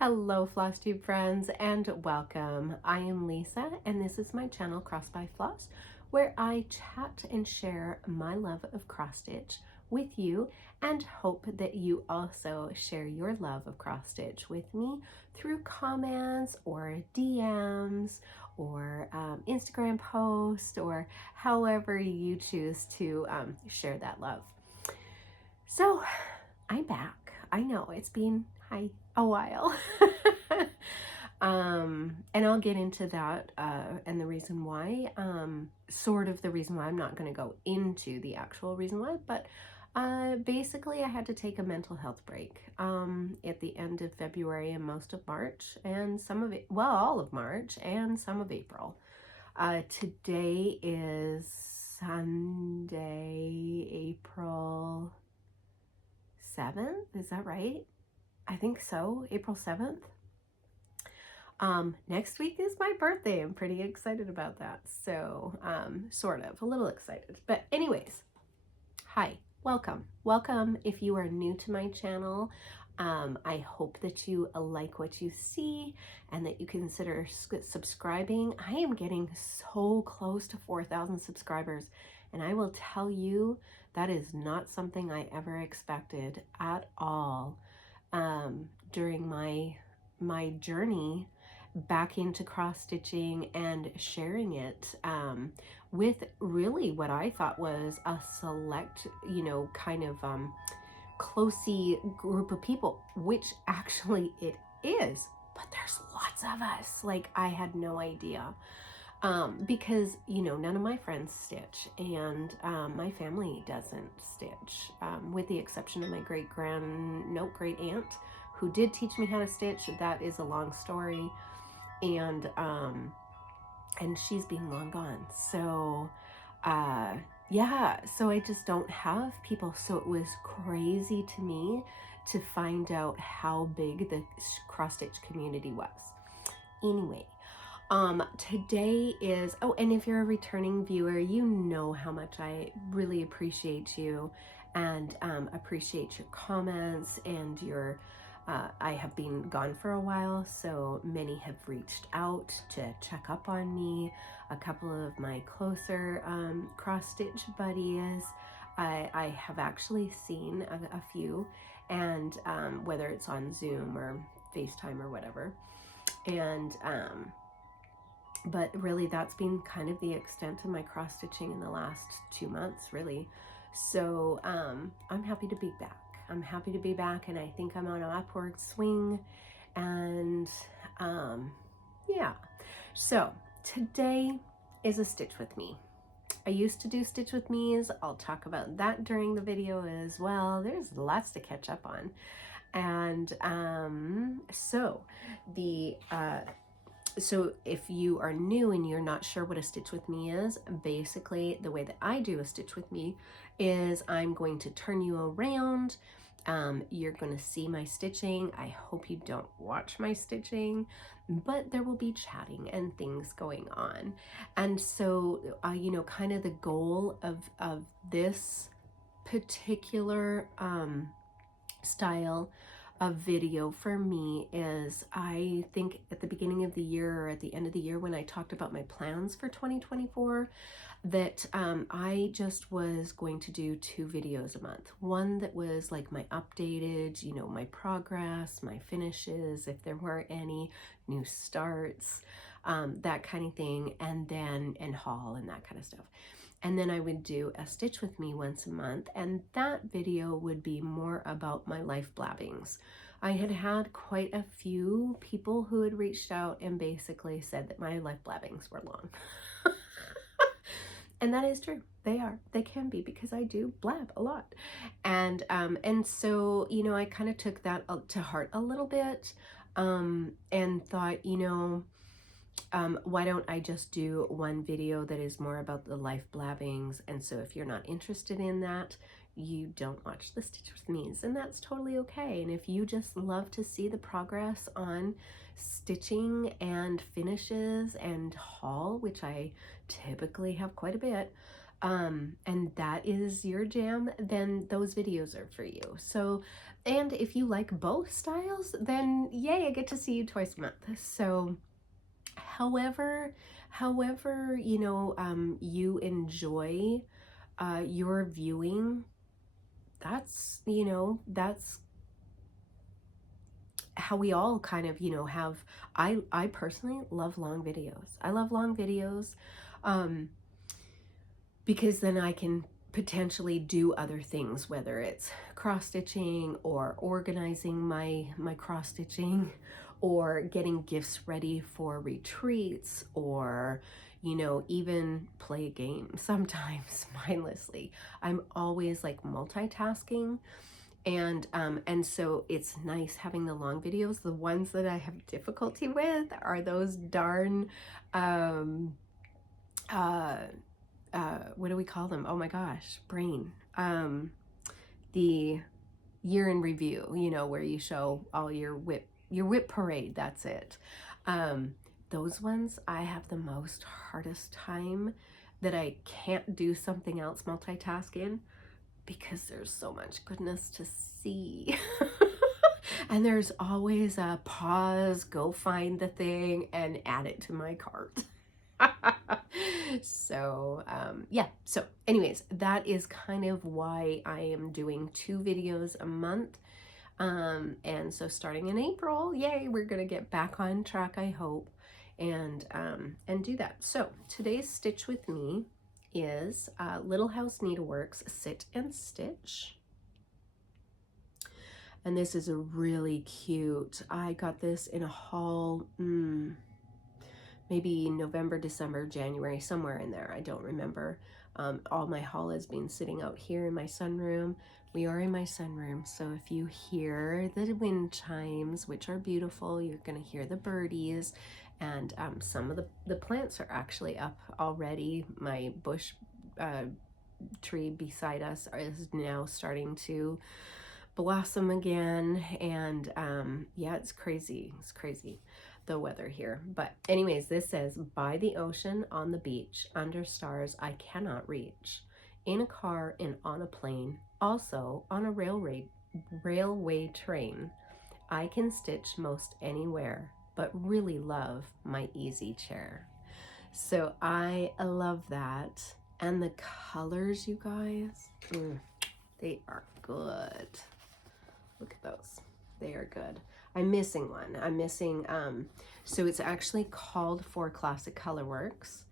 Hello Flosstube friends and welcome. I am Lisa and this is my channel Cross by Floss, where I chat and share my love of cross stitch with you and hope that you also share your love of cross stitch with me through comments or DMs or Instagram posts or however you choose to share that love. So I'm back. I know it's been a while. And I'll get into that and the reason why, sort of the reason why. I'm not going to go into the actual reason why, but basically I had to take a mental health break at the end of February and most of March and some of it, well, all of March and some of April. Today is Sunday, April 7th, is that right? I think so, April 7th. Next week is my birthday. I'm pretty excited about that. So, sort of, a little excited. But anyways, hi, welcome. Welcome if you are new to my channel. I hope that you like what you see and that you consider subscribing. I am getting so close to 4,000 subscribers, and I will tell you that is not something I ever expected at all during my journey back into cross stitching and sharing it with really what I thought was a select, kind of closey group of people, which actually it is. But there's lots of us. Like, I had no idea. Because, none of my friends stitch and my family doesn't stitch, with the exception of my great aunt who did teach me how to stitch. That is a long story. And she's been long gone. So, yeah, so I just don't have people. So it was crazy to me to find out how big the cross stitch community was. Anyway, today is, oh, and if you're a returning viewer, you know how much I really appreciate you and appreciate your comments and your, I have been gone for a while, so many have reached out to check up on me. A couple of my closer cross-stitch buddies, I have actually seen a few, and whether it's on Zoom or FaceTime or whatever. And but really that's been kind of the extent of my cross stitching in the last 2 months, really. So I'm happy to be back. I'm happy to be back, and I think I'm on an upward swing. And yeah, so today is a stitch with me. I used to do stitch with me's. I'll talk about that during the video as well. There's lots to catch up on. And so if you are new and you're not sure what a stitch with me is, basically the way that I do a stitch with me is I'm going to turn you around. You're going to see my stitching. I hope you don't watch my stitching, but there will be chatting and things going on. And so, kind of the goal of this particular style of video for me is, I think at the beginning of the year or at the end of the year when I talked about my plans for 2024, that I just was going to do 2 videos a month. One that was like my updated, my progress, my finishes, if there were any new starts, that kind of thing, and haul and that kind of stuff. And then I would do a stitch with me once a month, and that video would be more about my life blabbings. I had had quite a few people who had reached out and basically said that my life blabbings were long. And that is true. They are. They can be, because I do blab a lot. And so, I kind of took that to heart a little bit, and thought, why don't I just do one video that is more about the life blabbings? And so if you're not interested in that, you don't watch the Stitch With Me's, and that's totally okay. And if you just love to see the progress on stitching and finishes and haul, which I typically have quite a bit, and that is your jam, then those videos are for you. So, and if you like both styles, then yay, I get to see you twice a month. So however, you know, you enjoy your viewing, that's, you know, that's how we all kind of, you know, have, I personally love long videos. I love long videos, because then I can potentially do other things, whether it's cross stitching or organizing my cross stitching, or getting gifts ready for retreats, or, you know, even play a game sometimes mindlessly. I'm always like multitasking, and so it's nice having the long videos. The ones that I have difficulty with are those darn uh what do we call them? Oh my gosh, brain. The year in review, you know, where you show all your whip parade, that's it. Those ones I have the most hardest time, that I can't do something else multitasking, because there's so much goodness to see. And there's always a pause, go find the thing and add it to my cart. So yeah, so anyways, that is kind of why I am doing 2 videos a month, and so starting in April, yay, we're gonna get back on track, I hope, and do that. So today's stitch with me is Little House Needleworks Sit and Stitch. And this is a really cute, I got this in a haul, maybe November, December, January, somewhere in there. I don't remember. All my haul has been sitting out here in my sunroom. We are in my sunroom, so if you hear the wind chimes, which are beautiful, you're gonna hear the birdies, and some of the plants are actually up already. My bush tree beside us is now starting to blossom again, and yeah, it's crazy. It's crazy, the weather here. But anyways, this says, by the ocean, on the beach, under stars I cannot reach, in a car and on a plane, also on a railway train, I can stitch most anywhere, but really love my easy chair. So I love that. And the colors, you guys, they are good. Look at those. They are good. I'm missing one. I'm missing, so it's actually called For Classic Colorworks,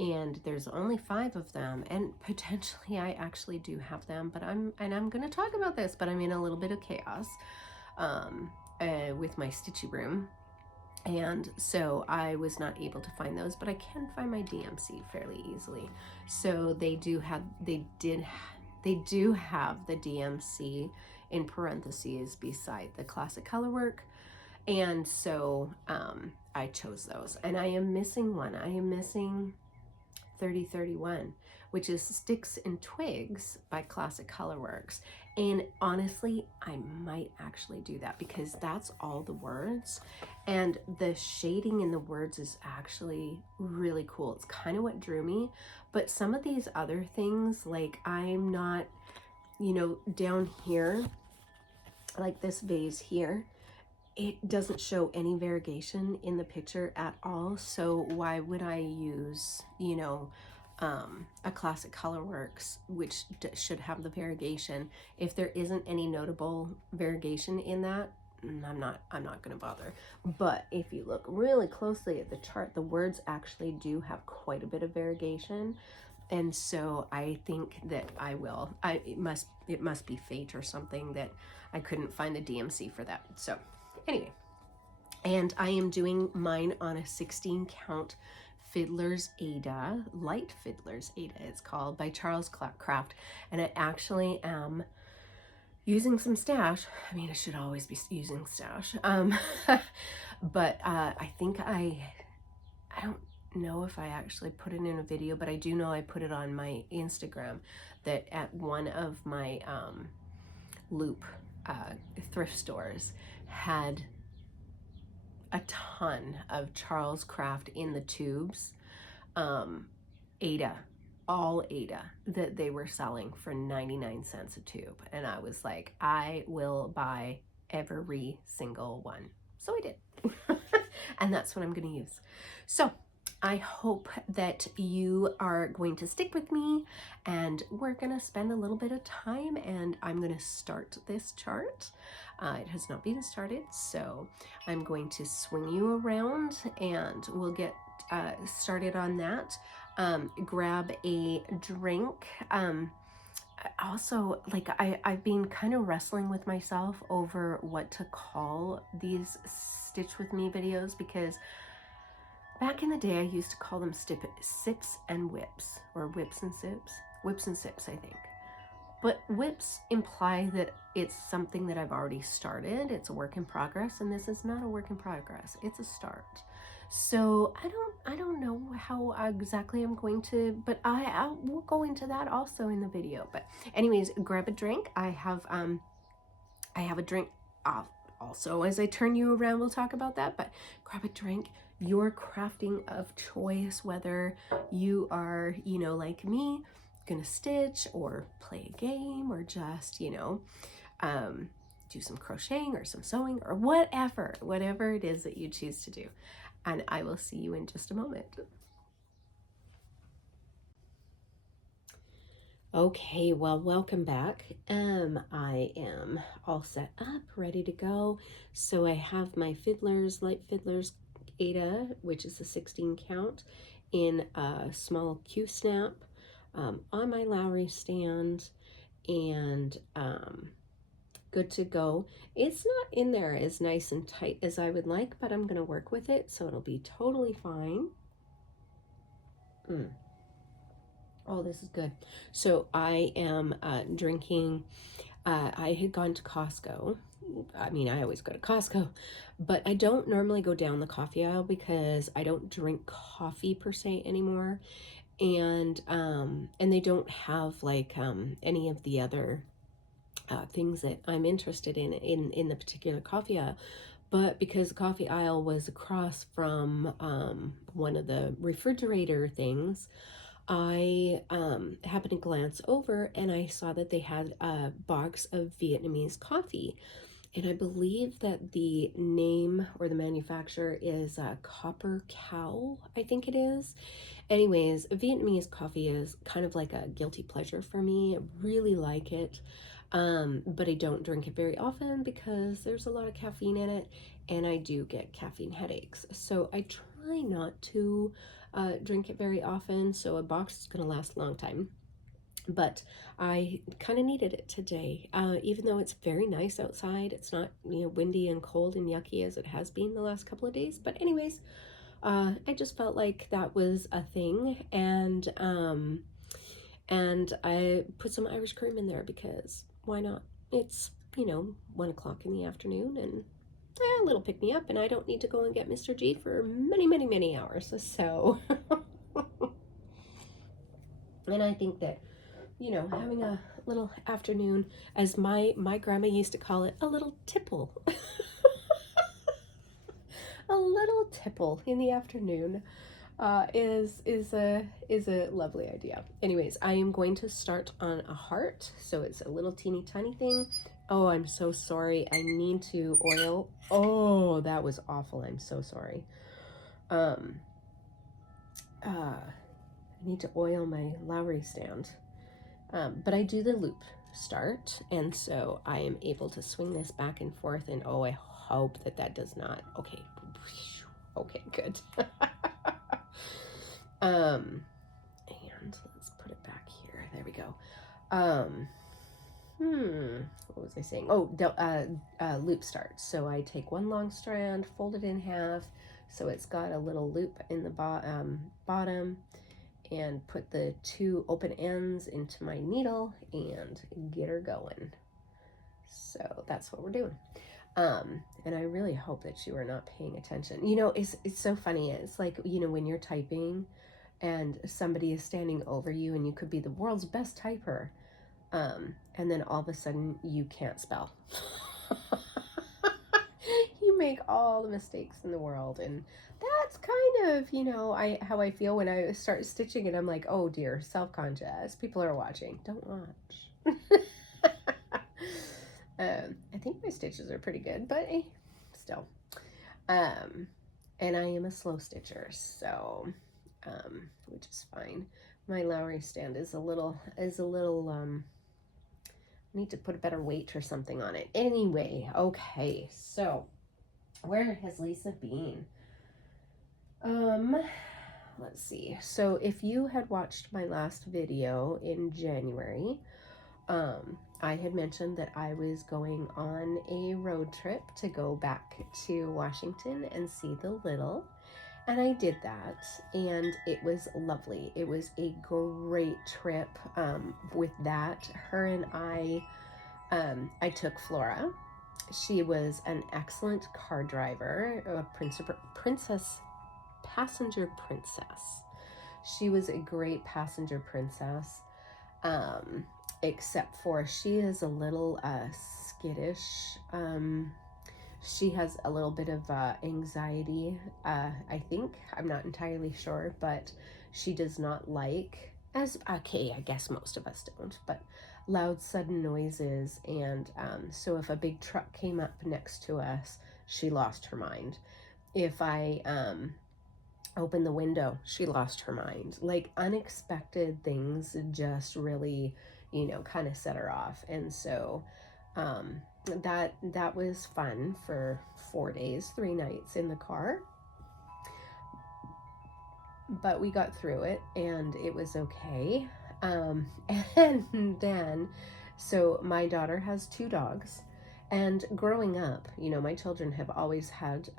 and there's only 5 of them, and potentially I actually do have them, but I'm going to talk about this, but I'm in a little bit of chaos with my stitchy room, and so I was not able to find those, but I can find my DMC fairly easily. So they do have the DMC in parentheses beside the classic colorwork, and so I chose those, and I am missing one. I am missing 3031, which is Sticks and Twigs by Classic Colorworks. And honestly, I might actually do that, because that's all the words, and the shading in the words is actually really cool. It's kind of what drew me. But some of these other things, like, I'm not, you know, down here, like this vase here, it doesn't show any variegation in the picture at all. So why would I use, you know, a Classic Colorworks, which should have the variegation, if there isn't any notable variegation in that? I'm not gonna bother. But if you look really closely at the chart, the words actually do have quite a bit of variegation, and so I think that I will. It must be fate or something that I couldn't find the DMC for that. So anyway, and I am doing mine on a 16 count Fiddler's Ada, Light Fiddler's Ada it's called, by Charles Craft, and I actually am using some stash. I mean, I should always be using stash, but I think I don't know if I actually put it in a video, but I do know I put it on my Instagram, that at one of my loop thrift stores had a ton of Charles Craft in the tubes Ada all Ada that they were selling for 99 cents a tube. And I was like, I will buy every single one. So I did. And that's what I'm going to use. So I hope that you are going to stick with me, and we're going to spend a little bit of time, and I'm going to start this chart. It has not been started, so I'm going to swing you around and we'll get started on that. Grab a drink. Also, like I've been kind of wrestling with myself over what to call these Stitch With Me videos, because back in the day I used to call them sips and whips, or whips and sips. Whips and sips, I think. But whips imply that it's something that I've already started. It's a work in progress, and this is not a work in progress. It's a start. So I don't know how exactly I'm going to, but I will go into that also in the video. But anyways, grab a drink. I have a drink. Also, as I turn you around, we'll talk about that. But grab a drink. Your crafting of choice, whether you are, like me, gonna stitch or play a game, or just, do some crocheting or some sewing or whatever it is that you choose to do. And I will see you in just a moment. Okay, well, welcome back. I am all set up, ready to go. So I have my light fiddlers Ada, which is a 16 count, in a small Q snap, on my Lowry stand, and good to go. It's not in there as nice and tight as I would like, but I'm gonna work with it, so it'll be totally fine. Oh, this is good. So I am drinking, I had gone to Costco. I mean, I always go to Costco, but I don't normally go down the coffee aisle because I don't drink coffee per se anymore. And they don't have like any of the other things that I'm interested in the particular coffee aisle. But because the coffee aisle was across from one of the refrigerator things, I happened to glance over and I saw that they had a box of Vietnamese coffee. And I believe that the name or the manufacturer is Copper Cow, I think it is. Anyways, Vietnamese coffee is kind of like a guilty pleasure for me. I really like it. But I don't drink it very often because there's a lot of caffeine in it, and I do get caffeine headaches. So I try not to drink it very often, so a box is going to last a long time. But I kind of needed it today. Even though it's very nice outside, it's not windy and cold and yucky as it has been the last couple of days. But anyways, I just felt like that was a thing, and I put some Irish cream in there because why not? It's 1 o'clock in the afternoon, and a little pick me up, and I don't need to go and get Mr. G for many hours. So, and I think that having a little afternoon, as my grandma used to call it, a little tipple, a little tipple in the afternoon. Is a lovely idea. Anyways, I am going to start on a heart, so it's a little teeny tiny thing. Oh, I'm so sorry. I need to oil. Oh, that was awful. I'm so sorry. I need to oil my Lowry stand. But I do the loop start, and so I am able to swing this back and forth, and oh, I hope that does not. Okay. Okay, good. And let's put it back here. There we go. What was I saying? Oh, loop start. So I take one long strand, fold it in half, so it's got a little loop in the bottom, and put the 2 open ends into my needle and get her going. So that's what we're doing. And I really hope that you are not paying attention. It's so funny. It's like, when you're typing and somebody is standing over you, and you could be the world's best typer, and then all of a sudden you can't spell. You make all the mistakes in the world, and that's kind of, you know, how I feel when I start stitching and I'm like, oh dear, self-conscious. People are watching. Don't watch. I think my stitches are pretty good, but still. Um, and I am a slow stitcher, so, which is fine. My Lowry stand is a little, I need to put a better weight or something on it. Anyway, okay, so where has Lisa been? Let's see. So if you had watched my last video in January, I had mentioned that I was going on a road trip to go back to Washington and see the little. And I did that, and it was lovely. It was a great trip. With that, her and I took Flora. She was an excellent car driver, a princess, passenger princess. She was a great passenger princess, except for she is a little skittish. She has a little bit of anxiety, I think. I'm not entirely sure, but she does not like, as okay, I guess most of us don't, but loud, sudden noises. And so if a big truck came up next to us, she lost her mind. If I opened the window, she lost her mind. Like, unexpected things just really, you know, kind of set her off. And so that was fun for 4 days, 3 nights in the car, but we got through it and it was okay. And then, so my daughter has 2 dogs, and growing up, you know, my children have always had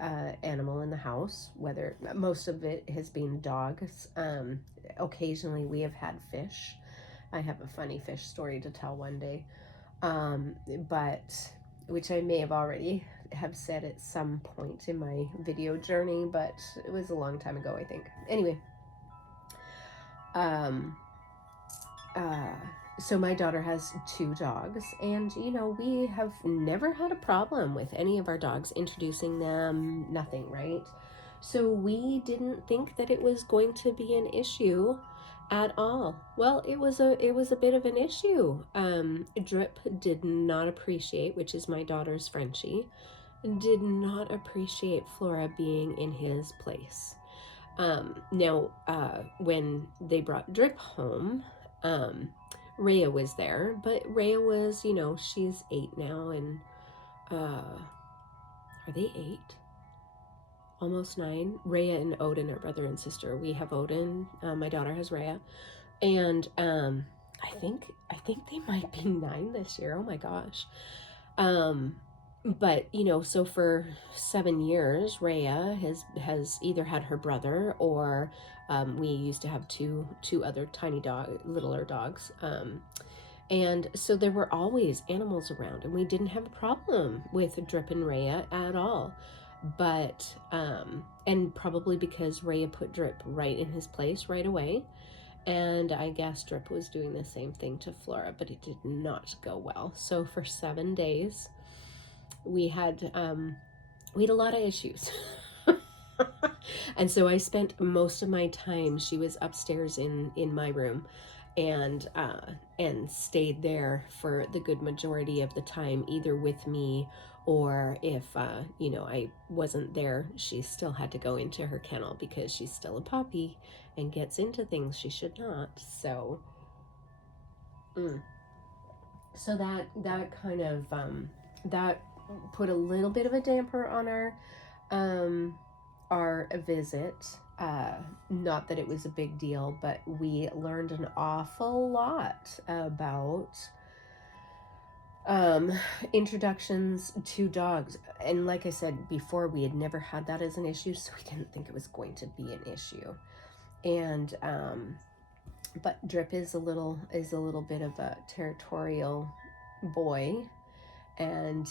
animal in the house, whether most of it has been dogs. Occasionally we have had fish. I have a funny fish story to tell one day. But which I may have already have said at some point in my video journey, but it was a long time ago, I think. Anyway, so my daughter has 2 dogs, and you know, we have never had a problem with any of our dogs, introducing them, nothing, right? So we didn't think that it was going to be an issue at all. Well, it was a bit of an issue. Drip did not appreciate, which is my daughter's Frenchie, did not appreciate Flora being in his place. Now, when they brought Drip home, Rhea was there, but Rhea was, you know, she's 8 now, and are they 8? Almost 9. Rhea and Odin are brother and sister. We have Odin. My daughter has Rhea, and I think they might be 9 this year. Oh my gosh. But you know, so for 7 years, Rhea has either had her brother, or we used to have two other littler dogs. And so there were always animals around, and we didn't have a problem with Drip and Rhea at all. But and probably because Rhea put Drip right in his place right away, and I guess Drip was doing the same thing to Flora, but it did not go well. So for 7 days, we had a lot of issues. And so I spent most of my time, she was upstairs in my room, and stayed there for the good majority of the time, either with me, or if you know, I wasn't there, she still had to go into her kennel because she's still a puppy and gets into things she should not. So so that kind of that put a little bit of a damper on our visit. Not that it was a big deal, but we learned an awful lot about introductions to dogs. And like I said before, we had never had that as an issue, so we didn't think it was going to be an issue. And but Drip is a little bit of a territorial boy, and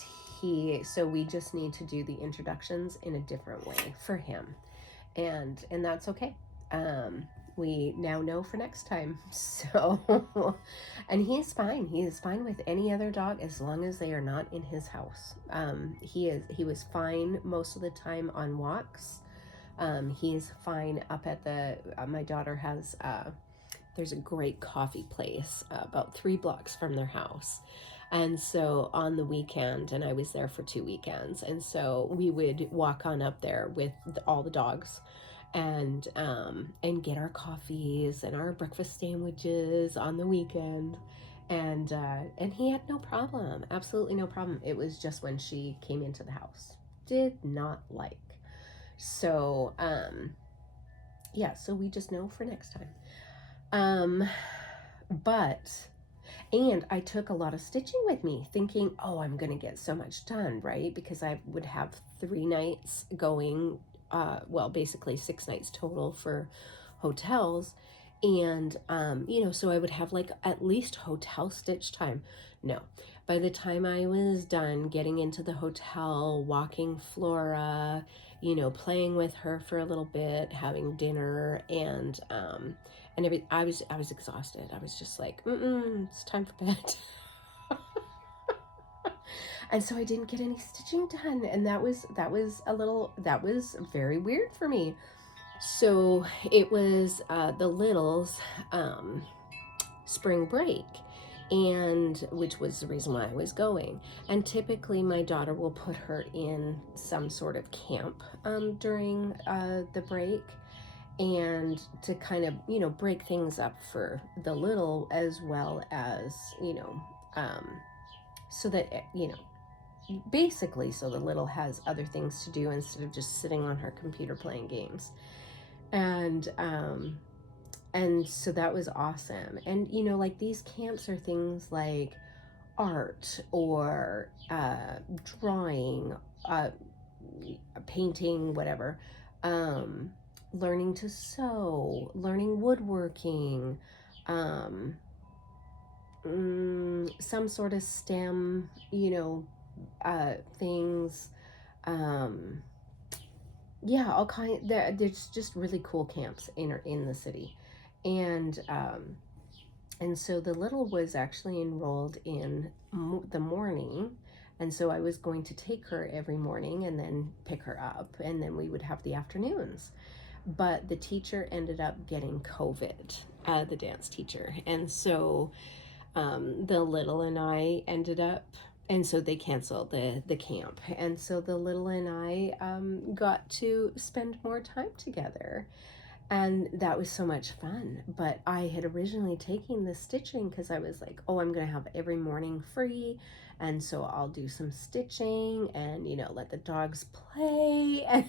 so we just need to do the introductions in a different way for him, and that's okay. We now know for next time. So and he is fine with any other dog as long as they are not in his house. He was fine most of the time on walks. He's fine up at the, my daughter has, there's a great coffee place about 3 blocks from their house. And so on the weekend, and I was there for 2 weekends, and so we would walk on up there with all the dogs and get our coffees and our breakfast sandwiches on the weekend. And he had no problem, absolutely no problem. It was just when she came into the house, did not like. So yeah, so we just know for next time. But and I took a lot of stitching with me, thinking, oh, I'm gonna get so much done, right? Because I would have 3 nights going, well, basically 6 nights total for hotels. And, so I would have like at least hotel stitch time. No, by the time I was done getting into the hotel, walking Flora, playing with her for a little bit, having dinner, and I was exhausted. I was just like, it's time for bed. And so I didn't get any stitching done, and that was very weird for me. So it was the littles spring break, and which was the reason why I was going. And typically my daughter will put her in some sort of camp during the break, and to kind of break things up for the little, as well as so that basically so the little has other things to do instead of just sitting on her computer playing games. And so that was awesome. And like these camps are things like art or drawing, painting, whatever, learning to sew, learning woodworking, some sort of STEM, things. Yeah, all kind. There's just really cool camps in the city, and so the little was actually enrolled in the morning, and so I was going to take her every morning and then pick her up, and then we would have the afternoons. But the teacher ended up getting COVID, the dance teacher, and so the little and I ended up, and so they canceled the camp, and so the little and I got to spend more time together, and that was so much fun. But I had originally taken the stitching because I was like, oh, I'm gonna have every morning free, and so I'll do some stitching and let the dogs play, and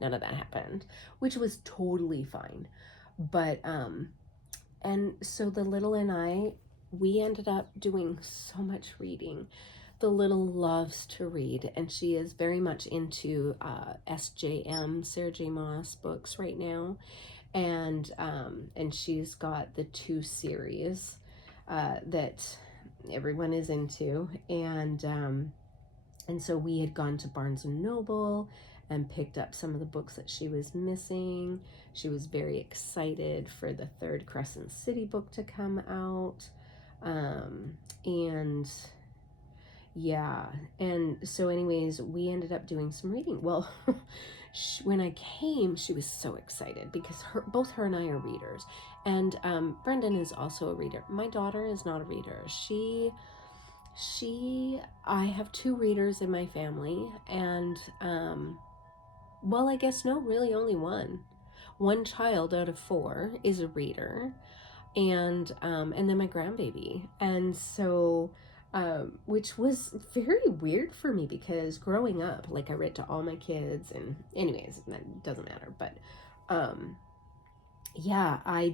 none of that happened, which was totally fine. But and so the little and I, we ended up doing so much reading. The little loves to read, and she is very much into SJM, Sarah J. Maas books right now. And she's got the 2 series that everyone is into. And so we had gone to Barnes and Noble and picked up some of the books that she was missing. She was very excited for the 3rd Crescent City book to come out. And yeah, and so anyways, we ended up doing some reading. Well, when I came, she was so excited because both her and I are readers. And Brendan is also a reader. My daughter is not a reader. I have 2 readers in my family, and well, I guess no, really only one. One child out of 4 is a reader, and then my grandbaby. And so which was very weird for me because growing up, like, I read to all my kids, and anyways, that doesn't matter. But yeah, I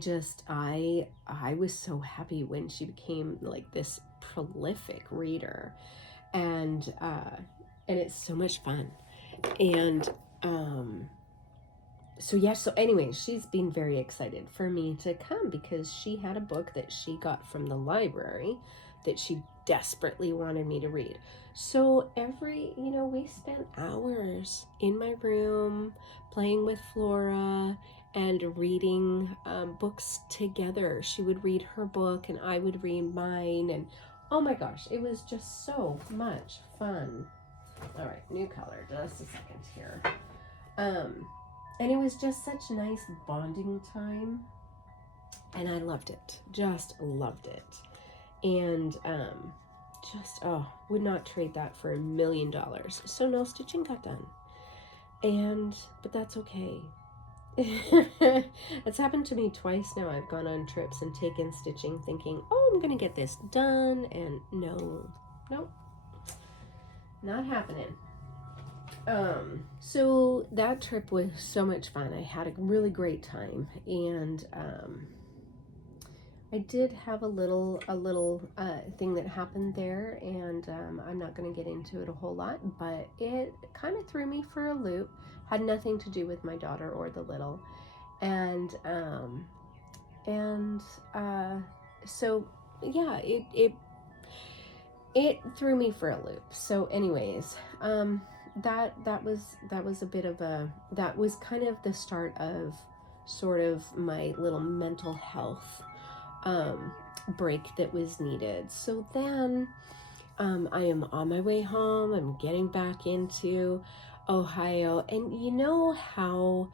was so happy when she became like this prolific reader, and it's so much fun. And so yeah, so anyway, she's been very excited for me to come because she had a book that she got from the library that she desperately wanted me to read. So we spent hours in my room playing with Flora and reading books together. She would read her book and I would read mine, and oh my gosh, it was just so much fun. All right, new color, just a second here. And it was just such nice bonding time. And I loved it. Just loved it. And would not trade that for $1,000,000. So no stitching got done. But that's okay. It's happened to me twice now. I've gone on trips and taken stitching thinking, oh, I'm gonna get this done, and no, not happening. So that trip was so much fun. I had a really great time, and I did have a little thing that happened there, and I'm not going to get into it a whole lot, but it kind of threw me for a loop. Had nothing to do with my daughter or the little, and so yeah, it threw me for a loop. So, anyways, that was a bit of that was kind of the start of sort of my little mental health break that was needed. So then I am on my way home. I'm getting back into Ohio, and you know how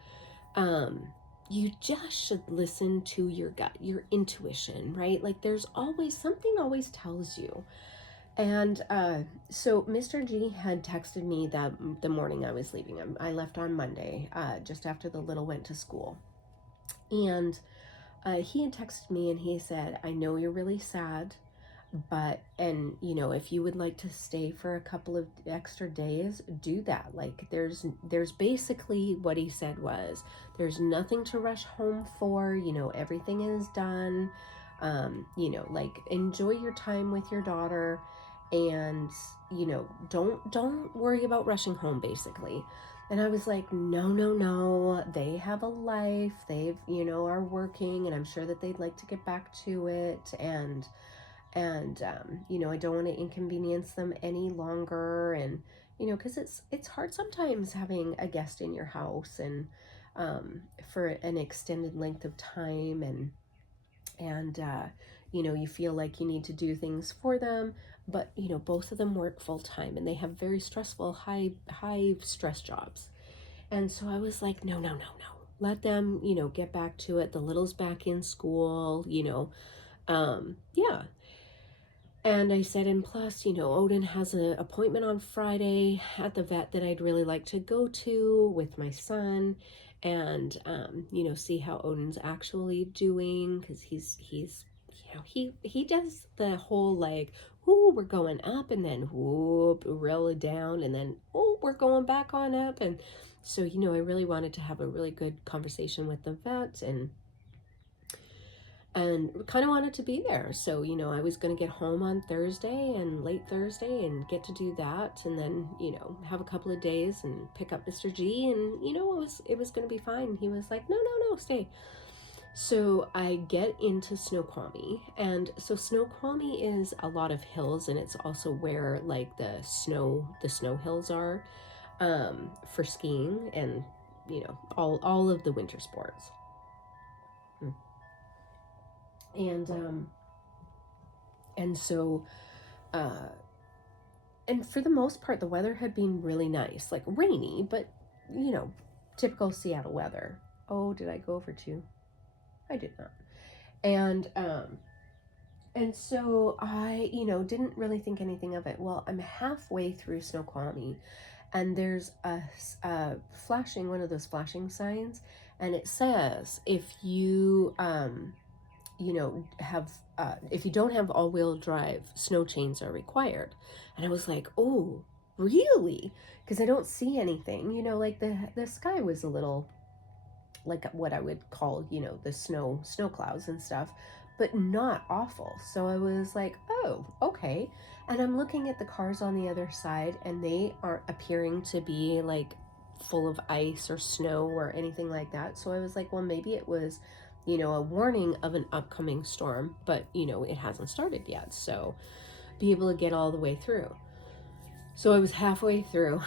you just should listen to your gut, your intuition, right? Like there's always something always tells you. And so Mr. G had texted me that the morning I was leaving. I left on Monday, just after the little went to school. And he had texted me and he said, I know you're really sad, and you know, if you would like to stay for a couple of extra days, do that. Like there's basically what he said was, there's nothing to rush home for, you know, everything is done. You know, like enjoy your time with your daughter, and you know, don't worry about rushing home, basically. And I was like, no, they have a life, they've, you know, are working, and I'm sure that they'd like to get back to it, and you know, I don't want to inconvenience them any longer. And you know, because it's hard sometimes having a guest in your house, and for an extended length of time, and you know, you feel like you need to do things for them, but you know, both of them work full time and they have very stressful, high stress jobs. And so I was like, no, let them, you know, get back to it. The little's back in school, you know. Yeah. And I said, and plus, you know, Odin has an appointment on Friday at the vet that I'd really like to go to with my son, and you know, see how Odin's actually doing, because he's you know, he does the whole like, ooh, we're going up, and then whoop, really down, and then oh, we're going back on up. And so, you know, I really wanted to have a really good conversation with the vet, and kind of wanted to be there. So, you know, I was going to get home on Thursday and late Thursday and get to do that, and then, you know, have a couple of days and pick up Mr. G, and you know, it was going to be fine. He was like, no, stay. So I get into Snoqualmie, and so Snoqualmie is a lot of hills, and it's also where like the snow hills are for skiing, and you know, all of the winter sports. And so and for the most part the weather had been really nice, like rainy, but you know, typical Seattle weather. Oh, did I go over two? I did not. And so I, you know, didn't really think anything of it. Well, I'm halfway through Snoqualmie, and there's a flashing, one of those flashing signs, and it says if you you know, have if you don't have all-wheel drive, snow chains are required. And I was like, oh, really? Because I don't see anything, you know, like the sky was a little like what I would call, you know, the snow clouds and stuff, but not awful. So I was like, oh, okay. And I'm looking at the cars on the other side, and they aren't appearing to be like full of ice or snow or anything like that. So I was like, well, maybe it was, you know, a warning of an upcoming storm, but you know, it hasn't started yet. So be able to get all the way through. So I was halfway through,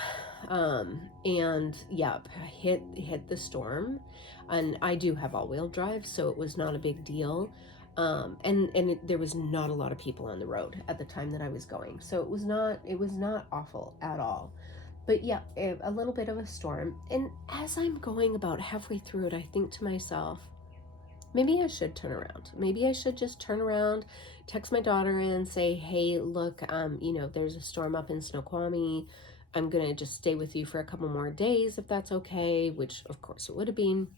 and yep, hit the storm, and I do have all-wheel drive, so it was not a big deal. There was not a lot of people on the road at the time that I was going, so it was not awful at all. But yeah, a little bit of a storm. And as I'm going about halfway through it, I think to myself, maybe I should turn around. Maybe I should just turn around, text my daughter and say, hey, look, there's a storm up in Snoqualmie. I'm going to just stay with you for a couple more days if that's okay, which of course it would have been.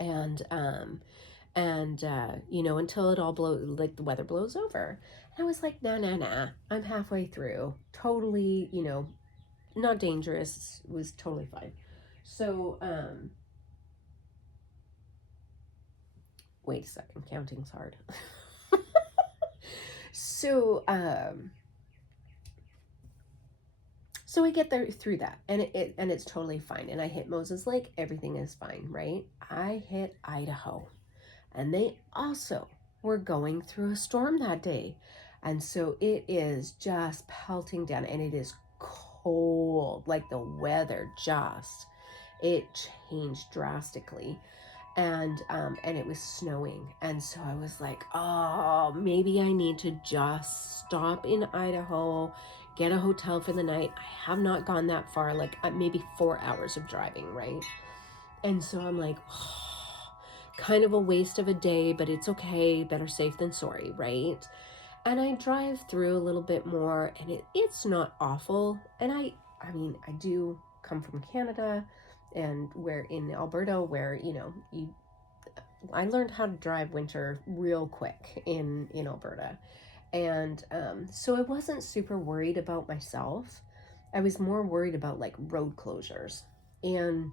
And, until it all like the weather blows over. And I was like, nah, I'm halfway through. Totally, not dangerous. It was totally fine. So, wait a second, counting's hard. So, so I get there through that, and it's totally fine. And I hit Moses Lake, everything is fine, right? I hit Idaho, and they also were going through a storm that day, and so it is just pelting down, and it is cold. Like the weather it changed drastically. And it was snowing, and so I was like, oh, maybe I need to just stop in Idaho, get a hotel for the night. I have not gone that far, like maybe 4 hours of driving, right? And so I'm like, oh, kind of a waste of a day, but it's okay, better safe than sorry, right? And I drive through a little bit more, and it's not awful. And I mean, I do come from Canada, and we're in Alberta, where I learned how to drive winter real quick in Alberta. And so I wasn't super worried about myself. I was more worried about like road closures. And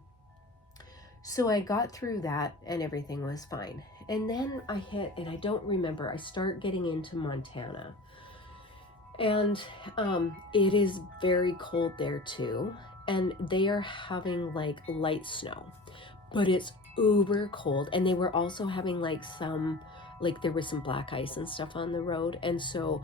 so I got through that, and everything was fine. And then and I don't remember, I start getting into Montana. And it is very cold there too. And they are having like light snow, but it's uber cold. And they were also having like there was some black ice and stuff on the road. And so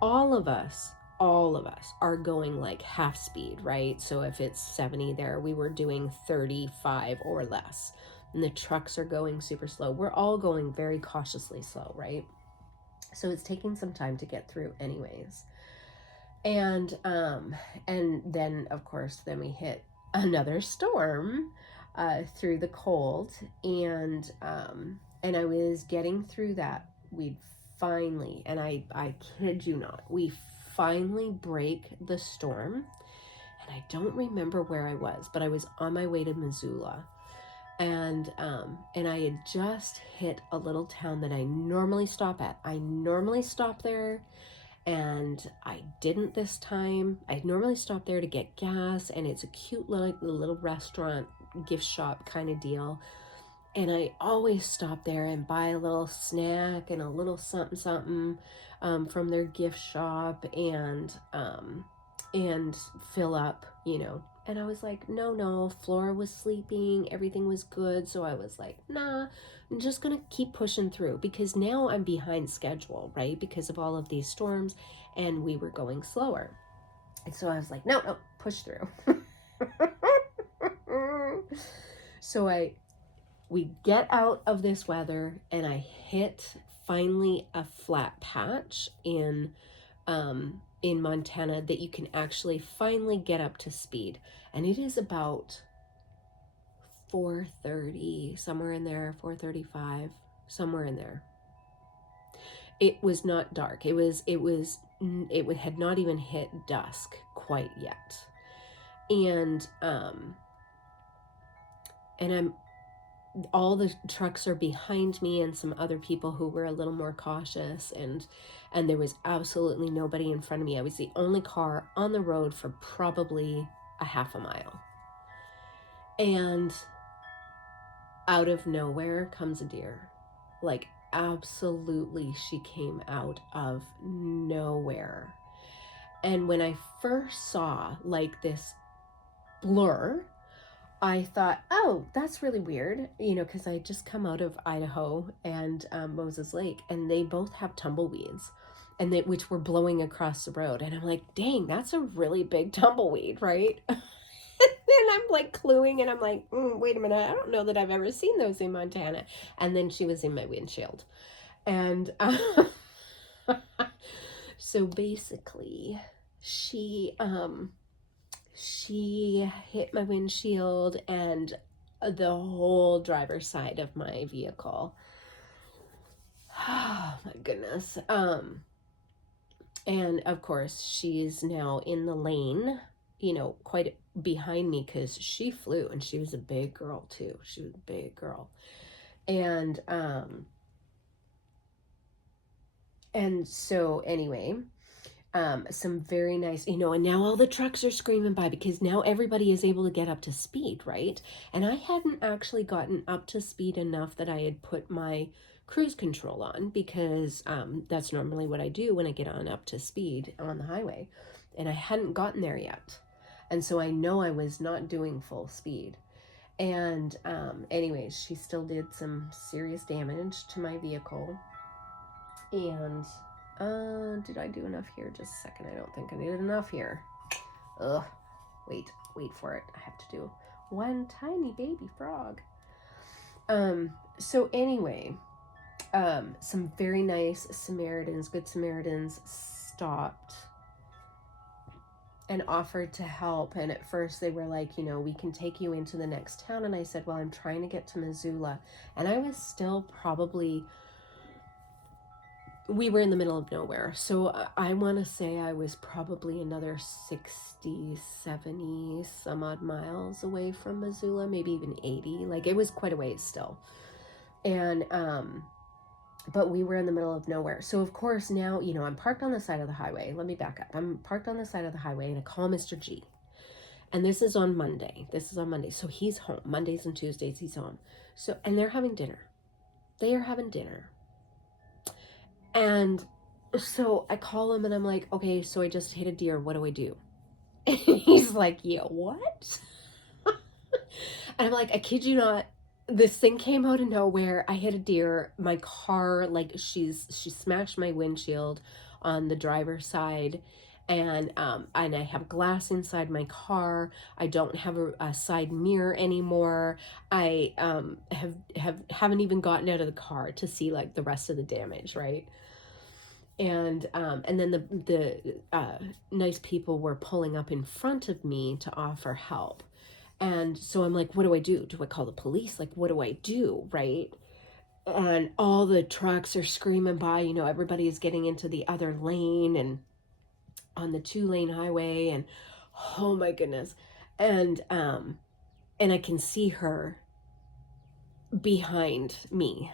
all of us are going like half speed, right? So if it's 70 there, we were doing 35 or less. And the trucks are going super slow. We're all going very cautiously slow, right? So it's taking some time to get through anyways. And then of course we hit another storm through the cold, and I was getting through that. We'd finally, and I kid you not, we finally break the storm, and I don't remember where I was, but I was on my way to Missoula, and I had just hit a little town that I normally stop at. I normally stop there, and I didn't this time. I normally stop there to get gas, and it's a cute little restaurant, gift shop kind of deal. And I always stop there and buy a little snack and a little something from their gift shop, and fill up, And I was like, no, Flora was sleeping, everything was good. So I was like, nah, I'm just gonna keep pushing through, because now I'm behind schedule, right? Because of all of these storms, and we were going slower. And so I was like, no, push through. So we get out of this weather, and I hit finally a flat patch in Montana that you can actually finally get up to speed. And it is about 4:30, somewhere in there, 4:35, somewhere in there. It was not dark. It had not even hit dusk quite yet. And all the trucks are behind me, and some other people who were a little more cautious, and there was absolutely nobody in front of me. I was the only car on the road for probably a half a mile. And out of nowhere comes a deer. Like, absolutely, she came out of nowhere. And when I first saw like this blur, I thought, oh, that's really weird, because I just come out of Idaho and Moses Lake, and they both have tumbleweeds, which were blowing across the road. And I'm like, dang, that's a really big tumbleweed, right? And I'm like cluing, and I'm like, wait a minute, I don't know that I've ever seen those in Montana. And then she was in my windshield. And so basically, she she hit my windshield and the whole driver's side of my vehicle. Oh my goodness. And of course she's now in the lane, you know, quite behind me because she flew, and she was a big girl too. She was a big girl. And so anyway, some very nice, you know, and now all the trucks are screaming by because now everybody is able to get up to speed, right? And I hadn't actually gotten up to speed enough that I had put my cruise control on, because that's normally what I do when I get on up to speed on the highway. And I hadn't gotten there yet. And so I know I was not doing full speed. And anyways, she still did some serious damage to my vehicle. And did I do enough here? Just a second. I don't think I did enough here. Ugh. Wait for it. I have to do one tiny baby frog. So anyway, some very nice Good Samaritans stopped and offered to help. And at first they were like, you know, we can take you into the next town. And I said, well, I'm trying to get to Missoula. And I was still probably, we were in the middle of nowhere. So I want to say I was probably another 60, 70 some odd miles away from Missoula, maybe even 80. Like, it was quite a ways still. And, but we were in the middle of nowhere. So of course now, you know, I'm parked on the side of the highway. Let me back up. I'm parked on the side of the highway and I call Mr. G. And this is on Monday. So he's home. Mondays and Tuesdays he's home. So, and they're having dinner. They are having dinner. And so I call him and I'm like, okay, so I just hit a deer. What do I do? And he's like, yeah, what? And I'm like, I kid you not. This thing came out of nowhere. I hit a deer. My car, like, she smashed my windshield on the driver's side. And I have glass inside my car. I don't have a side mirror anymore. I haven't even gotten out of the car to see like the rest of the damage, right? And then the nice people were pulling up in front of me to offer help. And so I'm like, what do I do? Do I call the police? Like, what do I do? Right? And all the trucks are screaming by, you know, everybody is getting into the other lane and on the 2-lane highway. And oh my goodness. And I can see her behind me,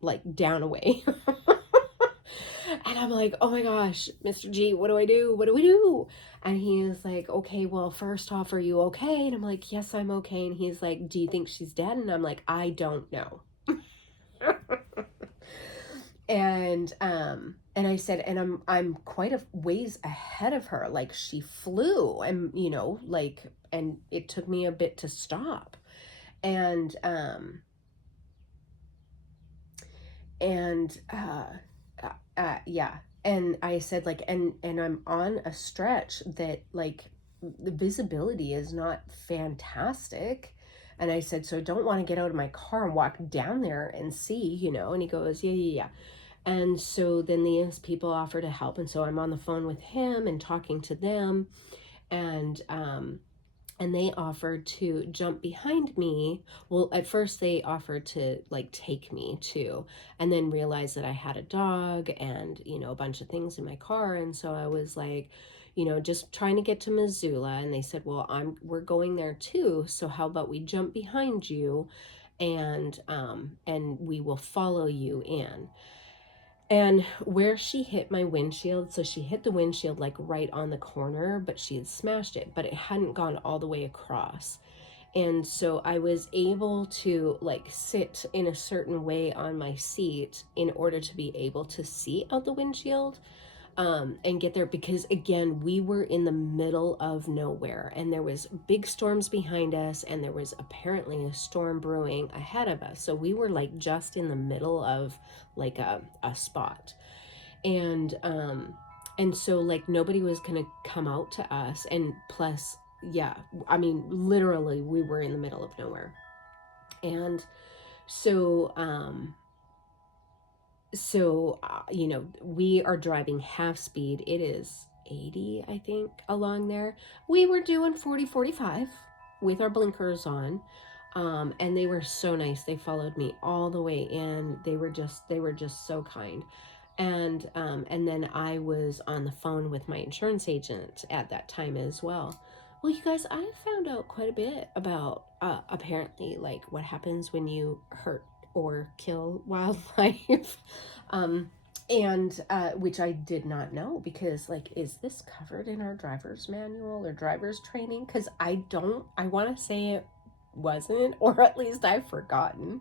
like down away. And I'm like, oh my gosh, Mr. G, what do I do? What do we do? And he is like, okay, well, first off, are you okay? And I'm like, yes, I'm okay. And he's like, do you think she's dead? And I'm like, I don't know. And I said, and I'm quite a ways ahead of her. Like, she flew, and you know, like, and it took me a bit to stop. And yeah. And I said, like, and I'm on a stretch that, like, the visibility is not fantastic. And I said, so I don't want to get out of my car and walk down there and see, you know. And he goes, yeah. And so then these people offer to help. And so I'm on the phone with him and talking to them. And they offered to jump behind me. Well, at first they offered to like take me too, and then realized that I had a dog and, you know, a bunch of things in my car. And so I was like, you know, just trying to get to Missoula. And they said, well, we're going there too. So how about we jump behind you and we will follow you in. And where she hit my windshield, so she hit the windshield like right on the corner, but she had smashed it, but it hadn't gone all the way across. And so I was able to like sit in a certain way on my seat in order to be able to see out the windshield. And get there, because again, we were in the middle of nowhere and there was big storms behind us and there was apparently a storm brewing ahead of us. So we were like just in the middle of like a spot. And so like nobody was gonna come out to us. And plus, yeah, I mean, literally we were in the middle of nowhere. And so you know, we are driving half speed. It is 80, I think, along there. We were doing 40, 45 with our blinkers on. And they were so nice. They followed me all the way in. They were just so kind. And then I was on the phone with my insurance agent at that time as well. Well, you guys, I found out quite a bit about apparently like what happens when you hurt or kill wildlife. um, and which I did not know, because like, is this covered in our driver's manual or driver's training? Because I want to say it wasn't, or at least I've forgotten.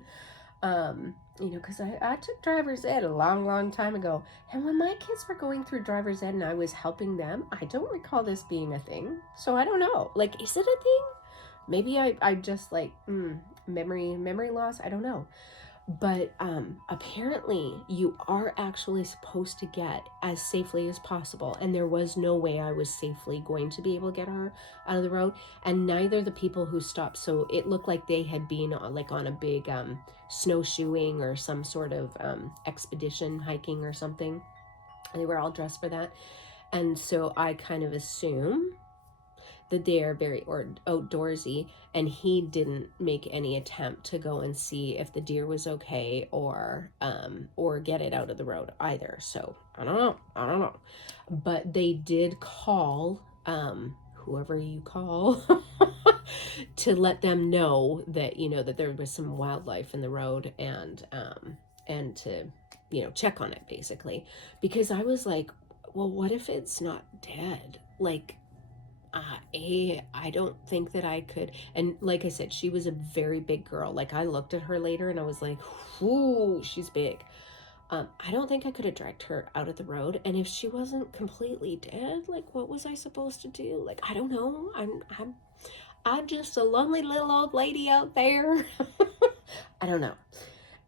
Because I took driver's ed a long time ago, and when my kids were going through driver's ed and I was helping them, I don't recall this being a thing. So I don't know, like, is it a thing? Maybe I just like memory loss, I don't know. But apparently you are actually supposed to get as safely as possible, and there was no way I was safely going to be able to get her out of the road, and neither the people who stopped. So it looked like they had been like on a big snowshoeing or some sort of expedition, hiking or something. They were all dressed for that, and so I kind of assume that they are very outdoorsy, and he didn't make any attempt to go and see if the deer was okay, or get it out of the road either. So I don't know, but they did call whoever you call to let them know that, that there was some wildlife in the road, and to check on it, basically, because I was like, well, what if it's not dead? Like, I don't think that I could. And like I said, she was a very big girl. Like, I looked at her later and I was like, whoo, she's big. I don't think I could have dragged her out of the road. And if she wasn't completely dead, like, what was I supposed to do? Like, I don't know. I'm just a lonely little old lady out there. I don't know.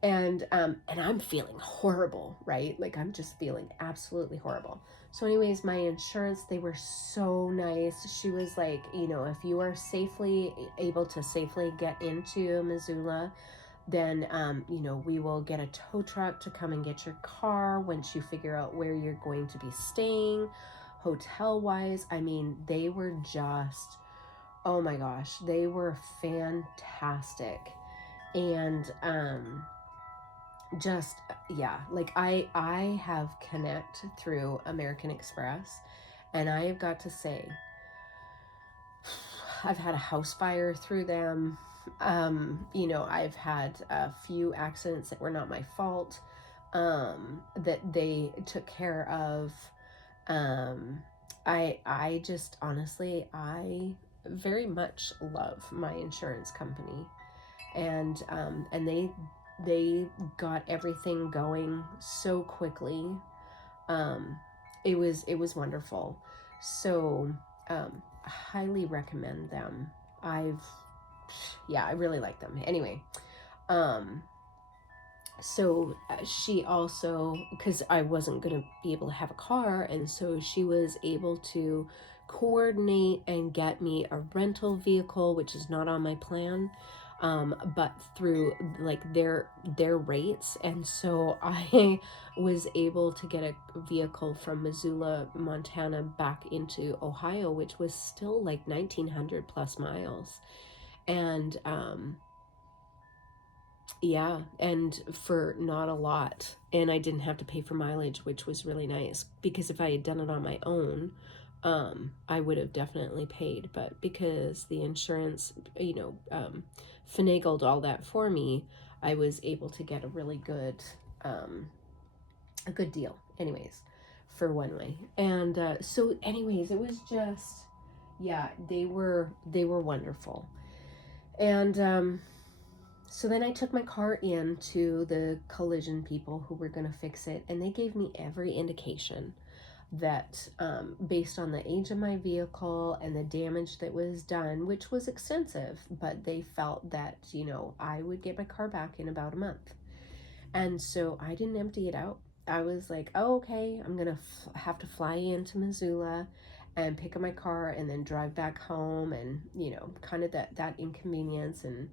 And I'm feeling horrible, right? Like, I'm just feeling absolutely horrible. So anyways, my insurance, they were so nice. She was like, if you are able to safely get into Missoula, then we will get a tow truck to come and get your car once you figure out where you're going to be staying, hotel wise. I mean, they were just, oh my gosh, they were fantastic. And just, yeah, like, I have Connect through American Express, and I have got to say, I've had a house fire through them. I've had a few accidents that were not my fault, that they took care of. I just, honestly, I very much love my insurance company, and they got everything going so quickly. It was wonderful. So highly recommend them. I really like them. Anyway, so she also, because I wasn't going to be able to have a car, and so she was able to coordinate and get me a rental vehicle, which is not on my plan, but through like their rates. And so I was able to get a vehicle from Missoula, Montana, back into Ohio, which was still like 1,900 plus miles. And yeah, and for not a lot. And I didn't have to pay for mileage, which was really nice, because if I had done it on my own, I would have definitely paid. But because the insurance, finagled all that for me, I was able to get a really good, a good deal, anyways, for one way. And so, anyways, it was just, yeah, they were wonderful. And so then I took my car in to the collision people who were going to fix it, and they gave me every indication that, based on the age of my vehicle and the damage that was done, which was extensive, but they felt that, I would get my car back in about a month. And so I didn't empty it out. I was like, oh, okay, I'm going to have to fly into Missoula and pick up my car and then drive back home, and, kind of that inconvenience. And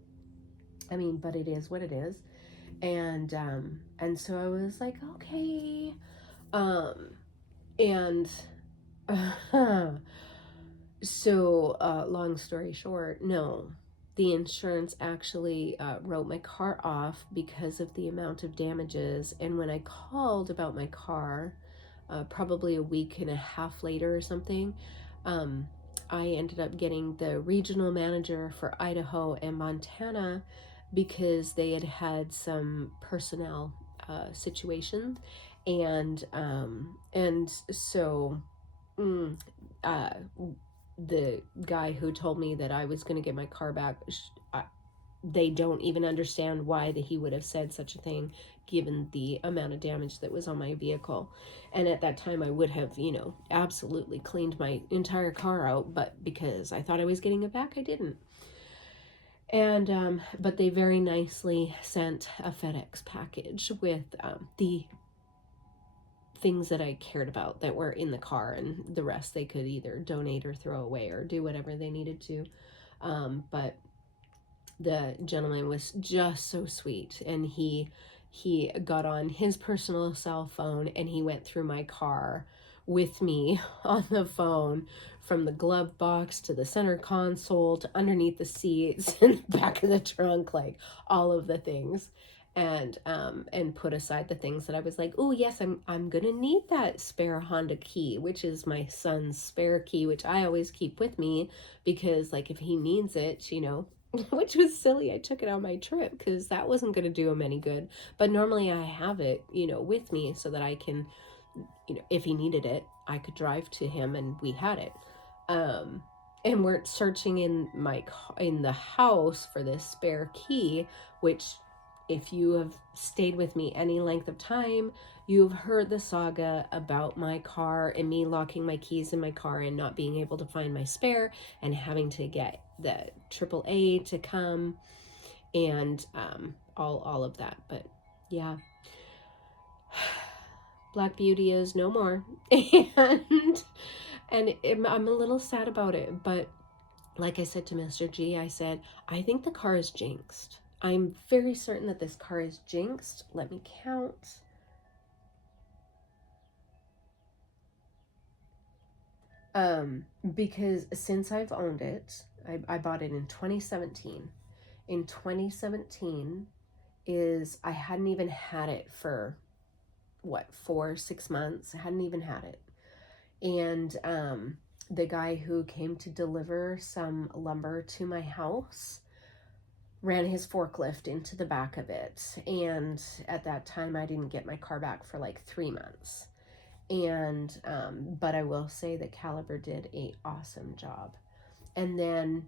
I mean, but it is what it is. And so I was like, okay. And So, long story short, no. The insurance actually wrote my car off because of the amount of damages. And when I called about my car, probably a week and a half later or something, um, I ended up getting the regional manager for Idaho and Montana because they had had some personnel situations, and so mm, uh, the guy who told me that I was going to get my car back, they don't even understand why that he would have said such a thing given the amount of damage that was on my vehicle. And at that time I would have, absolutely cleaned my entire car out, but because I thought I was getting it back, I didn't. And but they very nicely sent a FedEx package with the things that I cared about that were in the car, and the rest they could either donate or throw away or do whatever they needed to. But the gentleman was just so sweet, and he got on his personal cell phone and he went through my car with me on the phone, from the glove box to the center console to underneath the seats and the back of the trunk, like all of the things. And put aside the things that I was like, oh yes, I'm gonna need that spare Honda key, which is my son's spare key, which I always keep with me because, like, if he needs it, which was silly. I took it on my trip because that wasn't going to do him any good. But normally I have it, with me so that I can, if he needed it, I could drive to him and we had it. And we're searching in the house for this spare key, which, if you have stayed with me any length of time, you've heard the saga about my car and me locking my keys in my car and not being able to find my spare and having to get the AAA to come, and all of that. But yeah, Black Beauty is no more. and I'm a little sad about it, but like I said to Mr. G, I said, I think the car is jinxed. I'm very certain that this car is jinxed. Let me count. Because since I've owned it, I bought it in 2017. In 2017 I hadn't even had it for, 4-6 months. I hadn't even had it. And the guy who came to deliver some lumber to my house ran his forklift into the back of it. And at that time, I didn't get my car back for like 3 months. And, but I will say that Caliber did an awesome job. And then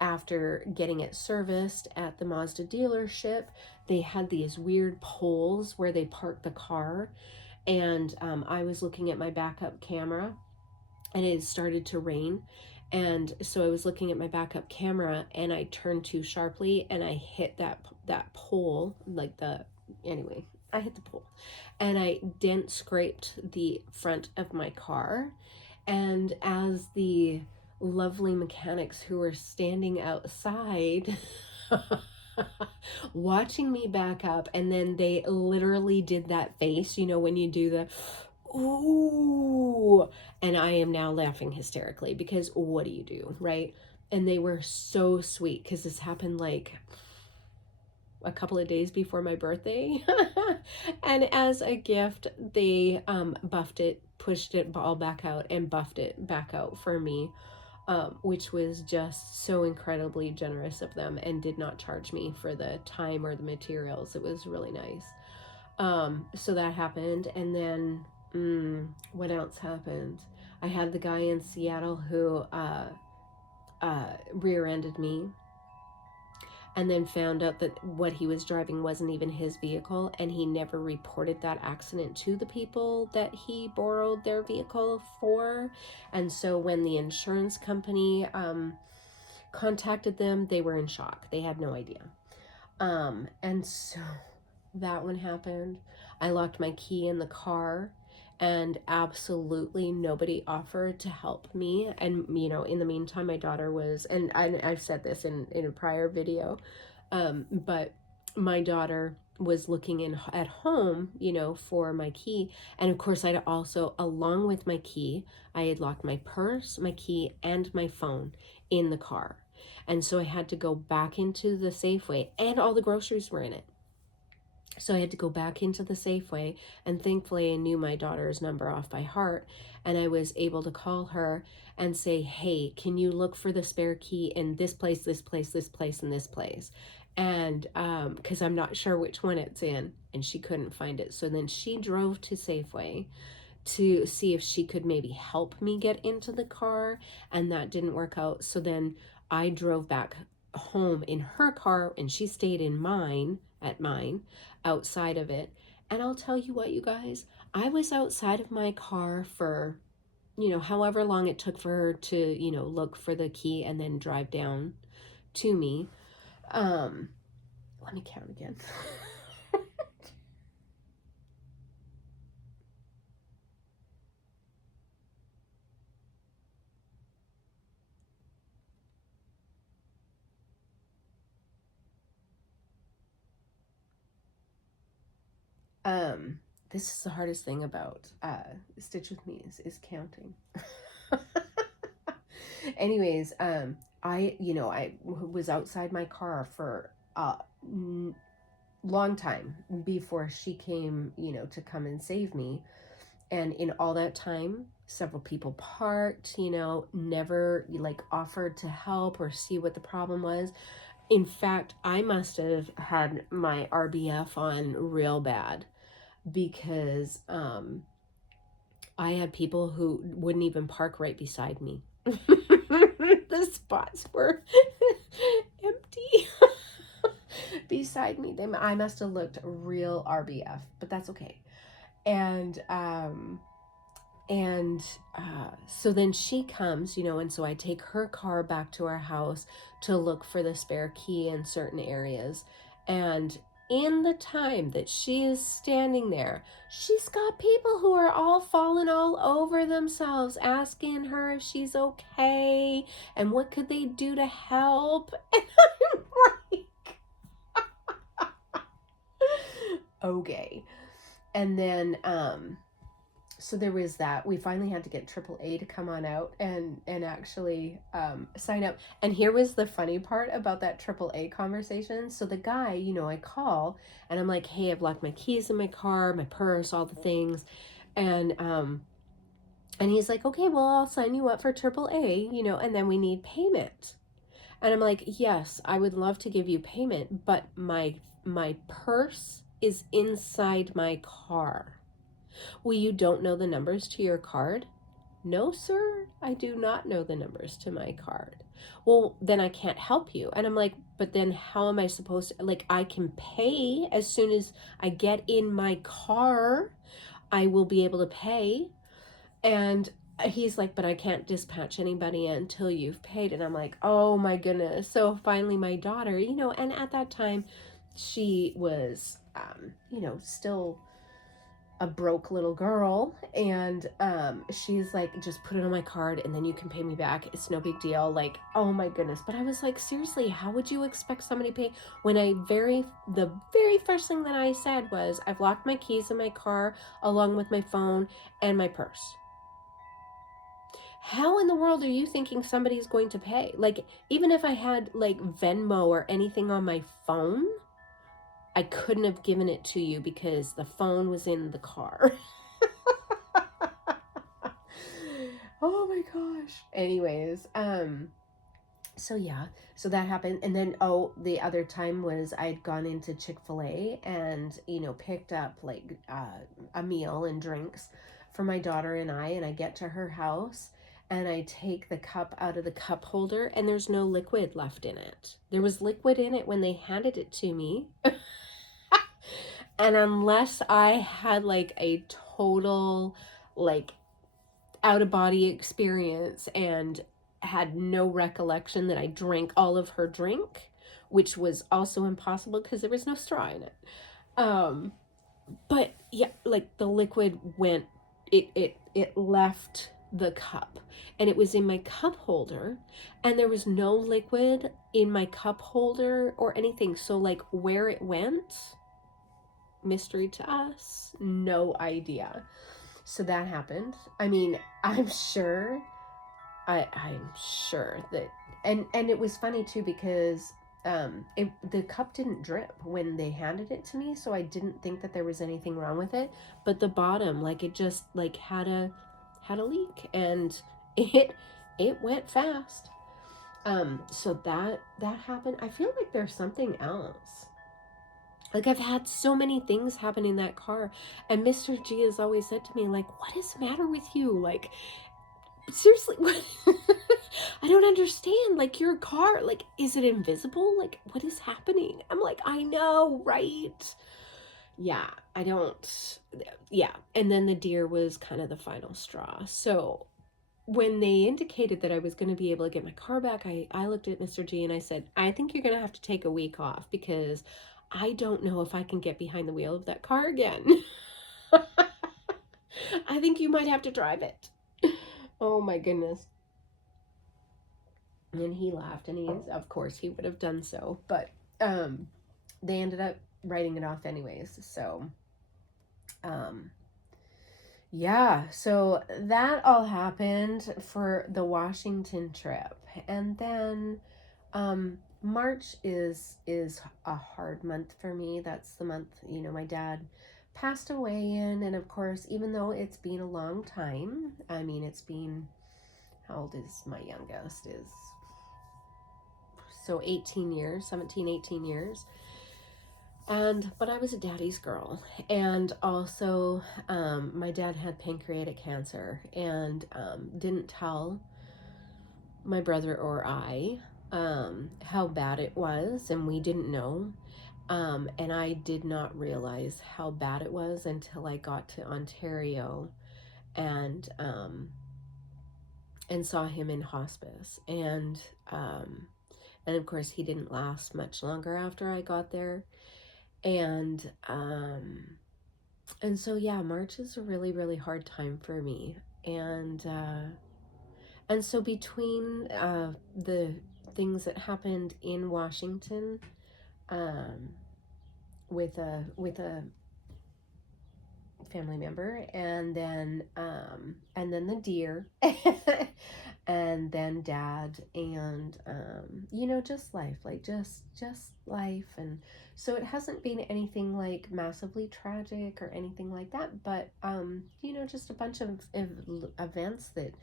after getting it serviced at the Mazda dealership, they had these weird poles where they parked the car. And I was looking at my backup camera, and it had started to rain. And so I was looking at my backup camera, and I turned too sharply and I hit that pole, anyway, I hit the pole and I dent scraped the front of my car. And as the lovely mechanics who were standing outside watching me back up, and then they literally did that face, when you do the ooh, and I am now laughing hysterically because what do you do, right? And they were so sweet because this happened like a couple of days before my birthday. And as a gift, they buffed it, pushed it all back out, and buffed it back out for me, which was just so incredibly generous of them, and did not charge me for the time or the materials. It was really nice. So that happened. And then what else happened? I had the guy in Seattle who rear-ended me, and then found out that what he was driving wasn't even his vehicle, and he never reported that accident to the people that he borrowed their vehicle for. And so when the insurance company contacted them, they were in shock. They had no idea. And so that one happened. I locked my key in the car, and absolutely nobody offered to help me. And in the meantime, my daughter was, and I've said this in a prior video, but my daughter was looking in at home, you know, for my key. And of course, I'd also, along with my key, I had locked my purse, my key, and my phone in the car. And so I had to go back into the Safeway, and all the groceries were in it. So I had to go back into the Safeway, and thankfully I knew my daughter's number off by heart, and I was able to call her and say, hey, can you look for the spare key in this place, this place, this place, and this place? And because I'm not sure which one it's in, and she couldn't find it. So then she drove to Safeway to see if she could maybe help me get into the car, and that didn't work out. So then I drove back home in her car, and she stayed in mine, at mine, outside of it. And I'll tell you what, you guys, I was outside of my car for, you know, however long it took for her to, you know, look for the key and then drive down to me. Let me count again. This is the hardest thing about Stitch with Me is counting. Anyways, I was outside my car for a long time before she came, you know, to come and save me. And in all that time, several people parked, you know, never like offered to help or see what the problem was. In fact, I must have had my RBF on real bad, because I had people who wouldn't even park right beside me. The spots were empty beside me. I must have looked real RBF, but that's okay. And so then she comes, you know, and so I take her car back to our house to look for the spare key in certain areas. And in the time that she is standing there, she's got people who are all falling all over themselves, asking her if she's okay and what could they do to help. And I'm like, okay. And then so there was that. We finally had to get AAA to come on out and actually sign up. And here was the funny part about that AAA conversation. So the guy, you know, I call and I'm like, hey, I've locked my keys in my car, my purse, all the things. And he's like, okay, well, I'll sign you up for AAA, you know, and then we need payment. And I'm like, yes, I would love to give you payment, but my purse is inside my car. Well, you don't know the numbers to your card? No, sir, I do not know the numbers to my card. Well, then I can't help you. And I'm like, but then how am I supposed to, like, I can pay as soon as I get in my car, I will be able to pay. And he's like, but I can't dispatch anybody until you've paid. And I'm like, oh my goodness. So finally my daughter, you know, and at that time she was, you know, still a broke little girl, and she's like, just put it on my card and then you can pay me back, it's no big deal. Like, oh my goodness. But I was like, seriously, how would you expect somebody to pay when the very first thing that I said was, I've locked my keys in my car along with my phone and my purse? How in the world are you thinking somebody's going to pay? Like, even if I had like Venmo or anything on my phone, I couldn't have given it to you because the phone was in the car. Oh my gosh. Anyways, so yeah, so that happened. And then, the other time was I'd gone into Chick-fil-A and, you know, picked up like a meal and drinks for my daughter and I get to her house and I take the cup out of the cup holder and there's no liquid left in it. There was liquid in it when they handed it to me. And unless I had like a total like out of body experience and had no recollection that I drank all of her drink, which was also impossible because there was no straw in it. But yeah, like the liquid went, it left the cup, and it was in my cup holder, and there was no liquid in my cup holder or anything. So like where it went, mystery to us, no idea. So that happened. I mean, I'm sure that, and it was funny too, because the cup didn't drip when they handed it to me, so I didn't think that there was anything wrong with it. But the bottom, like, it just like had a leak, and it went fast. So that happened. I feel like there's something else. Like, I've had so many things happen in that car, and Mr. G has always said to me, like, what is the matter with you? Like, seriously, what? I don't understand. Like, your car, like, is it invisible? Like, what is happening? I'm like, I know, right? Yeah, I don't. Yeah. And then the deer was kind of the final straw. So when they indicated that I was going to be able to get my car back, I looked at Mr. G and I said, I think you're going to have to take a week off, because I don't know if I can get behind the wheel of that car again. I think you might have to drive it. Oh my goodness. And he laughed, and of course, he would have done so. But they ended up writing it off anyways. So, yeah, so that all happened for the Washington trip. And then March is a hard month for me. That's the month, my dad passed away in. And of course, even though it's been a long time, I mean, it's been, how old is my youngest? Is so 18 years, 17, 18 years. But I was a daddy's girl. And also, my dad had pancreatic cancer, and didn't tell my brother or I how bad it was, and we didn't know. And I did not realize how bad it was until I got to Ontario, and saw him in hospice. And of course, he didn't last much longer after I got there. And so yeah, March is a really, really hard time for me. And so between the things that happened in Washington, with a family member, and then the deer, and then dad, and just life, like just life. And so it hasn't been anything like massively tragic or anything like that, but just a bunch of events that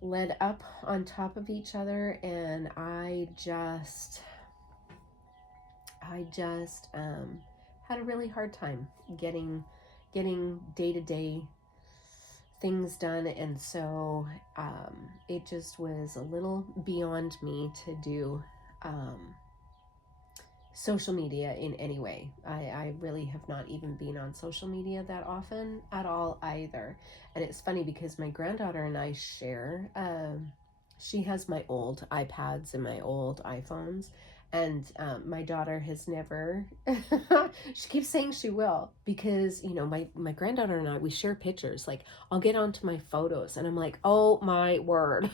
led up on top of each other. And I just had a really hard time getting day-to-day things done. And so it just was a little beyond me to do social media in any way. I really have not even been on social media that often at all either. And it's funny because my granddaughter and I share, she has my old iPads and my old iPhones. And my daughter has never, she keeps saying she will, because, my granddaughter and I, we share pictures. Like, I'll get onto my photos and I'm like, oh my word.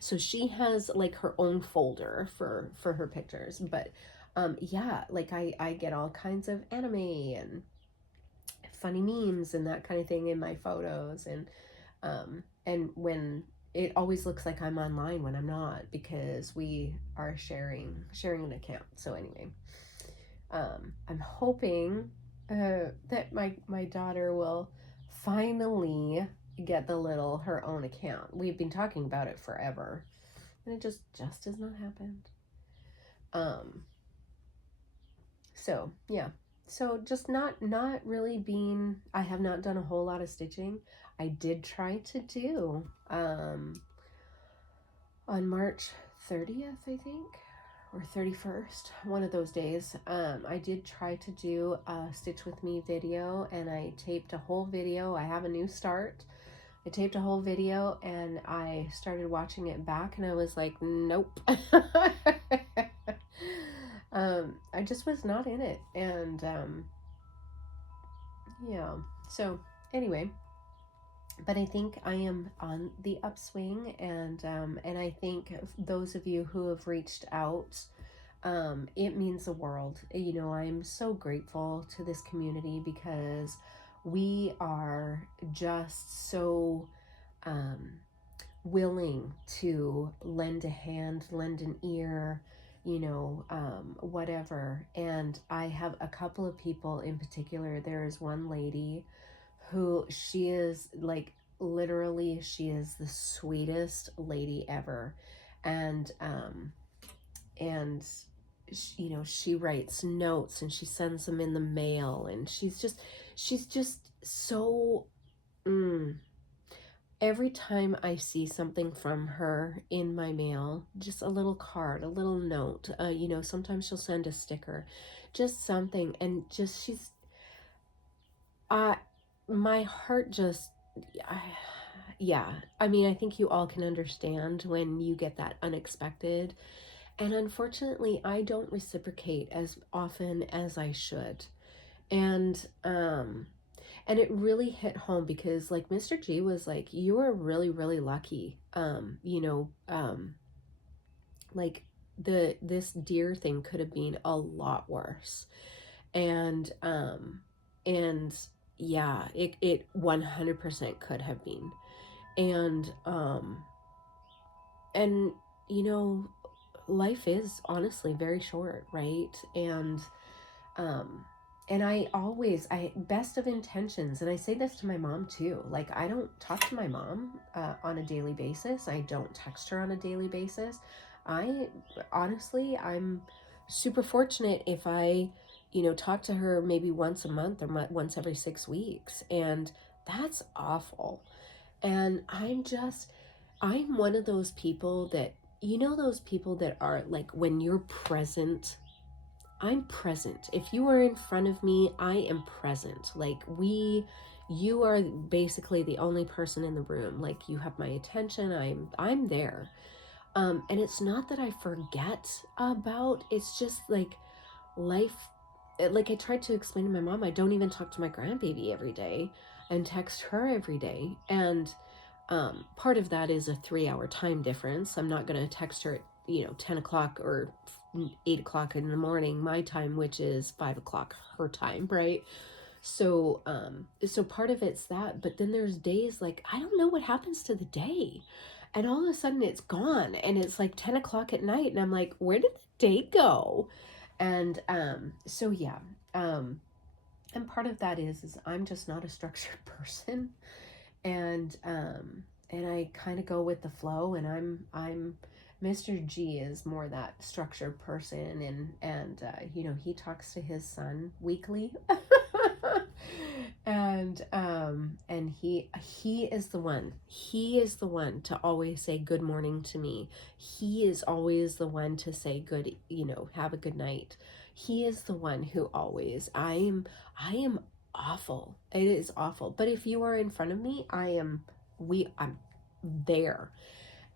So she has like her own folder for her pictures. But yeah, like I get all kinds of anime and funny memes and that kind of thing in my photos. And when it always looks like I'm online when I'm not, because we are sharing an account. So anyway, I'm hoping that my daughter will finally get her own account. We've been talking about it forever, and it just has not happened. So yeah, so just not really being, I have not done a whole lot of stitching. I did try to do on March 30th, I think, or 31st, one of those days. I did try to do a Stitch With Me video, and I taped a whole video. I have a new start. I taped a whole video, and I started watching it back, and I was like, nope. I just was not in it. And yeah, so anyway, but I think I am on the upswing, and I think those of you who have reached out, it means the world. You know, I'm so grateful to this community because we are just so um, willing to lend a hand, lend an ear, whatever. And I have a couple of people in particular. There is one lady who, she is like, literally, she is the sweetest lady ever. And she writes notes and she sends them in the mail, and she's just so, every time I see something from her in my mail, just a little card, a little note, sometimes she'll send a sticker, just something, and just uh, my heart just, I, yeah, I mean, I think you all can understand when you get that unexpected. And unfortunately, I don't reciprocate as often as I should. And and it really hit home because, like, Mr. G was like, you were really, really lucky. Like, this deer thing could have been a lot worse. And yeah, it 100% could have been. And you know life is honestly very short, right? Um and I best of intentions, and I say this to my mom too. Like, I don't talk to my mom on a daily basis. I don't text her on a daily basis. I honestly, I'm super fortunate if I talk to her maybe once a month or once every 6 weeks, and that's awful. And I'm one of those people that, those people that are like, when you're present, I'm present. If you are in front of me, I am present. Like, you are basically the only person in the room. Like, you have my attention. I'm there. And it's not that I forget about, it's just like life. Like, I tried to explain to my mom, I don't even talk to my grandbaby every day and text her every day. And part of that is a 3 hour time difference. I'm not going to text her at 10 o'clock or 8 o'clock in the morning my time, which is 5 o'clock her time, right? So part of it's that. But then there's days like, I don't know what happens to the day, and all of a sudden it's gone, and it's like 10 o'clock at night, and I'm like, where did the day go? And so yeah. And part of that is I'm just not a structured person. And I kind of go with the flow, and I'm Mr. G is more that structured person, and he talks to his son weekly. And he is the one to always say good morning to me. He is always the one to say good, have a good night. He is the one who always, I am awful. It is awful. But if you are in front of me, I'm there.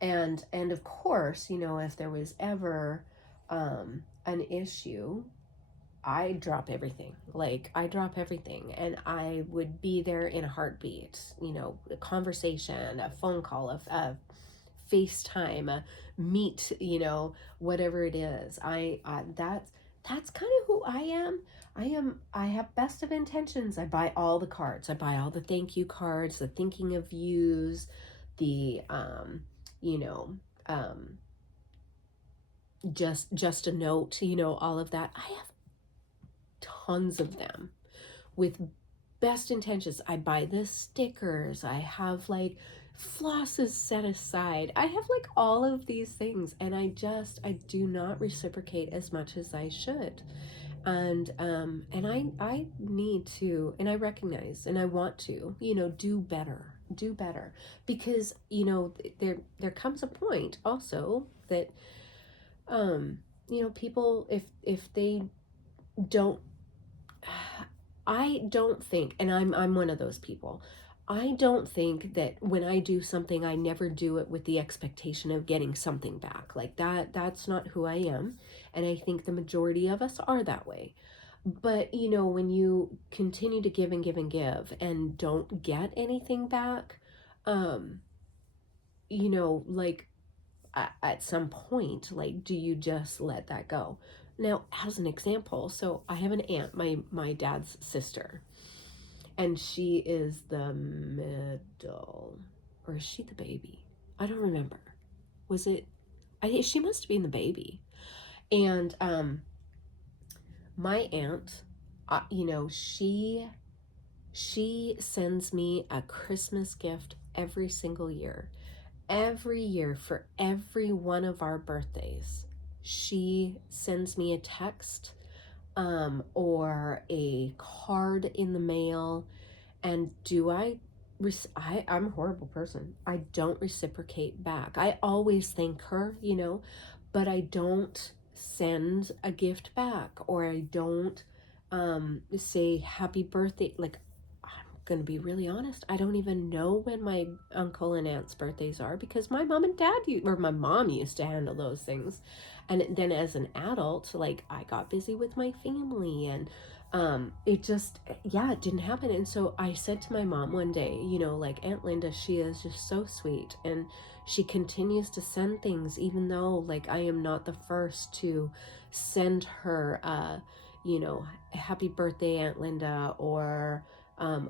And of course, if there was ever an issue, I drop everything. Like, I drop everything, and I would be there in a heartbeat. A conversation, a phone call, a FaceTime, a meet, whatever it is. That's kind of who I am. I have best of intentions. I buy all the cards. I buy all the thank you cards, the thinking of yous, the you know, um just a note, all of that. I have tons of them with best intentions. I buy the stickers. I have like flosses set aside. I have like all of these things, and I do not reciprocate as much as I should. And I need to, and I recognize, and I want to, do better, because there comes a point also that people, if they don't, I don't think, and I'm one of those people. I don't think that when I do something, I never do it with the expectation of getting something back. Like, that's not who I am. And I think the majority of us are that way. But when you continue to give and give and give and don't get anything back, um, you know, like at some point, like, do you just let that go? Now, as an example, so I have an aunt, my dad's sister, and she is the middle, or is she the baby? I don't remember. Was it? She must have been the baby. And my aunt, you know, she sends me a Christmas gift every single year. Every year for every one of our birthdays, she sends me a text or a card in the mail. And I'm a horrible person. I don't reciprocate back. I always thank her, you know, but I don't send a gift back, or I don't say happy birthday. Like, I'm gonna be really honest, I don't even know when my uncle and aunt's birthdays are, because my mom and dad or my mom used to handle those things. And then as an adult, like, I got busy with my family, and it just, yeah, it didn't happen. And so I said to my mom one day, you know, like, Aunt Linda, she is just so sweet, and she continues to send things, even though, like, I am not the first to send her you know, happy birthday, Aunt Linda, or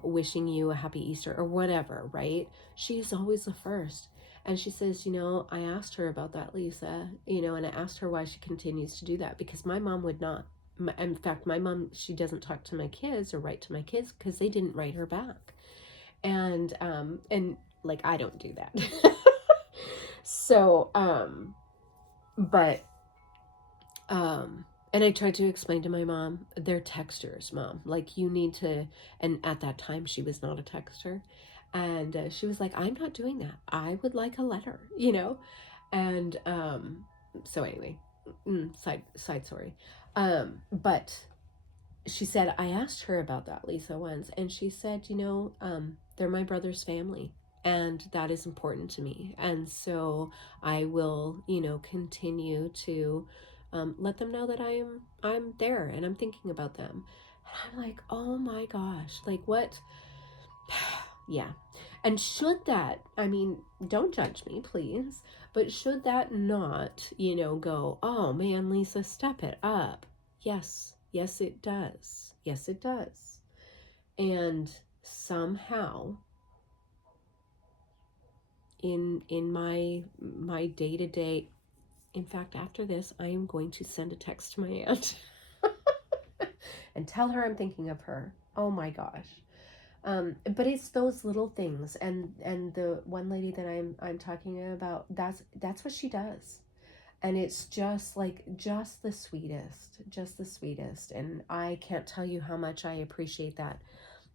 wishing you a happy Easter, or whatever, right? She's always the first. And she says, you know, I asked her about that, Lisa, you know, and I asked her why she continues to do that, because my mom would not. In fact, my mom, she doesn't talk to my kids or write to my kids because they didn't write her back. And like, I don't do that. So, but and I tried to explain to my mom, they're texters, mom. Like, you need to, and at that time she was not a texter. And she was like, I'm not doing that. I would like a letter, you know? And so anyway, side story. But she said, I asked her about that, Lisa, once, and she said, you know, they're my brother's family, and that is important to me. And so I will, you know, continue to let them know that I'm there and I'm thinking about them. And I'm like, oh my gosh, like, what? Yeah. And should that, I mean, don't judge me, please, but should that not, you know, go, oh man, Lisa, step it up? Yes, yes, it does. Yes, it does. And somehow, in my day-to-day, in fact, after this, I am going to send a text to my aunt and tell her I'm thinking of her. Oh my gosh. But it's those little things, and the one lady that I'm talking about, that's what she does. And it's just like, just the sweetest. And I can't tell you how much I appreciate that,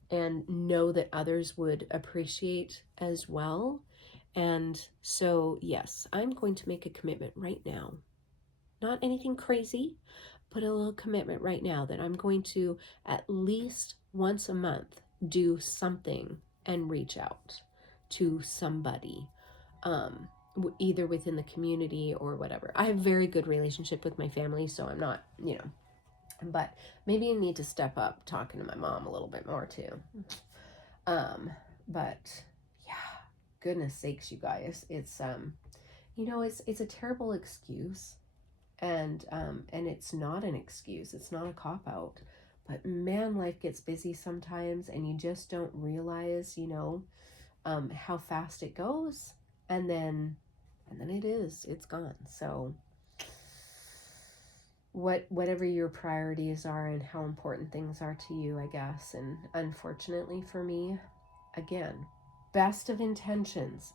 and know that others would appreciate as well. And so, yes, I'm going to make a commitment right now. Not anything crazy, but a little commitment right now that I'm going to, at least once a month, do something and reach out to somebody, either within the community or whatever. I have a very good relationship with my family, so I'm not, you know, but maybe I need to step up talking to my mom a little bit more too. But yeah, goodness sakes, you guys, it's you know, it's a terrible excuse, and it's not an excuse, it's not a cop out, but man, life gets busy sometimes, and you just don't realize, you know, how fast it goes, and then it's gone. So whatever your priorities are and how important things are to you, I guess. And unfortunately for me, again, best of intentions,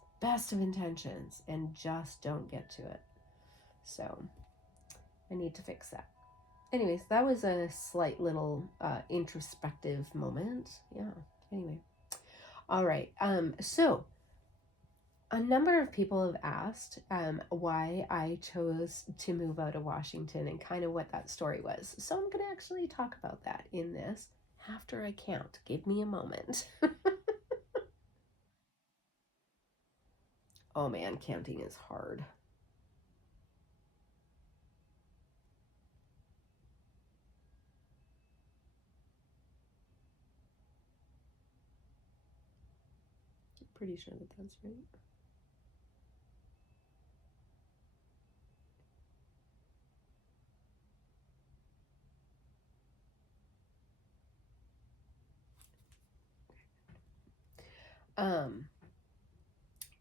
and just don't get to it. So I need to fix that. Anyways, that was a slight little introspective moment. Yeah. Anyway. All right. So a number of people have asked why I chose to move out of Washington and kind of what that story was. So I'm going to actually talk about that in this after I count. Give me a moment. Oh man, counting is hard. pretty sure that that's right.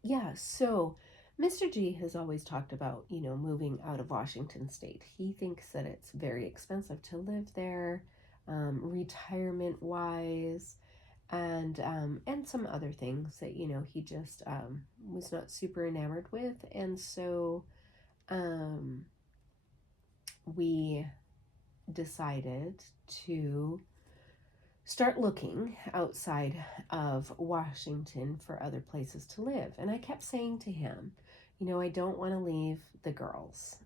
Yeah, so Mr. G has always talked about, moving out of Washington State. He thinks that it's very expensive to live there, retirement wise, and some other things that, he just was not super enamored with. And so um, we decided to start looking outside of Washington for other places to live. And I kept saying to him, I don't want to leave the girls.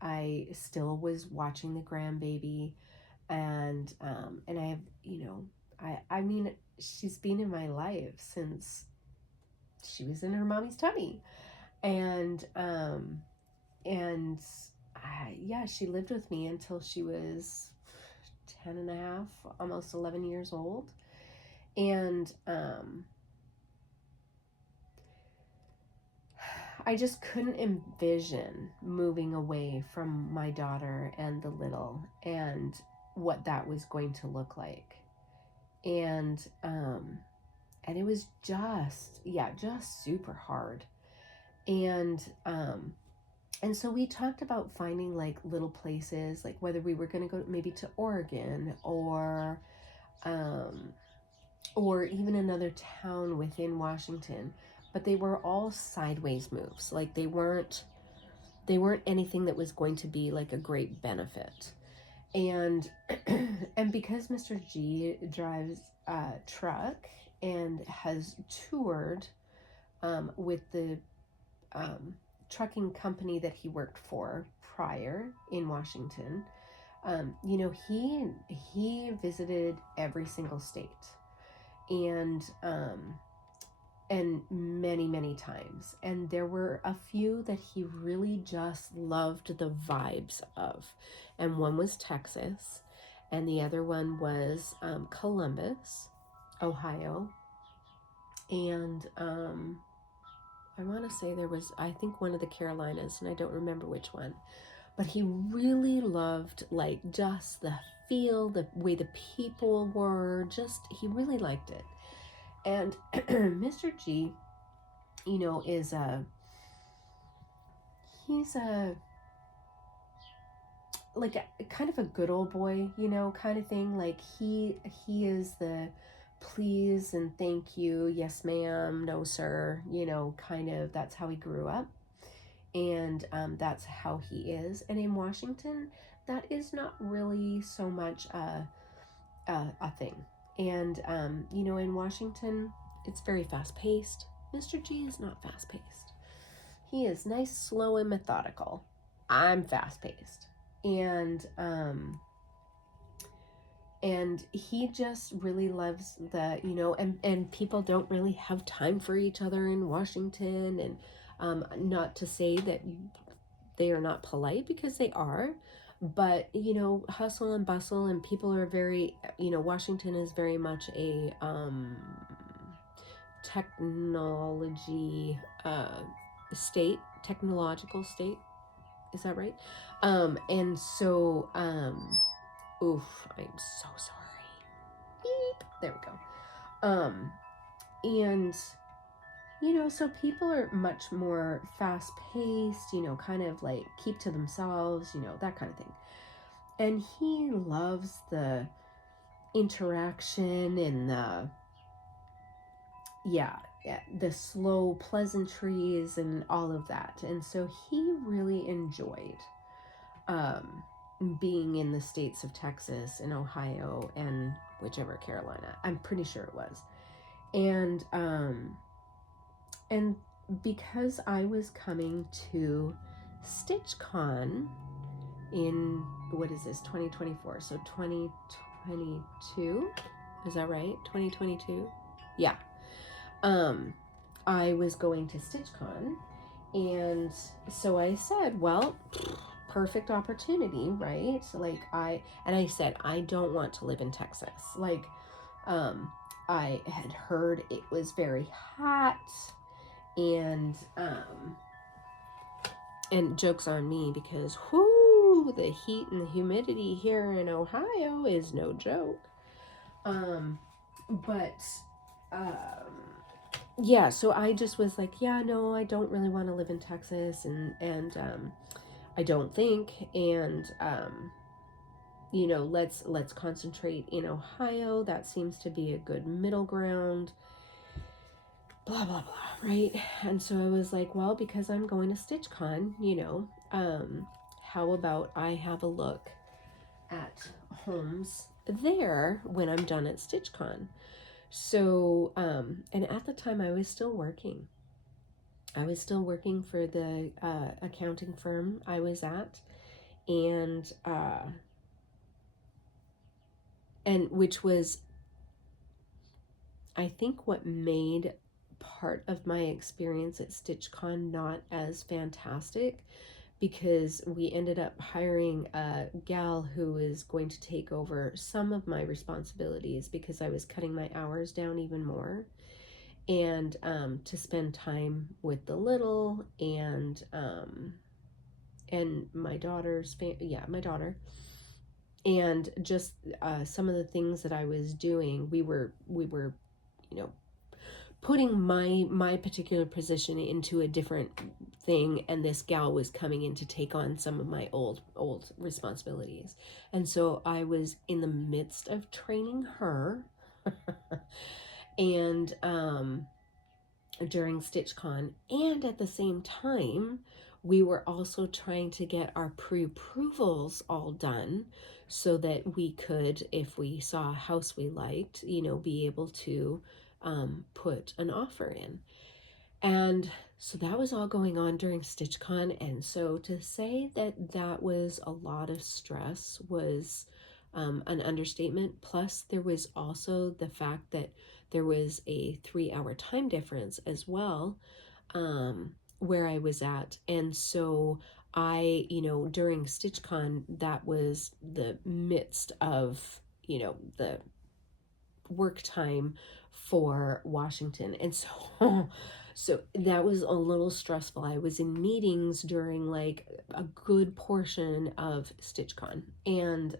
I still was watching the grandbaby, and I have, I mean, she's been in my life since she was in her mommy's tummy, and yeah, she lived with me until she was 10 and a half, almost 11 years old. And I just couldn't envision moving away from my daughter and the little, and what that was going to look like. And it was just super hard. And so we talked about finding like little places, like whether we were going to go maybe to Oregon, or even another town within Washington, but they were all sideways moves. Like they weren't anything that was going to be like a great benefit. And and because Mr. G drives a truck and has toured with the trucking company that he worked for prior in Washington, he visited every single state, and many times. And there were a few that he really just loved the vibes of. And one was Texas, and the other one was Columbus, Ohio. And I want to say there was, I think, one of the Carolinas, and I don't remember which one. But he really loved like just the feel, the way the people were, he really liked it. And Mr. G, is he's a like a kind of a good old boy, kind of thing. Like he is the please and thank you, yes ma'am, no sir, kind of, that's how he grew up. And that's how he is. And in Washington, that is not really so much a thing. And in Washington, it's very fast paced. Mr. G is not fast paced. He is nice, slow, and methodical. I'm fast paced. And he just really loves the, and people don't really have time for each other in Washington. And not to say that they are not polite, because they are, but hustle and bustle, and people are very, Washington is very much a technology state, technological state. Is that right? And so, oof, I'm so sorry. Beep. There we go. And so people are much more fast paced, kind of like keep to themselves, that kind of thing. And he loves the interaction and the slow pleasantries and all of that. And so he really enjoyed being in the states of Texas and Ohio and whichever Carolina. I'm pretty sure it was. And because I was coming to StitchCon in, what is this, 2024, so 2022, is that right? 2022? Yeah. I was going to StitchCon, and so I said, well, perfect opportunity, right? So like I said, I don't want to live in Texas. Like, I had heard it was very hot, and joke's on me because whoo, the heat and the humidity here in Ohio is no joke. But yeah, so I just was like, yeah, no, I don't really want to live in Texas, and I don't think, and let's concentrate in Ohio. That seems to be a good middle ground. Blah blah blah, right? And so I was like, well, because I'm going to StitchCon, how about I have a look at homes there when I'm done at StitchCon? So, and at the time I was still working. I was still working for the accounting firm I was at, and which was, I think, what made part of my experience at StitchCon not as fantastic, because we ended up hiring a gal who was going to take over some of my responsibilities because I was cutting my hours down even more, and to spend time with the little and my daughter's my daughter, and just some of the things that I was doing. We were putting my particular position into a different thing, and this gal was coming in to take on some of my old responsibilities, and so I was in the midst of training her and during StitchCon, and at the same time we were also trying to get our pre-approvals all done so that we could, if we saw a house we liked, be able to put an offer in. And so that was all going on during StitchCon. And so to say that that was a lot of stress was an understatement. Plus, there was also the fact that there was a 3-hour time difference as well, where I was at. And so I, during StitchCon, that was the midst of, the work time for Washington. And so so that was a little stressful. I was in meetings during like a good portion of StitchCon. And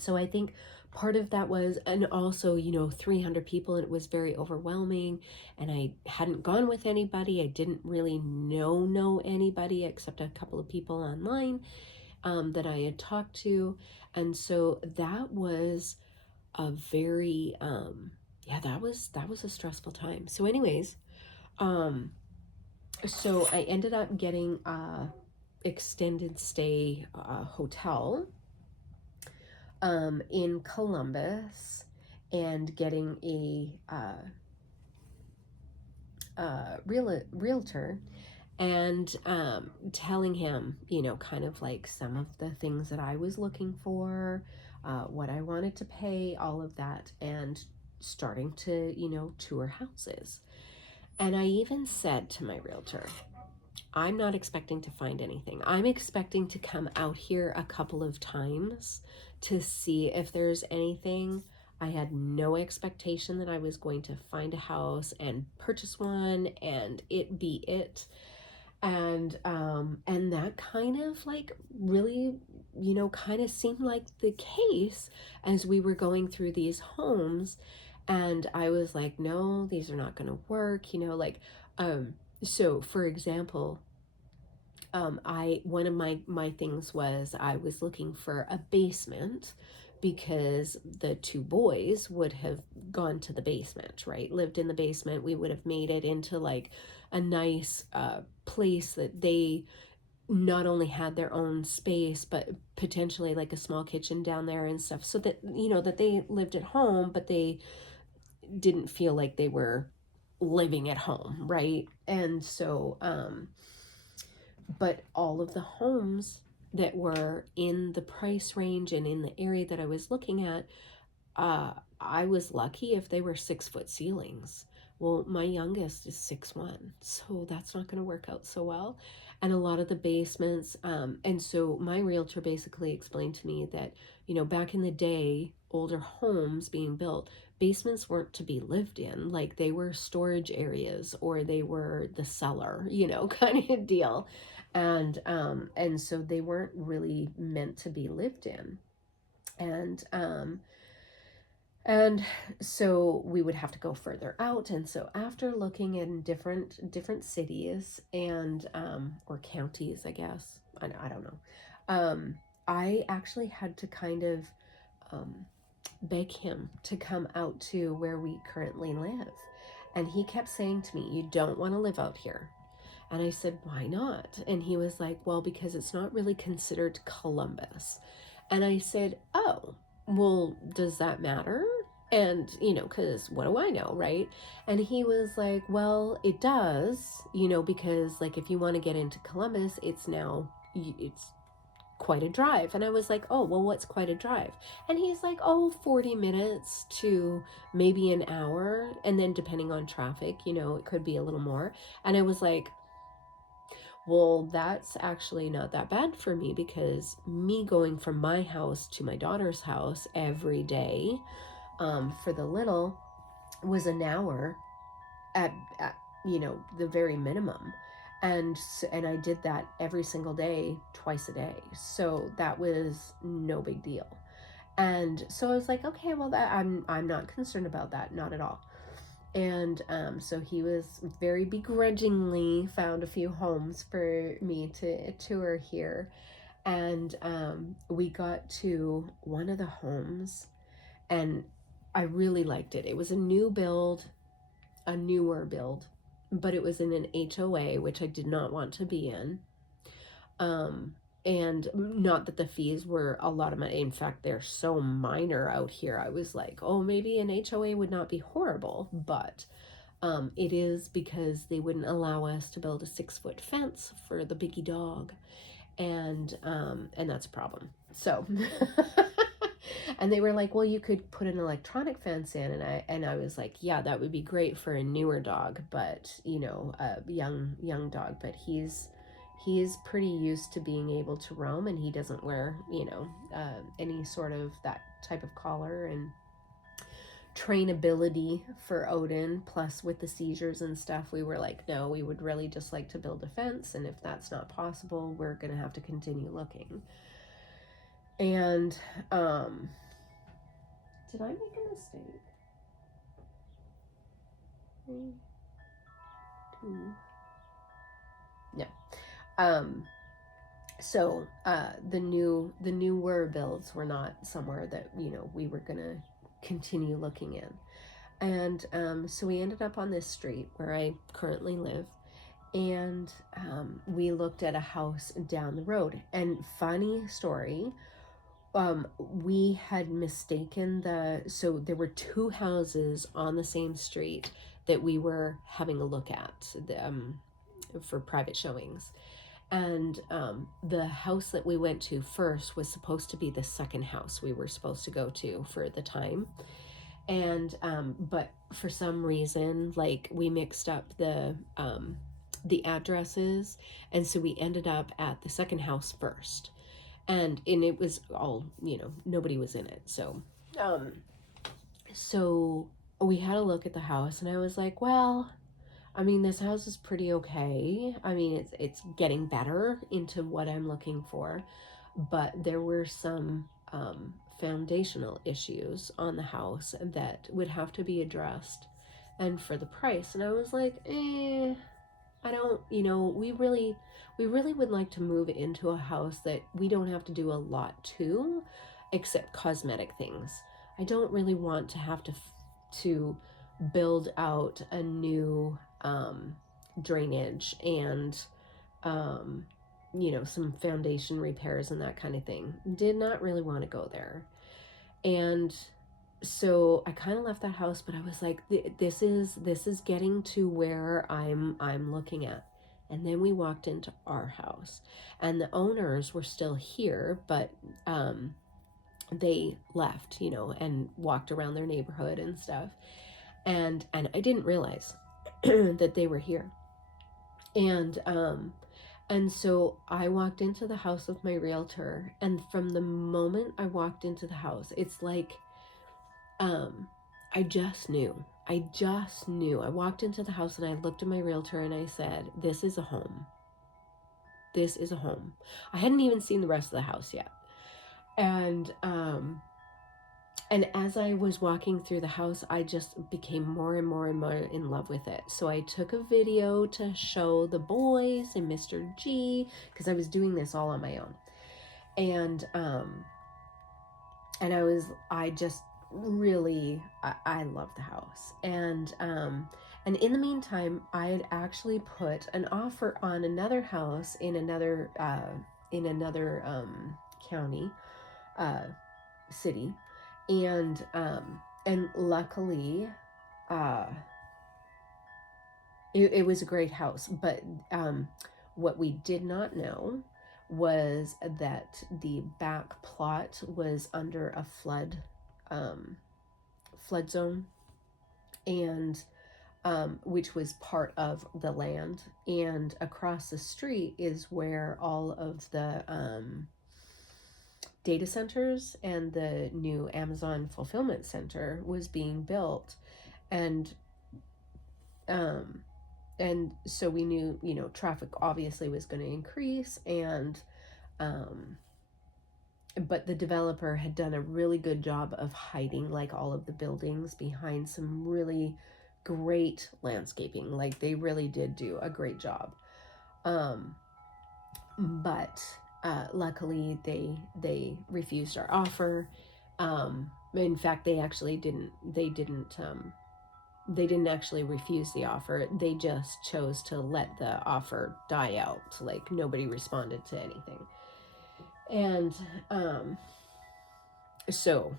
so I think part of that was, and also 300 people, and it was very overwhelming, and I hadn't gone with anybody. I didn't really know anybody except a couple of people online that I had talked to. And so that was a very that was a stressful time. So anyways, so I ended up getting a extended stay hotel in Columbus, and getting a realtor, and telling him, kind of like some of the things that I was looking for, what I wanted to pay, all of that, and starting to, tour houses. And I even said to my realtor, I'm not expecting to find anything. I'm expecting to come out here a couple of times to see if there's anything. I had no expectation that I was going to find a house and purchase one and it be it. And that kind of like really, kind of seemed like the case as we were going through these homes. And I was like, no, these are not going to work, so for example, one of my things was I was looking for a basement because the two boys would have gone to the basement, right? Lived in the basement. We would have made it into like a nice place that they not only had their own space, but potentially like a small kitchen down there and stuff, so that that they lived at home, but they didn't feel like they were living at home, right? And so but all of the homes that were in the price range and in the area that I was looking at, I was lucky if they were 6-foot ceilings. Well, my youngest is 6'1", so that's not going to work out so well. And a lot of the basements, and so my realtor basically explained to me that, back in the day, older homes being built, basements weren't to be lived in. Like, they were storage areas, or they were the cellar, kind of deal. And so they weren't really meant to be lived in. And so we would have to go further out. And so after looking in different cities and or counties, I guess, I don't know, I actually had to kind of um, beg him to come out to where we currently live. And he kept saying to me, "You don't want to live out here." And I said, "Why not?" And he was like, "Well, because it's not really considered Columbus." And I said, "Oh, well, does that matter?" And, because what do I know, right? And he was like, "Well, it does, because, like, if you want to get into Columbus, it's quite a drive." And I was like, "Oh, well, what's quite a drive?" And he's like, "Oh, 40 minutes to maybe an hour. And then depending on traffic, it could be a little more." And I was like, "Well, that's actually not that bad for me, because me going from my house to my daughter's house every day, for the little, was an hour at the very minimum. And I did that every single day, twice a day. So that was no big deal. And so I was like, okay, well, that I'm not concerned about that, not at all. And so he was very begrudgingly found a few homes for me to tour here. And we got to one of the homes, and I really liked it. It was a newer build, but it was in an HOA, which I did not want to be in. And not that the fees were a lot of money. In fact, they're so minor out here. I was like, oh, maybe an HOA would not be horrible, but it is, because they wouldn't allow us to build a 6-foot fence for the biggie dog, and that's a problem. So, and they were like, "Well, you could put an electronic fence in," and I was like, "Yeah, that would be great for a newer dog, but a young dog, but he's pretty used to being able to roam, and he doesn't wear any sort of that type of collar and trainability for Odin. Plus, with the seizures and stuff, we were like, no, we would really just like to build a fence, and if that's not possible, we're gonna have to continue looking." And did I make a mistake? 3, 2. No. So the newer builds were not somewhere that we were gonna continue looking in. And so we ended up on this street where I currently live, and we looked at a house down the road. And funny story, we had mistaken so there were 2 houses on the same street that we were having a look at for private showings. And the house that we went to first was supposed to be the second house we were supposed to go to for the time. And but for some reason, like, we mixed up the addresses, and so we ended up at the second house first. And it was all, nobody was in it. Um so we had a look at the house, and I was like, well, I mean, this house is pretty okay. I mean, it's getting better into what I'm looking for, but there were some foundational issues on the house that would have to be addressed, and for the price. And I was like, I don't, we really would like to move into a house that we don't have to do a lot to, except cosmetic things. I don't really want to have to build out a new drainage and some foundation repairs and that kind of thing. Did not really want to go there. And so I kind of left that house, but I was like, this is getting to where I'm looking at. And then we walked into our house, and the owners were still here, but they left, and walked around their neighborhood and stuff. And I didn't realize that they were here. And so I walked into the house with my realtor, and from the moment I walked into the house, it's like I just knew. I just knew. I walked into the house and I looked at my realtor and I said, this is a home. This is a home. I hadn't even seen the rest of the house yet. And as I was walking through the house, I just became more and more and more in love with it. So I took a video to show the boys and Mr. G, because I was doing this all on my own. And I just really, I love the house. And in the meantime, I had actually put an offer on another house in another county, city, and luckily, it was a great house. But what we did not know was that the back plot was under a flood zone, and which was part of the land, and across the street is where all of the data centers and the new Amazon fulfillment center was being built. And so we knew, traffic obviously was going to increase, and but the developer had done a really good job of hiding like all of the buildings behind some really great landscaping. Like they really did do a great job. But luckily they refused our offer. In fact, they didn't actually refuse the offer. They just chose to let the offer die out. Like nobody responded to anything. And so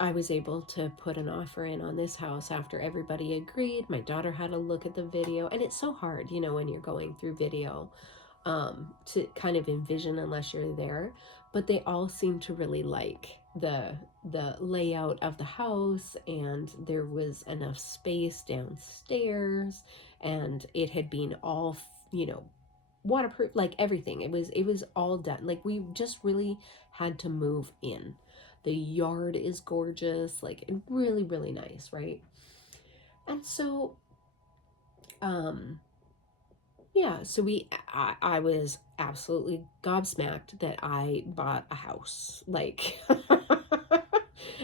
I was able to put an offer in on this house after everybody agreed. My daughter had a look at the video, and it's so hard, when you're going through video, to kind of envision unless you're there. But they all seem to really like the layout of the house, and there was enough space downstairs, and it had been all, waterproof, like everything. It was all done. Like we just really had to move in. The yard is gorgeous, like really, really nice, right? And so, yeah, so I was absolutely gobsmacked that I bought a house, like,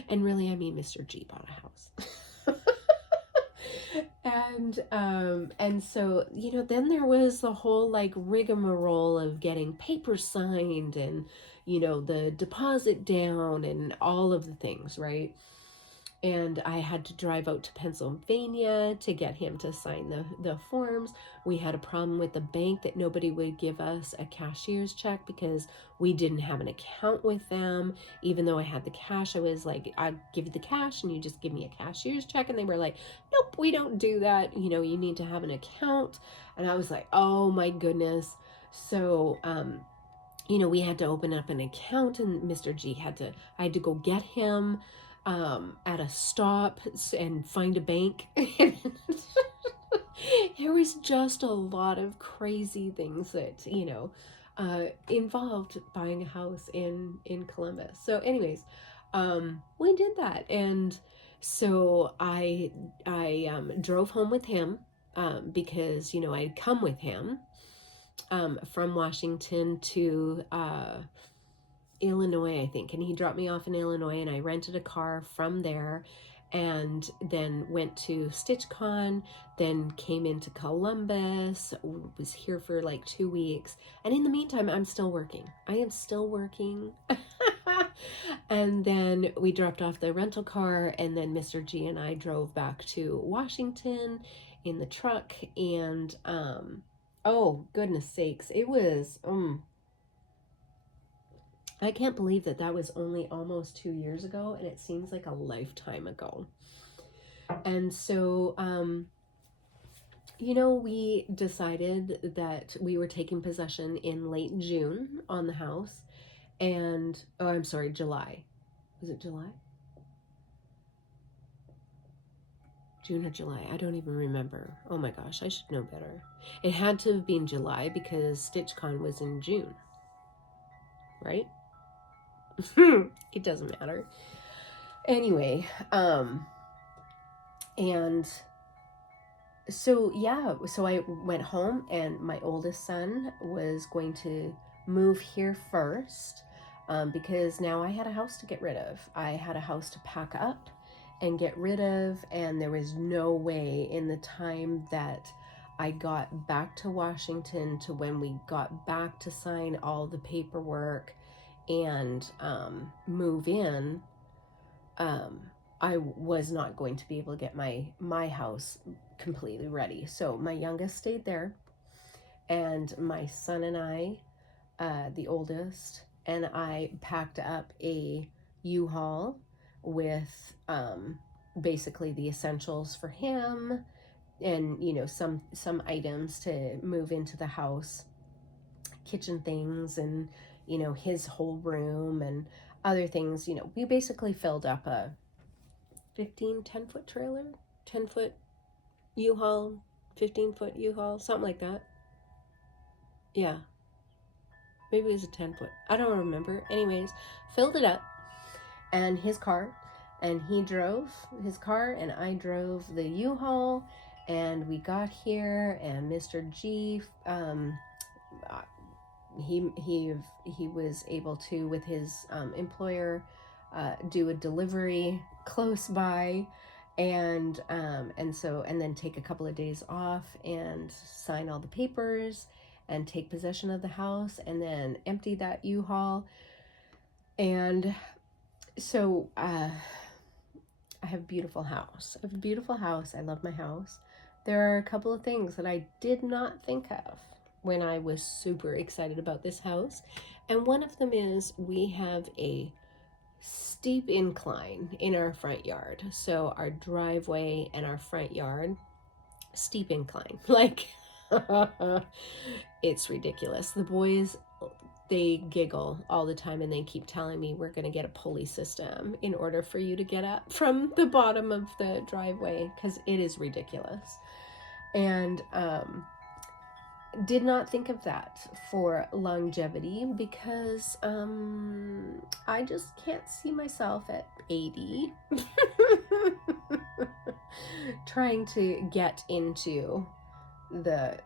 and really, I mean, Mr. G bought a house. And so, then there was the whole like rigmarole of getting papers signed and, the deposit down and all of the things, right? And I had to drive out to Pennsylvania to get him to sign the forms. We had a problem with the bank that nobody would give us a cashier's check because we didn't have an account with them. Even though I had the cash, I was like, I'd give you the cash and you just give me a cashier's check. And they were like, nope, we don't do that. You need to have an account. And I was like, oh my goodness. So, we had to open up an account, and Mr. G I had to go get him at a stop and find a bank. There was just a lot of crazy things that, involved buying a house in Columbus. So anyways, we did that. And so I drove home with him, because, I'd come with him from Washington to Illinois, I think. And he dropped me off in Illinois, and I rented a car from there, and then went to StitchCon, then came into Columbus, was here for like 2 weeks. And in the meantime, I'm still working. I am still working. And then we dropped off the rental car, and then Mr. G and I drove back to Washington in the truck. And oh, goodness sakes, it was I can't believe that was only almost 2 years ago, and it seems like a lifetime ago. And so, we decided that we were taking possession in late June on the house, and, oh, I'm sorry, July. Was it July? June or July? I don't even remember. Oh my gosh, I should know better. It had to have been July because StitchCon was in June, right? It doesn't matter. Anyway, and so yeah, so I went home, and my oldest son was going to move here first, because now I had a house to get rid of. I had a house to pack up and get rid of, and there was no way in the time that I got back to Washington to when we got back to sign all the paperwork and move in. um, I was not going to be able to get my house completely ready. So my youngest stayed there, and my son and I, the oldest, and I packed up a U-Haul with basically the essentials for him, and some items to move into the house, kitchen things, and his whole room and other things. We basically filled up a 10-foot trailer, 10-foot U-Haul, 15-foot U-Haul, something like that. Yeah, maybe it was a 10-foot. I don't remember. Anyways, filled it up, and his car, and he drove his car, and I drove the U-Haul, and we got here, and Mr. G, he was able to, with his employer, do a delivery close by, and then take a couple of days off and sign all the papers and take possession of the house and then empty that U-Haul. And so I have a beautiful house. I have a beautiful house. I love my house. There are a couple of things that I did not think of when I was super excited about this house. And one of them is we have a steep incline in our front yard. So our driveway and our front yard, steep incline. Like, it's ridiculous. The boys, they giggle all the time, and they keep telling me we're going to get a pulley system in order for you to get up from the bottom of the driveway, because it is ridiculous. And did not think of that for longevity, because I just can't see myself at 80 trying to get into the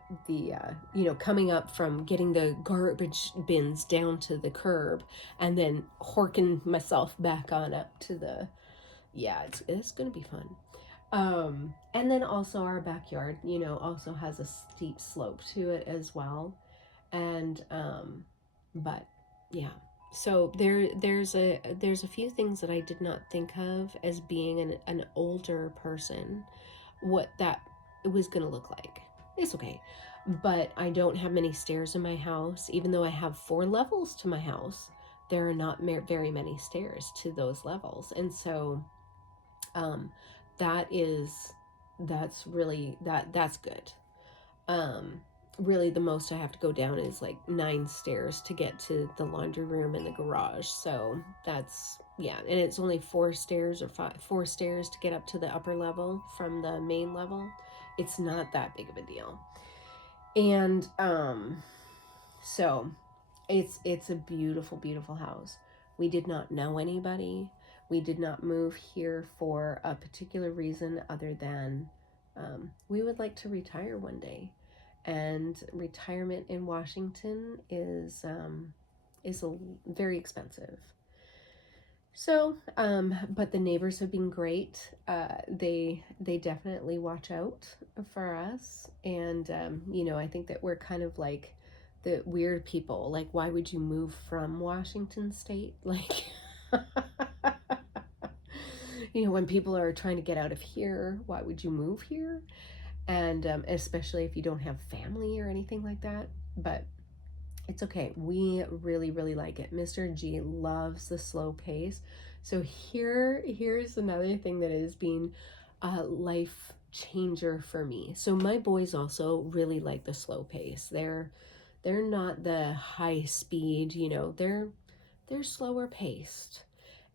coming up from getting the garbage bins down to the curb and then horking myself back on up to the, yeah, it's gonna be fun. And then also our backyard, also has a steep slope to it as well. And, but yeah, so there's a few things that I did not think of as being an older person, what that was going to look like. It's okay. But I don't have many stairs in my house. Even though I have 4 levels to my house, there are not very many stairs to those levels. And so, that's really that's good. Really the most I have to go down is like 9 stairs to get to the laundry room and the garage. So that's, yeah, and it's only 4 stairs or 4 stairs to get up to the upper level from the main level. It's not that big of a deal. And so it's a beautiful, beautiful house. We did not know anybody. We did not move here for a particular reason other than we would like to retire one day. And retirement in Washington is very expensive. So, but the neighbors have been great. They definitely watch out for us, and I think that we're kind of like the weird people. Like, why would you move from Washington State? Like, when people are trying to get out of here, why would you move here? And especially if you don't have family or anything like that. But it's okay. We really, really like it. Mr. G loves the slow pace. So here's another thing that has been a life changer for me. So my boys also really like the slow pace. They're not the high speed, they're slower paced.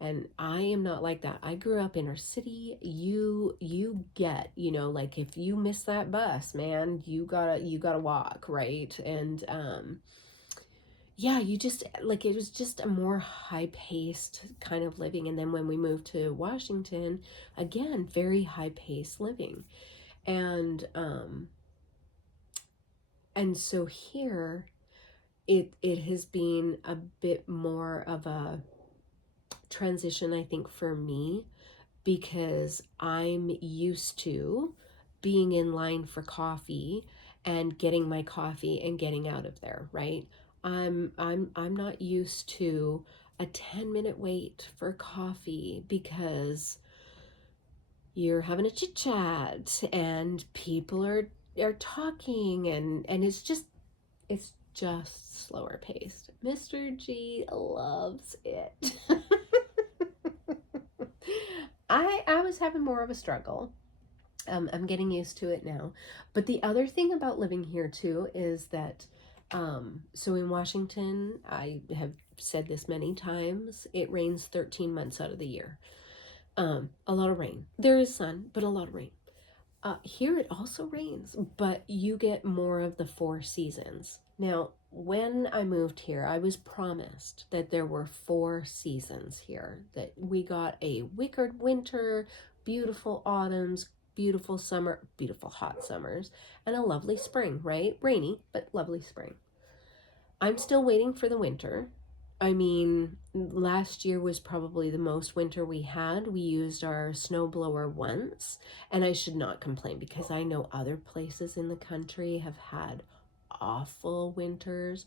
And I am not like that. I grew up inner city. You get, like if you miss that bus, man, you gotta walk, right? And yeah, you just like, it was just a more high-paced kind of living. And then when we moved to Washington, again, very high-paced living. And and so here it has been a bit more of a transition, I think, for me, because I'm used to being in line for coffee and getting my coffee and getting out of there, right? I'm not used to a 10-minute wait for coffee because you're having a chit chat and people are talking, and it's just slower paced. Mr. G loves it. I was having more of a struggle. I'm getting used to it now. But the other thing about living here too is that, so in Washington, I have said this many times, it rains 13 months out of the year. A lot of rain. There is sun, but a lot of rain. Here it also rains, but you get more of the four seasons. Now, when I moved here, I was promised that there were four seasons here, that we got a wicked winter, beautiful autumns, beautiful summer, beautiful hot summers, and a lovely spring, right? Rainy, but lovely spring. I'm still waiting for the winter. I mean, last year was probably the most winter we had. We used our snowblower once, and I should not complain because I know other places in the country have had awful winters.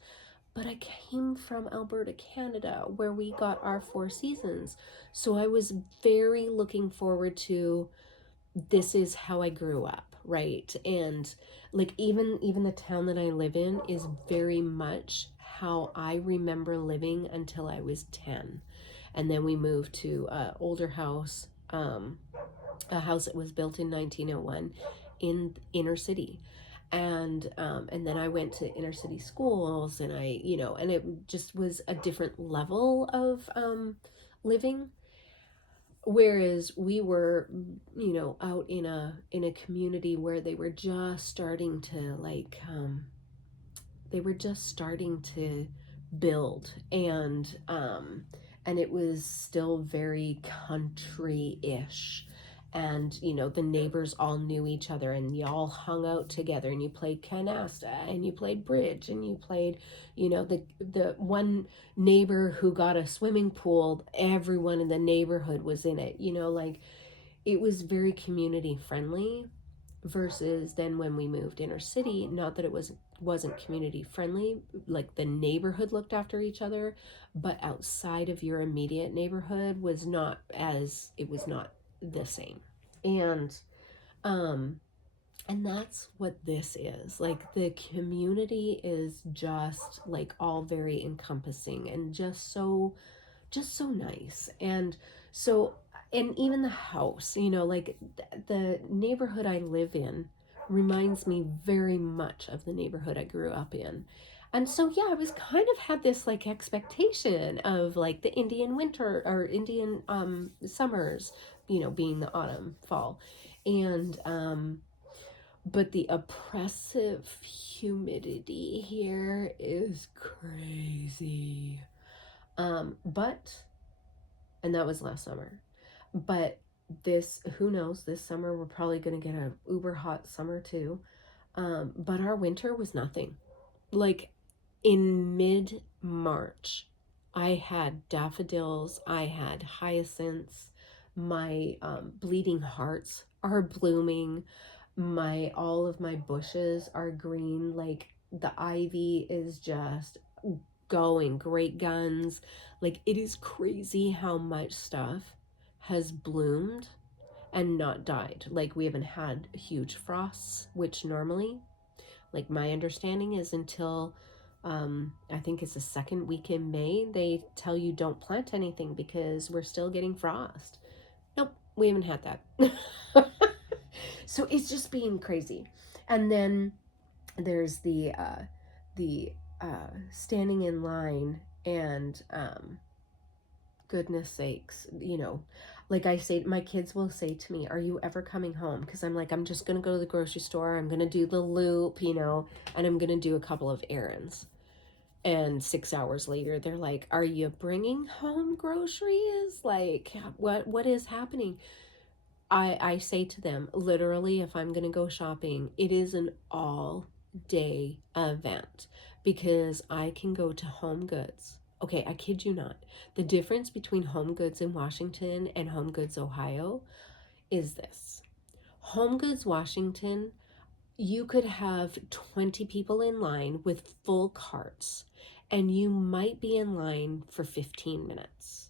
But I came from Alberta, Canada, where we got our four seasons. So I was very looking forward to, this is how I grew up, right? And like, even the town that I live in is very much how I remember living until I was 10. And then we moved to a older house, a house that was built in 1901 in inner city. And then I went to inner city schools, and and it just was a different level of living. Whereas we were, out in a community where they were just starting to build, and it was still very country-ish. And the neighbors all knew each other, and y'all hung out together, and you played canasta, and you played bridge, and you played, the one neighbor who got a swimming pool, everyone in the neighborhood was in it, like, it was very community friendly. Versus then when we moved inner city, not that it wasn't community friendly, like the neighborhood looked after each other, but outside of your immediate neighborhood it was not the same. And and that's what this is. Like, the community is just like all very encompassing and just so nice. And even the house, like, the neighborhood I live in reminds me very much of the neighborhood I grew up in. And so, yeah, I was kind of had this like expectation of like the Indian winter or Indian summers, being the autumn, fall. And but the oppressive humidity here is crazy. But and that was last summer. But who knows, this summer we're probably going to get a uber hot summer too. But our winter was nothing. Like, in mid-March, I had daffodils, I had hyacinths, my bleeding hearts are blooming, all of my bushes are green, like the ivy is just going great guns. Like, it is crazy how much stuff has bloomed and not died. Like, we haven't had huge frosts, which normally, like, my understanding is until I think it's the second week in May, they tell you don't plant anything because we're still getting frost. Nope, we haven't had that. So it's just being crazy. And then there's the standing in line, and goodness sakes, like, I say, my kids will say to me, are you ever coming home? Because I'm like, I'm just gonna go to the grocery store, I'm gonna do the loop, and I'm gonna do a couple of errands. And 6 hours later, they're like, are you bringing home groceries? Like, what is happening? I say to them, literally, if I'm going to go shopping, it is an all day event because I can go to Home Goods. Okay, I kid you not. The difference between Home Goods in Washington and Home Goods, Ohio is this. Home Goods, Washington, you could have 20 people in line with full carts, and you might be in line for 15 minutes.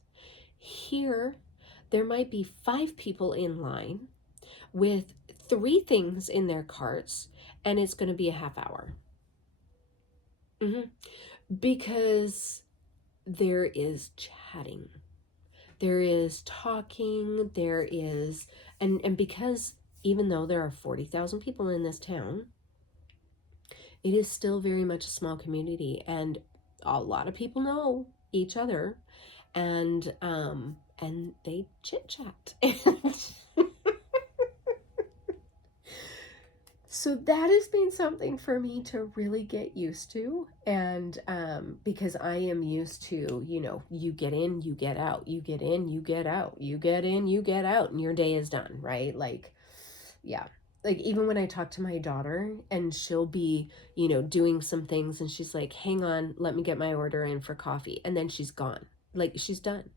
Here, there might be 5 people in line with 3 things in their carts, and it's going to be a half hour. Because there is chatting, there is talking, there is, and because even though there are 40,000 people in this town, it is still very much a small community, and a lot of people know each other, and they chit chat. So that has been something for me to really get used to. And because I am used to, you get in, you get out, you get in, you get out, you get in, you get out, and your day is done, right? Like, yeah. Like, even when I talk to my daughter and she'll be, doing some things and she's like, hang on, let me get my order in for coffee. And then she's gone. Like, she's done.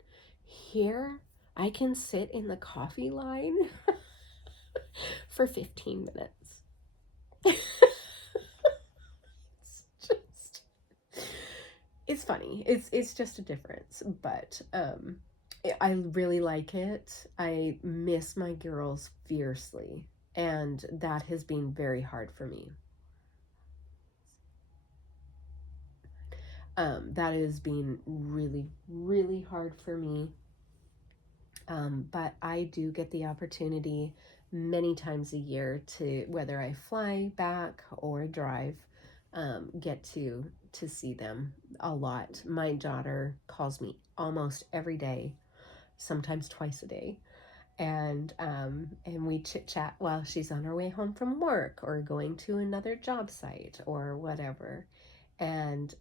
Here, I can sit in the coffee line for 15 minutes. It's funny. It's just a difference, but I really like it. I miss my girls fiercely, and that has been very hard for me. That has been really, really hard for me. But I do get the opportunity many times a year to, whether I fly back or drive, get to see them a lot. My daughter calls me almost every day, sometimes twice a day, and we chit chat while she's on her way home from work or going to another job site or whatever, and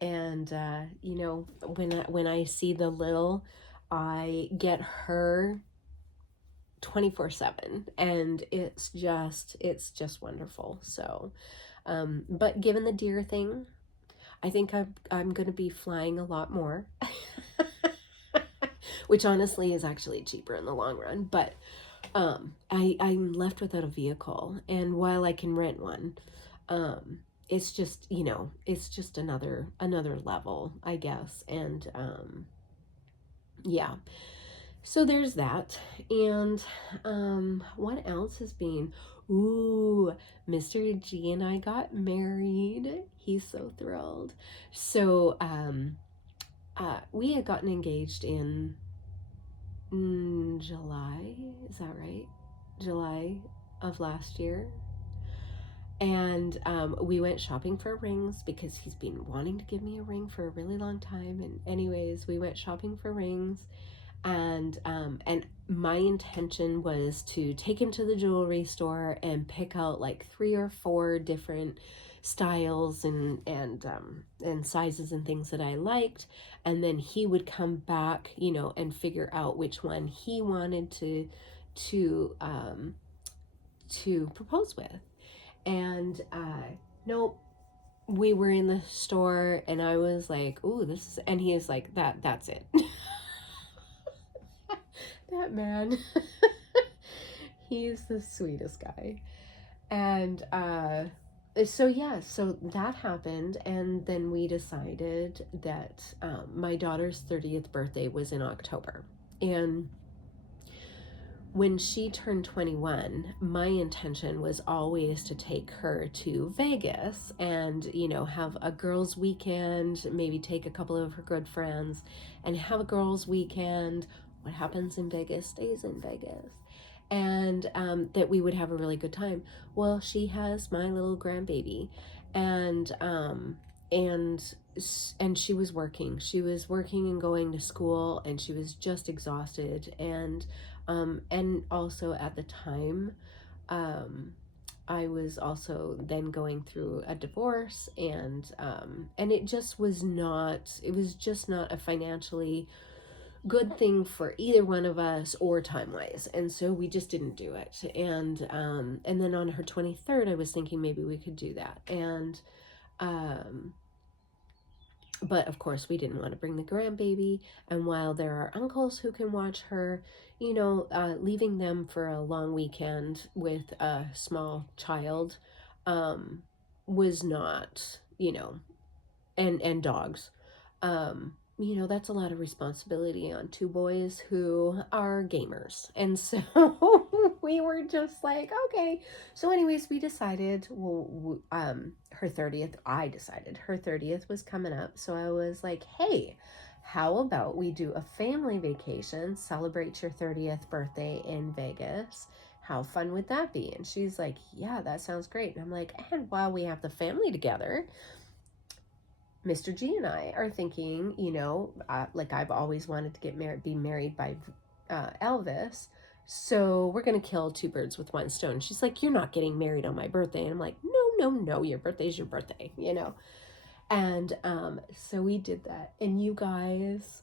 when I see the little, I get her 24/7, and it's just wonderful. So, but given the deer thing, I think I'm going to be flying a lot more, which honestly is actually cheaper in the long run. But I'm left without a vehicle, and while I can rent one, it's just it's just another level, I guess. And yeah, so there's that. And what else has been? Ooh, Mr. G and I got married. He's so thrilled. So we had gotten engaged in July, is that right? July of last year. And we went shopping for rings because he's been wanting to give me a ring for a really long time. And anyways, we went shopping for rings, and my intention was to take him to the jewelry store and pick out like 3 or 4 different styles and sizes and things that I liked, and then he would come back, and figure out which one he wanted to propose with. And nope, we were in the store, and I was like, "Ooh, this is," and he is like, "That's it." That man, he's the sweetest guy. And so yeah, so that happened, and then we decided that my daughter's 30th birthday was in October, and when she turned 21, my intention was always to take her to Vegas and, have a girls' weekend, maybe take a couple of her good friends and have a girls' weekend. What happens in Vegas stays in Vegas. And that we would have a really good time. Well, she has my little grandbaby, and she was working. She was working and going to school, and she was just exhausted. And also at the time, I was also then going through a divorce, and it just was not, it was just not a financially good thing for either one of us or time wise, and so we just didn't do it. And then on her 23rd, I was thinking maybe we could do that, and um but of course we didn't want to bring the grandbaby. And while there are uncles who can watch her, leaving them for a long weekend with a small child um was not, and dogs, that's a lot of responsibility on two boys who are gamers. And so we were just like, okay. So anyways, we decided, well, her 30th, I decided her 30th was coming up. So I was like, hey, how about we do a family vacation, celebrate your 30th birthday in Vegas? How fun would that be? And she's like, yeah, that sounds great. And I'm like, and while we have the family together, Mr. G and I are thinking, like I've always wanted to be married by Elvis. So we're going to kill two birds with one stone. She's like, you're not getting married on my birthday. And I'm like, no, no, no, your birthday's your birthday. And so we did that. And you guys,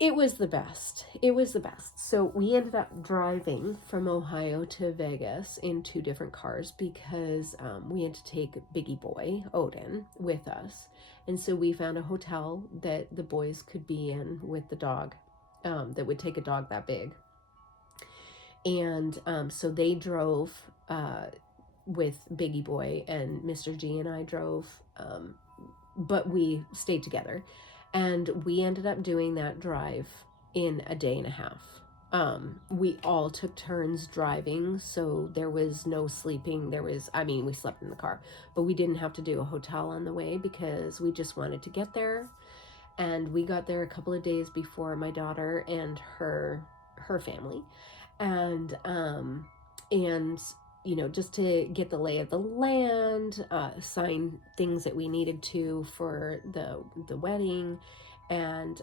it was the best. It was the best. So we ended up driving from Ohio to Vegas in two different cars because we had to take Biggie Boy, Odin, with us. And so we found a hotel that the boys could be in with the dog, that would take a dog that big. And so they drove with Biggie Boy, and Mr. G and I drove, but we stayed together. And we ended up doing that drive in a day and a half. We all took turns driving, so there was no sleeping. We slept in the car, but we didn't have to do a hotel on the way because we just wanted to get there. And we got there a couple of days before my daughter and her family. And just to get the lay of the land, sign things that we needed to for the wedding, and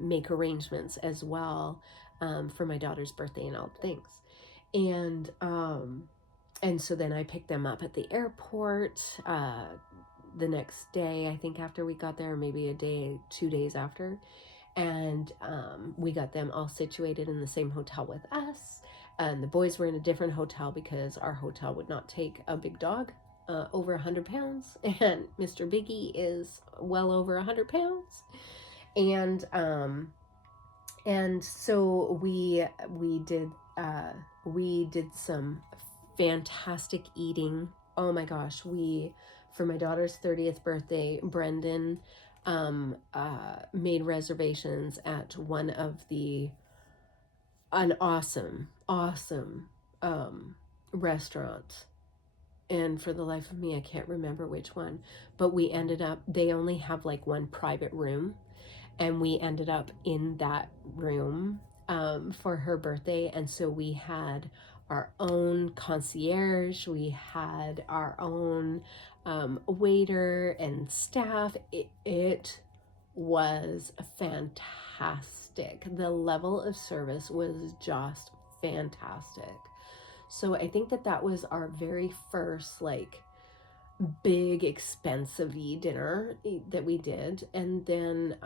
make arrangements as well, for my daughter's birthday and all things. And so then I picked them up at the airport the next day, I think, after we got there, maybe 2 days after. And we got them all situated in the same hotel with us. And the boys were in a different hotel because our hotel would not take a big dog over 100 pounds. And Mr. Biggie is well over 100 pounds. And so we did some fantastic eating. Oh my gosh, for my daughter's 30th birthday, Brendan made reservations at an awesome restaurant. And for the life of me, I can't remember which one, but they only have like one private room, and we ended up in that room for her birthday. And so we had our own concierge, we had our own waiter and staff. It was fantastic. The level of service was just fantastic. So I think that was our very first like big expensive we that we did. And then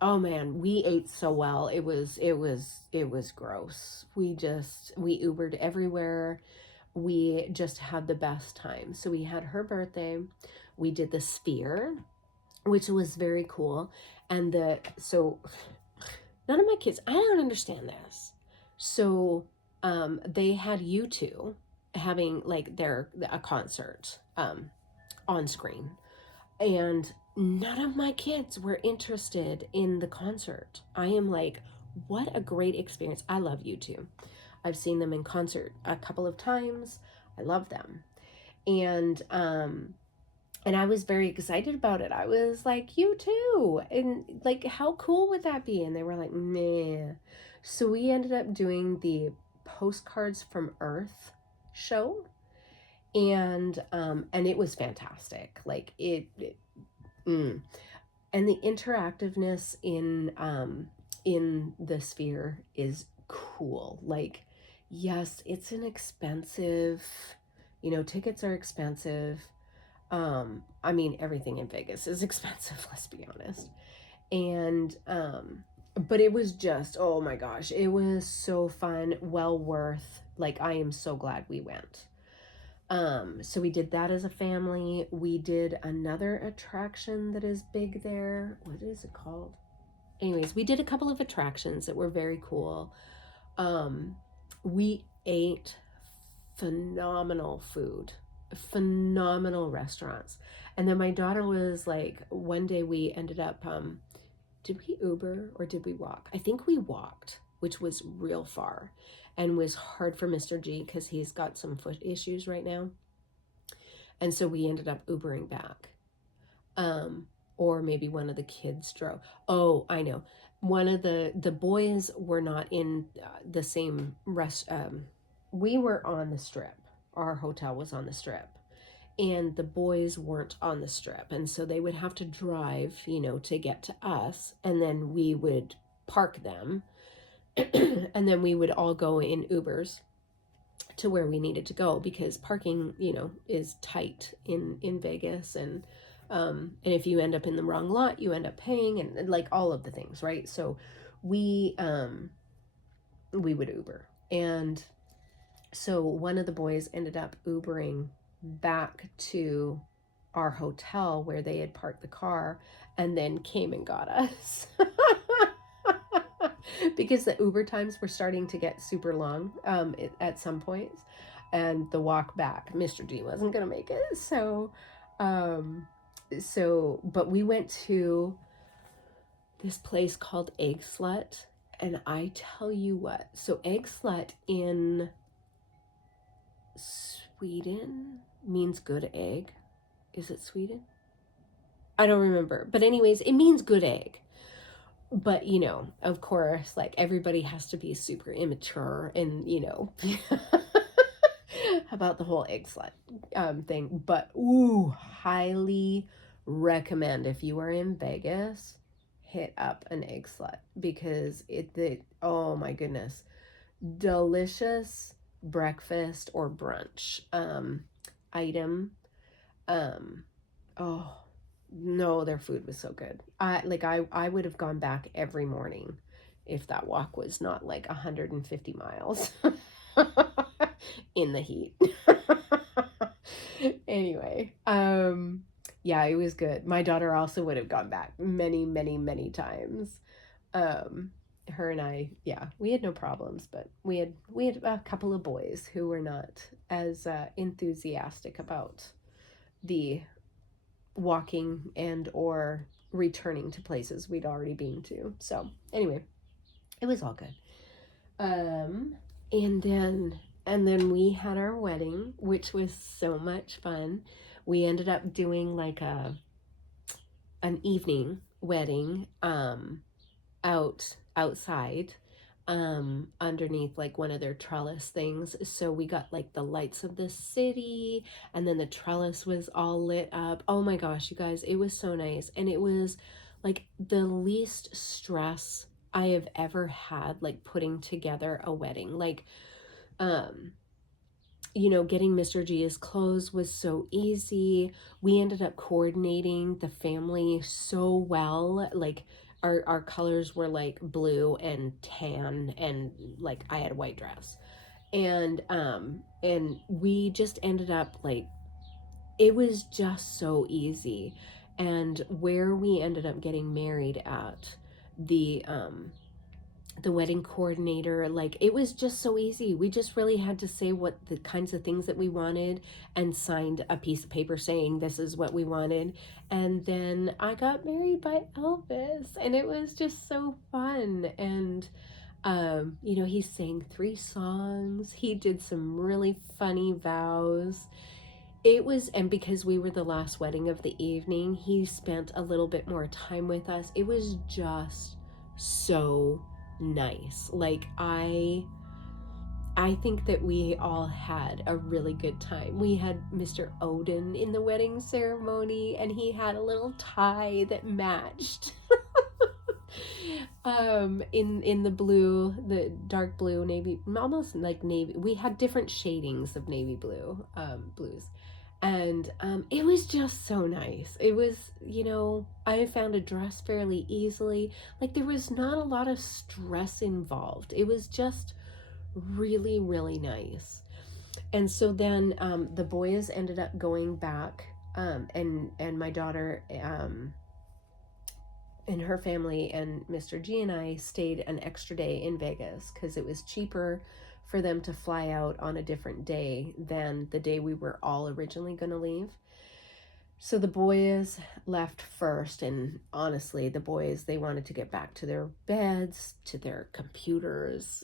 oh man, we ate so well. It was gross. We Ubered everywhere. We just had the best time. So we had her birthday. We did the Sphere, which was very cool. And so none of my kids, I don't understand this. So they had U2 having like a concert on screen, and none of my kids were interested in the concert. I am like, what a great experience. I love U2. I've seen them in concert a couple of times. I love them. And I was very excited about it. I was like, U2, and like, how cool would that be? And they were like, meh. So we ended up doing the Postcards from Earth show, and it was fantastic. Like and the interactiveness in the Sphere is cool. Like, yes, it's an expensive, tickets are expensive. I mean, everything in Vegas is expensive, let's be honest. And, but it was just, oh my gosh, it was so fun, well worth, like, I am so glad we went. So we did that as a family. We did another attraction that is big there. What is it called? Anyways, we did a couple of attractions that were very cool. We ate phenomenal food, phenomenal restaurants. And then my daughter was like, one day we ended up, did we Uber or did we walk? I think we walked, which was real far and was hard for Mr. G because he's got some foot issues right now. And so we ended up Ubering back. Or maybe one of the kids drove. Oh, I know. One of the boys were not in the same we were on the strip. Our hotel was on the strip. And the boys weren't on the strip. And so they would have to drive, to get to us. And then we would park them. And then we would all go in Ubers to where we needed to go because parking, is tight in Vegas. And if you end up in the wrong lot, you end up paying and like all of the things, right? So we would Uber. And so one of the boys ended up Ubering back to our hotel where they had parked the car and then came and got us. Because the Uber times were starting to get super long at some points. And the walk back, Mr. G wasn't going to make it. But we went to this place called Egg Slut. And I tell you what, so Egg Slut in Sweden means good egg. Is it Sweden? I don't remember. But anyways, it means good egg. But, of course, like everybody has to be super immature and, about the whole Egg Slut thing. But, highly recommend if you are in Vegas, hit up an Egg Slut because oh my goodness, delicious breakfast or brunch item. Oh, no, their food was so good. I would have gone back every morning if that walk was not like 150 miles in the heat. Anyway, yeah, it was good. My daughter also would have gone back many, many, many times. Her and I, yeah, we had no problems, but we had a couple of boys who were not as enthusiastic about the walking and or returning to places we'd already been to. So anyway, it was all good. And then we had our wedding, which was so much fun. We ended up doing like an evening wedding outside underneath like one of their trellis things. So we got like the lights of the city and then the trellis was all lit up. Oh my gosh, you guys, it was so nice. And it was like the least stress I have ever had, like putting together a wedding. Like, getting Mr. G's clothes was so easy. We ended up coordinating the family so well. Like, our colors were like blue and tan, and like I had a white dress. And we just ended up like, it was just so easy. And where we ended up getting married at, the wedding coordinator, like it was just so easy. We just really had to say what the kinds of things that we wanted and signed a piece of paper saying this is what we wanted. And then I got married by Elvis and it was just so fun. And he sang 3 songs. He did some really funny vows. And because we were the last wedding of the evening, he spent a little bit more time with us. It was just so nice. Like I think that we all had a really good time. We had Mr. Odin in the wedding ceremony and he had a little tie that matched. In the blue, the dark blue, navy, almost like navy. We had different shadings of navy blue, blues. And it was just so nice. It was, I found a dress fairly easily. Like, there was not a lot of stress involved. It was just really, really nice. And so then the boys ended up going back, and my daughter and her family and Mr. G and I stayed an extra day in Vegas because it was cheaper for them to fly out on a different day than the day we were all originally going to leave. So the boys left first, and honestly, the boys, they wanted to get back to their beds, to their computers,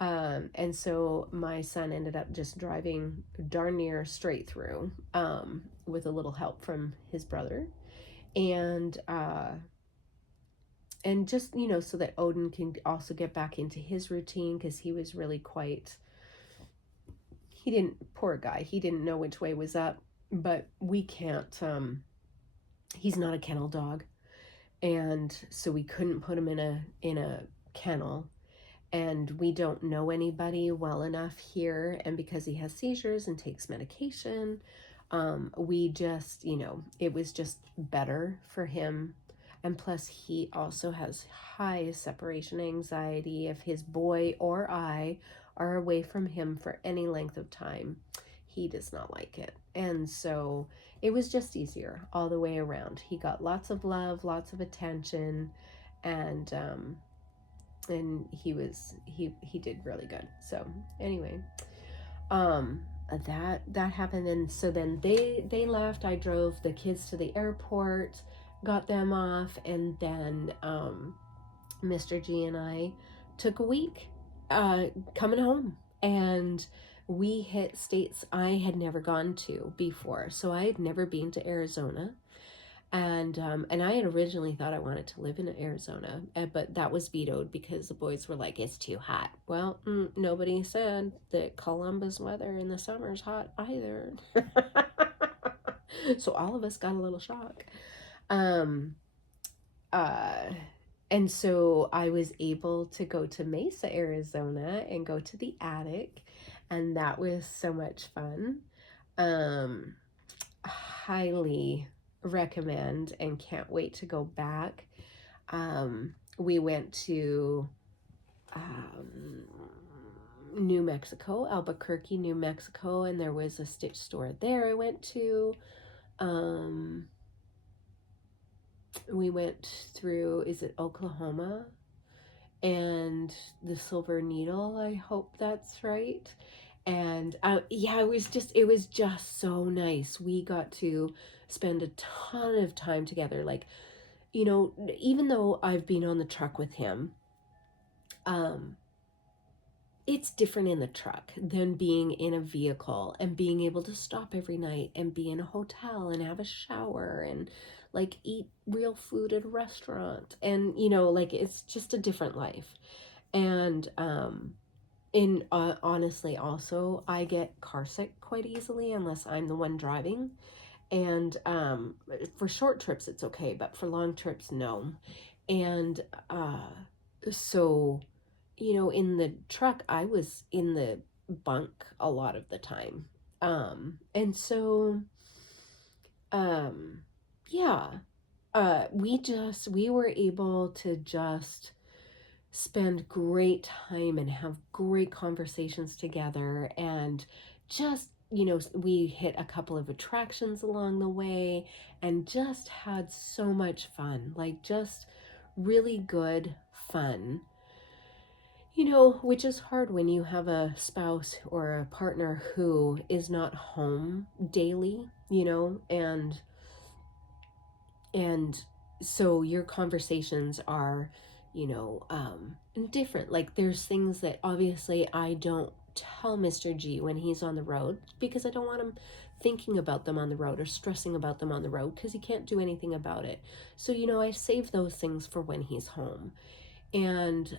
and so my son ended up just driving darn near straight through, with a little help from his brother. And just, so that Odin can also get back into his routine, because he was really poor guy, he didn't know which way was up. But we can't, he's not a kennel dog, and so we couldn't put him in a kennel, and we don't know anybody well enough here, and because he has seizures and takes medication, we just, it was just better for him. And plus, he also has high separation anxiety. If his boy or I are away from him for any length of time, he does not like it. And so it was just easier all the way around. He got lots of love, lots of attention, and he did really good. So anyway, that happened. And so then they left. I drove the kids to the airport, got them off, and then Mr. G and I took a week coming home, and we hit states I had never gone to before. So I had never been to Arizona, and I had originally thought I wanted to live in Arizona, but that was vetoed because the boys were like, it's too hot. Well, nobody said that Columbus weather in the summer is hot either. So all of us got a little shock. Um, and so I was able to go to Mesa, Arizona, and go to the attic, and that was so much fun. Highly recommend, and can't wait to go back. We went to New Mexico, Albuquerque, New Mexico, and there was a Stitch store there I went to. We went through, is it Oklahoma? And the Silver Needle, I hope that's right. And yeah, it was just so nice. We got to spend a ton of time together. Like, even though I've been on the truck with him, it's different in the truck than being in a vehicle and being able to stop every night and be in a hotel and have a shower and like eat real food at a restaurant. And, like, it's just a different life. And, honestly, also, I get carsick quite easily unless I'm the one driving. And for short trips, it's okay, but for long trips, no. And so, in the truck, I was in the bunk a lot of the time. And so, yeah, we were able to just spend great time and have great conversations together, and just, we hit a couple of attractions along the way and just had so much fun, like just really good fun, which is hard when you have a spouse or a partner who is not home daily, and so your conversations are, different. Like, there's things that obviously I don't tell Mr. G when he's on the road, because I don't want him thinking about them on the road or stressing about them on the road, because he can't do anything about it. So, I save those things for when he's home. And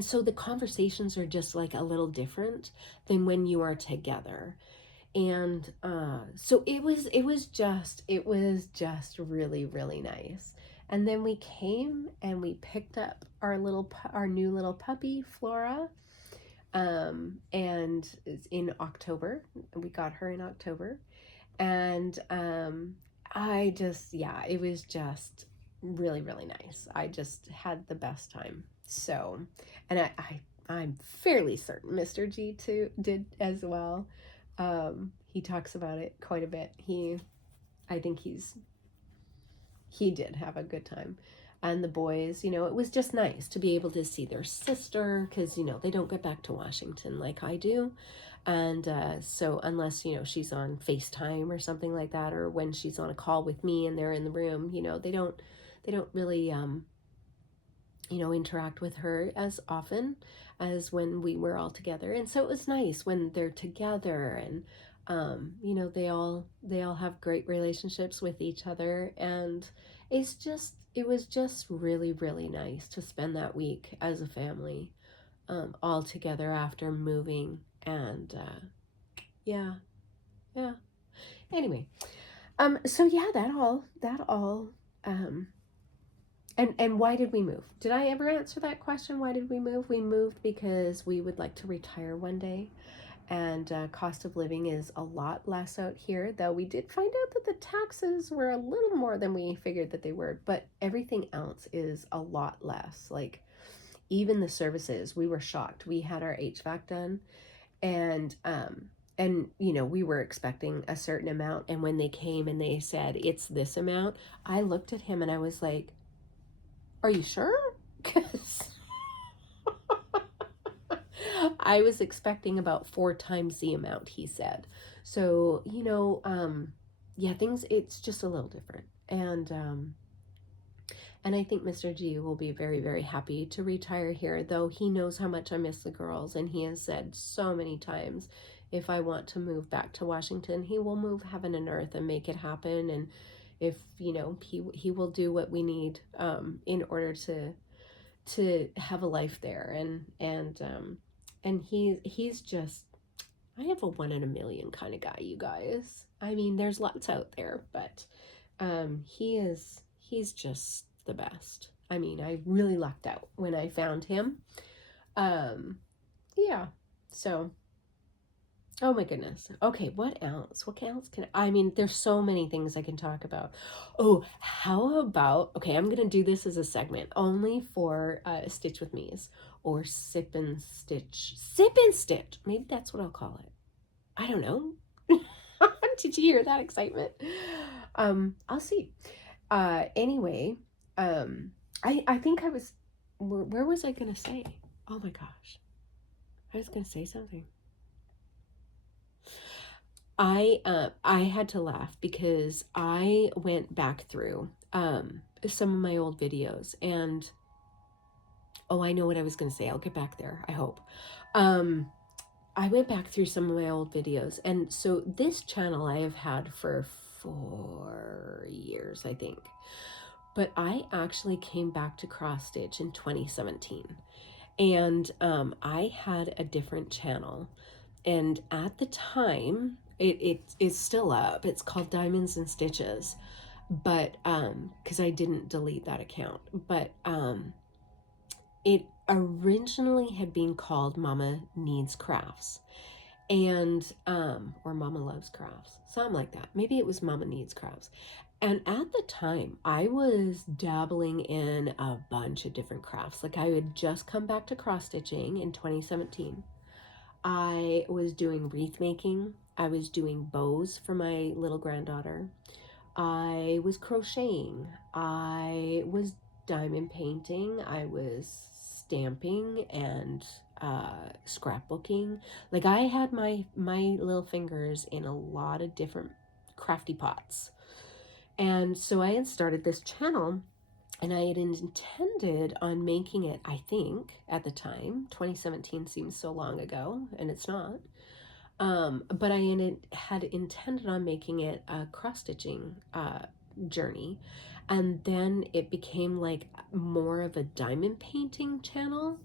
so the conversations are just like a little different than when you are together. And so it was just really, really nice. And then we came and we picked up our new little puppy, Flora. And it's in October. We got her in October. And it was just really, really nice. I just had the best time. So, and I'm fairly certain Mr. G too did as well. He talks about it quite a bit. I think he did have a good time. And the boys, it was just nice to be able to see their sister because, they don't get back to Washington like I do. And so unless, she's on FaceTime or something like that, or when she's on a call with me and they're in the room, they don't really, interact with her as often as when we were all together. And so it was nice when they're together and, they all have great relationships with each other. And it was just really, really nice to spend that week as a family, all together after moving. And, yeah. Anyway, so yeah, that all, and why did we move? Did I ever answer that question? Why did we move? We moved because we would like to retire one day. And cost of living is a lot less out here, though we did find out that the taxes were a little more than we figured that they were, but everything else is a lot less. Like even the services, we were shocked. We had our HVAC done, and we were expecting a certain amount, and when they came and they said it's this amount, I looked at him and I was like, are you sure? Because I was expecting about 4 times the amount he said. So, it's just a little different. And I think Mr. G will be very, very happy to retire here, though he knows how much I miss the girls. And he has said so many times, if I want to move back to Washington, he will move heaven and earth and make it happen. And if, he will do what we need in order to have a life there. And he's just, I have a 1 in a million kind of guy, you guys. I mean, there's lots out there, but he's just the best. I mean, I really lucked out when I found him. Yeah. So, oh my goodness. Okay, what else? What else I mean, there's so many things I can talk about. Oh, how about, okay, I'm going to do this as a segment only for Stitch with Me's or Sip and Stitch. Sip and Stitch. Maybe that's what I'll call it. I don't know. Did you hear that excitement? I'll see. Anyway, I think where was I going to say? Oh my gosh. I was going to say something. I had to laugh because I went back through some of my old videos, and I know what I was going to say. I'll get back there, I hope. I went back through some of my old videos, and so this channel I have had for 4 years, I think. But I actually came back to cross stitch in 2017, and I had a different channel. And at the time, it's still up. It's called Diamonds and Stitches, but because I didn't delete that account. But it originally had been called Mama Needs Crafts, and or Mama Loves Crafts, something like that. Maybe it was Mama Needs Crafts. And at the time, I was dabbling in a bunch of different crafts. Like I had just come back to cross stitching in 2017. I was doing wreath making. I was doing bows for my little granddaughter. I was crocheting. I was diamond painting. I was stamping and scrapbooking. Like I had my little fingers in a lot of different crafty pots. And so I had started this channel, and I had intended on making it, I think, at the time, 2017 seems so long ago, and it's not. But I had intended on making it a cross-stitching journey. And then it became like more of a diamond painting channel.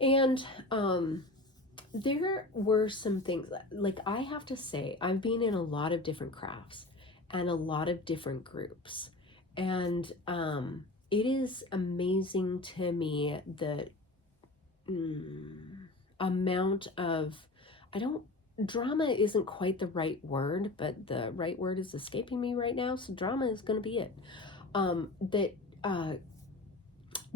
And there were some things, like I have to say, I've been in a lot of different crafts and a lot of different groups. And it is amazing to me the amount of, I don't, drama isn't quite the right word, but the right word is escaping me right now, so drama is going to be it. That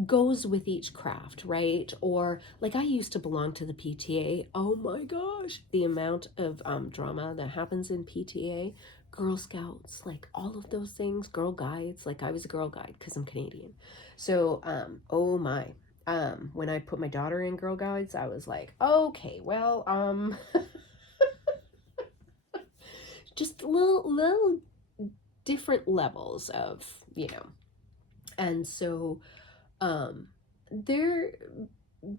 goes with each craft, right? Or like I used to belong to the PTA. Oh my gosh, the amount of drama that happens in PTA, Girl Scouts, like all of those things, Girl Guides. Like I was a Girl Guide because I'm Canadian. So, oh my. When I put my daughter in Girl Guides, I was like, okay, well, just little different levels of, and so there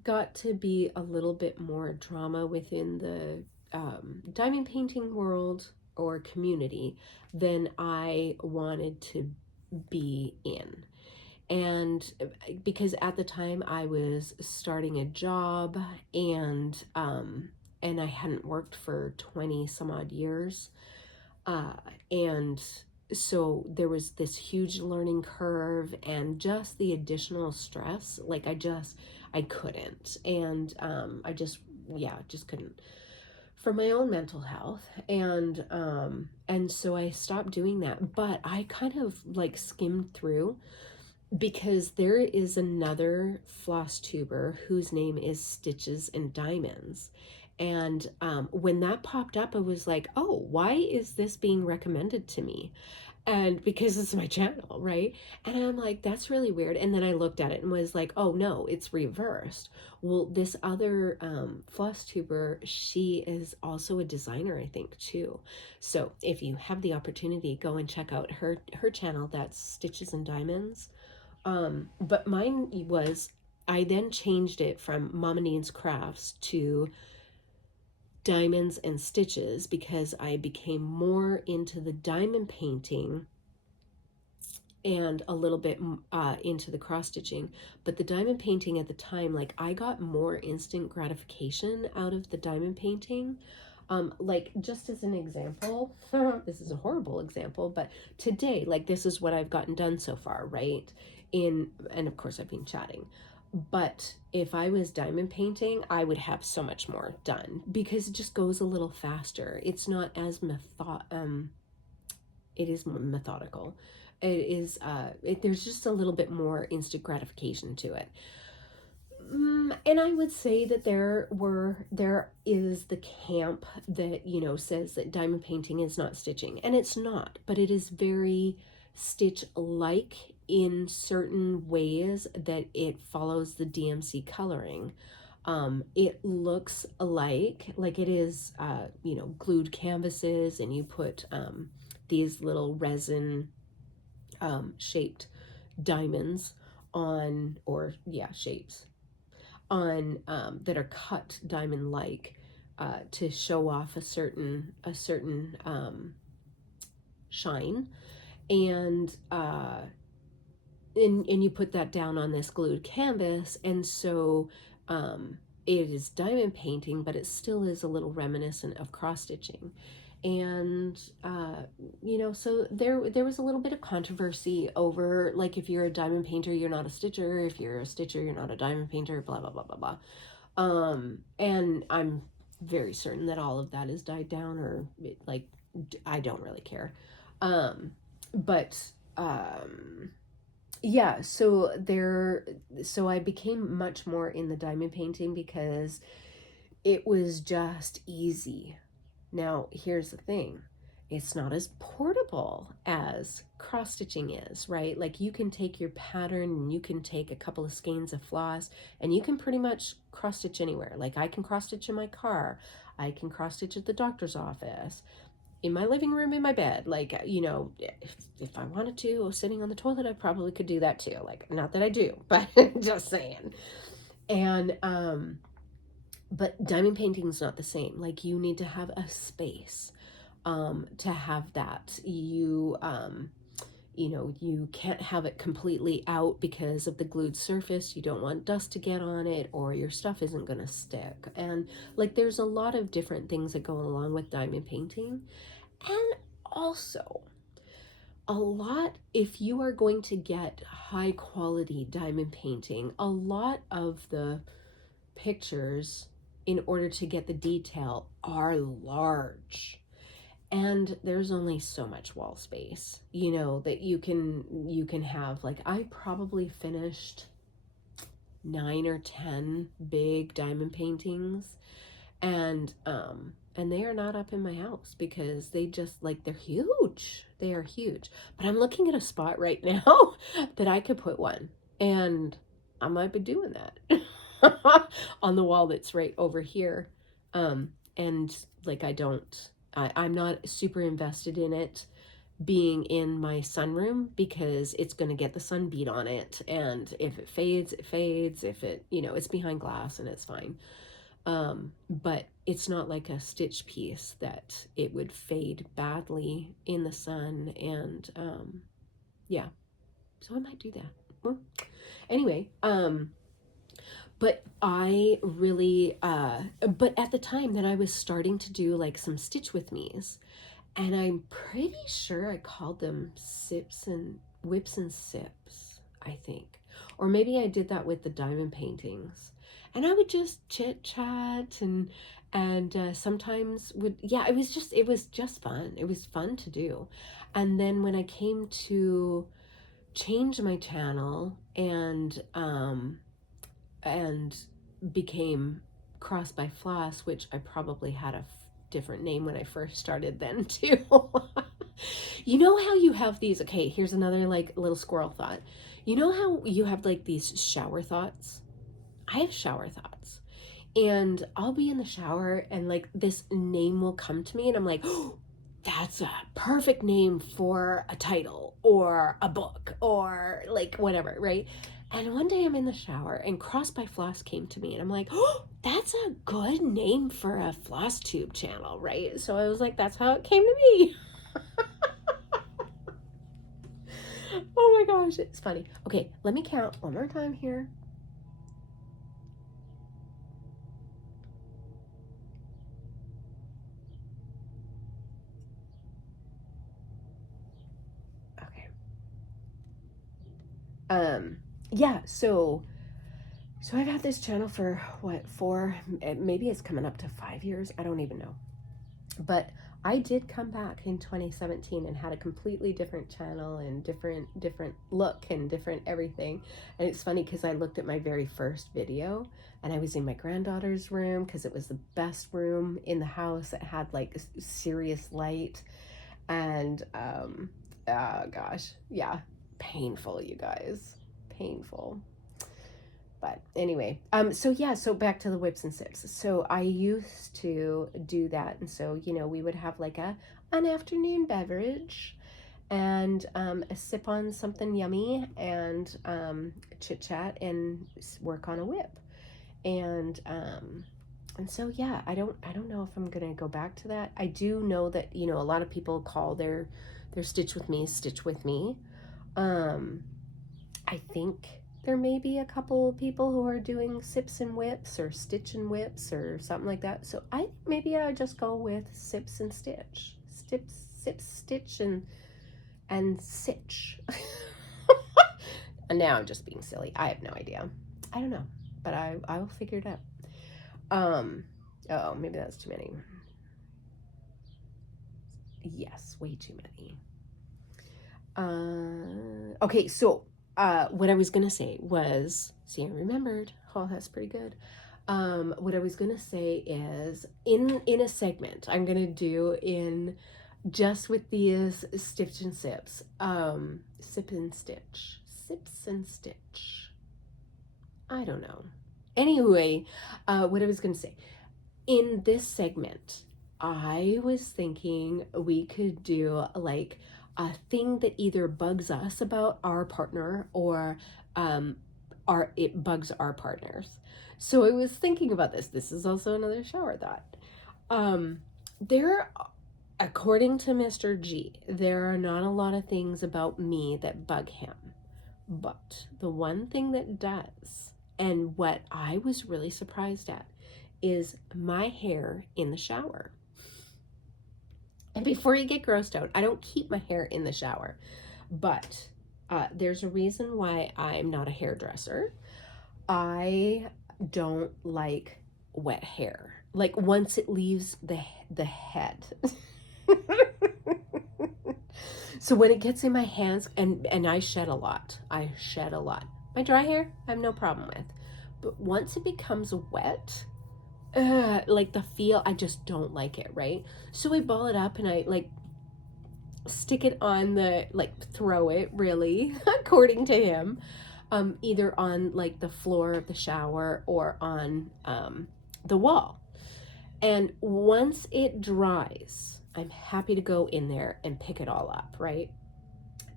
got to be a little bit more drama within the diamond painting world or community than I wanted to be in. And because at the time I was starting a job, and I hadn't worked for 20 some odd years, and so there was this huge learning curve and just the additional stress. Like I couldn't. And I just couldn't for my own mental health. And so I stopped doing that. But I kind of like skimmed through because there is another floss tuber whose name is Stitches and Diamonds. And when that popped up, I was like, oh, why is this being recommended to me? And because it's my channel, right? And I'm like, that's really weird. And then I looked at it and was like, oh no, it's reversed. Well, this other floss tuber, she is also a designer, I think, too. So if you have the opportunity, go and check out her channel. That's Stitches and Diamonds. But mine was, I then changed it from Mama Needs Crafts to Diamonds and Stitches because I became more into the diamond painting and a little bit into the cross stitching. But the diamond painting at the time, like I got more instant gratification out of the diamond painting. Like just as an example, this is a horrible example, but today, like this is what I've gotten done so far, right? And of course I've been chatting, but if I was diamond painting, I would have so much more done because it just goes a little faster. It's not as it is more methodical. It is, there's just a little bit more instant gratification to it. And I would say that there is the camp that, says that diamond painting is not stitching, and it's not, but it is very stitch-like in certain ways that it follows the DMC coloring. It looks like it is, glued canvases, and you put these little resin shaped diamonds on, or shapes on, that are cut diamond like, to show off a certain shine, and and you put that down on this glued canvas, and so it is diamond painting, but it still is a little reminiscent of cross stitching. And so there was a little bit of controversy over, like, if you're a diamond painter you're not a stitcher, if you're a stitcher you're not a diamond painter, blah blah blah blah blah. And I'm very certain that all of that has died down, or like I don't really care. But yeah, so I became much more in the diamond painting because it was just easy. Now, here's the thing. It's not as portable as cross stitching is, right? Like you can take your pattern and you can take a couple of skeins of floss and you can pretty much cross stitch anywhere. Like I can cross stitch in my car. I can cross stitch at the doctor's office, in my living room, in my bed. Like, if I wanted to, sitting on the toilet, I probably could do that too. Like, not that I do, but just saying. And, but diamond painting is not the same. Like you need to have a space to have that. You can't have it completely out because of the glued surface. You don't want dust to get on it, or your stuff isn't going to stick. And like there's a lot of different things that go along with diamond painting. And also, a lot, if you are going to get high quality diamond painting, a lot of the pictures, in order to get the detail, are large. And there's only so much wall space, you know, that you can have. Like, I probably finished 9 or 10 big diamond paintings, and they are not up in my house because they just, like, they're huge. They are huge. But I'm looking at a spot right now that I could put one, and I might be doing that on the wall that's right over here. And like, I'm not super invested in it being in my sunroom because it's going to get the sun beat on it, and if it fades, it fades. If it, you know, it's behind glass and it's fine. But it's not like a stitch piece that it would fade badly in the sun. And yeah, so I might do that. Well, anyway, but I really but at the time that I was starting to do like some stitch with me's, and I'm pretty sure I called them sips and whips and sips, I think. Or maybe I did that with the diamond paintings. And I would just chit chat and sometimes would, yeah, it was just fun. It was fun to do. And then when I came to change my channel and became Cross by Floss, which I probably had a different name when I first started then too. You know how you have these, okay, here's another like little squirrel thought. You know how you have like these shower thoughts? I have shower thoughts. And I'll be in the shower and like this name will come to me and I'm like, oh, that's a perfect name for a title or a book or like whatever, right? And one day I'm in the shower and Cross by Floss came to me and I'm like, oh, that's a good name for a floss tube channel, right? So I was like, that's how it came to me. Oh my gosh, it's funny. Okay, let me count one more time here. Okay. Yeah, so I've had this channel for what, 4, maybe it's coming up to 5 years. I don't even know. But I did come back in 2017 and had a completely different channel and different look and different everything. And it's funny because I looked at my very first video and I was in my granddaughter's room because it was the best room in the house. It had like serious light and oh gosh, yeah, painful, you guys, painful. But anyway, so back to the whips and sips. So I used to do that, and so, you know, we would have like an afternoon beverage and a sip on something yummy and chit chat and work on a whip. And so yeah, I don't know if I'm gonna go back to that. I do know that, you know, a lot of people call their stitch with me. I think there may be a couple of people who are doing sips and whips or stitch and whips or something like that. So maybe I just go with sips and stitch. Sips, stitch, and sitch. And now I'm just being silly. I have no idea. I don't know, but I will figure it out. Oh, maybe that's too many. Yes, way too many. Okay, so what I was gonna say was, see, I remembered. Oh, that's pretty good. What I was gonna say is, in a segment I'm gonna do in just with these stitch and sips, sip and stitch, sips and stitch. I don't know. Anyway, what I was gonna say, in this segment, I was thinking we could do like a thing that either bugs us about our partner or it bugs our partners. So I was thinking about this. This is also another shower thought. There, according to Mr. G, there are not a lot of things about me that bug him. But the one thing that does, and what I was really surprised at, is my hair in the shower. And before you get grossed out, I don't keep my hair in the shower, but there's a reason why I'm not a hairdresser. I don't like wet hair. Like once it leaves the head. So when it gets in my hands, and I shed a lot. I shed a lot. My dry hair, I have no problem with. But once it becomes wet, like the feel, I just don't like it, right? So I ball it up and I like stick it on the, like throw it really, according to him, either on like the floor of the shower or on the wall. And once it dries, I'm happy to go in there and pick it all up, right?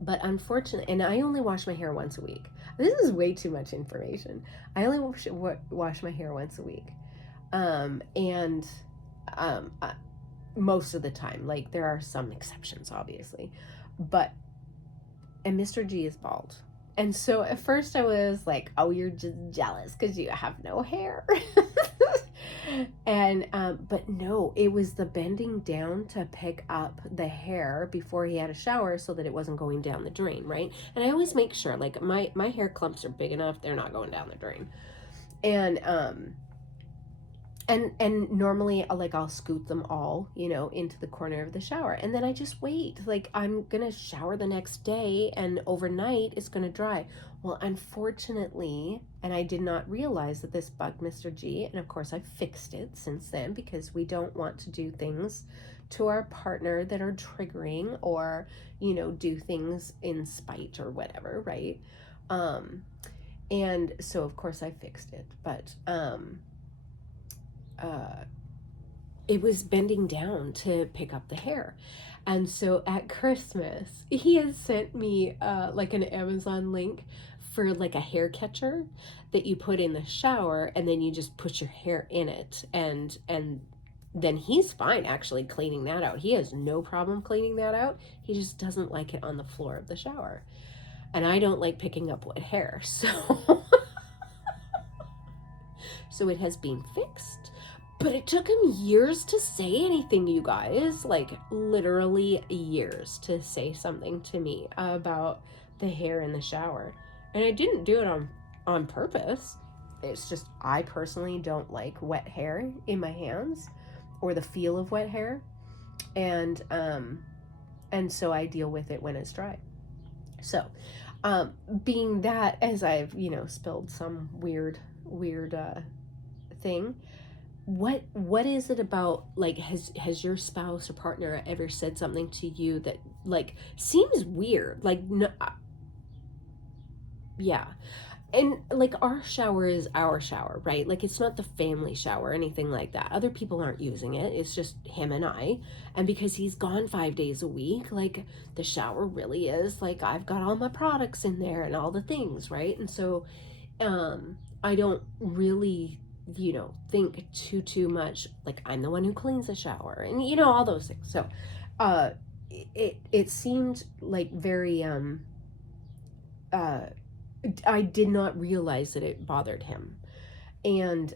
But unfortunately, and I only wash my hair once a week. This is way too much information. I only wash my hair once a week. And most of the time, like there are some exceptions, obviously. And Mr. G is bald. And so at first I was like, oh, you're just jealous because you have no hair. And but no, it was the bending down to pick up the hair before he had a shower so that it wasn't going down the drain, right? And I always make sure, like my hair clumps are big enough, they're not going down the drain. And normally I'll scoot them all, into the corner of the shower, and then I just wait. Like I'm gonna shower the next day and overnight it's gonna dry. Well, unfortunately, and I did not realize that this bugged Mr. G, and of course I fixed it since then because we don't want to do things to our partner that are triggering or, do things in spite or whatever, right? And so of course I fixed it, but it was bending down to pick up the hair. And so at Christmas, he had sent me like an Amazon link for like a hair catcher that you put in the shower, and then you just put your hair in it, and then he's fine actually cleaning that out. He has no problem cleaning that out. He just doesn't like it on the floor of the shower. And I don't like picking up wet hair. So so it has been fixed. But it took him years to say anything, you guys. Like, literally years to say something to me about the hair in the shower. And I didn't do it on purpose. It's just I personally don't like wet hair in my hands or the feel of wet hair. And so I deal with it when it's dry. So, being that, as I've, spilled some weird thing, what is it about, like, has your spouse or partner ever said something to you that like seems weird? Like, no, yeah. And like our shower is our shower, right? Like it's not the family shower or anything like that. Other people aren't using it. It's just him and I. And because he's gone 5 days a week, like the shower really is like I've got all my products in there and all the things, right? And so I don't really think too much, like I'm the one who cleans the shower and all those things. So it seemed like very I did not realize that it bothered him. And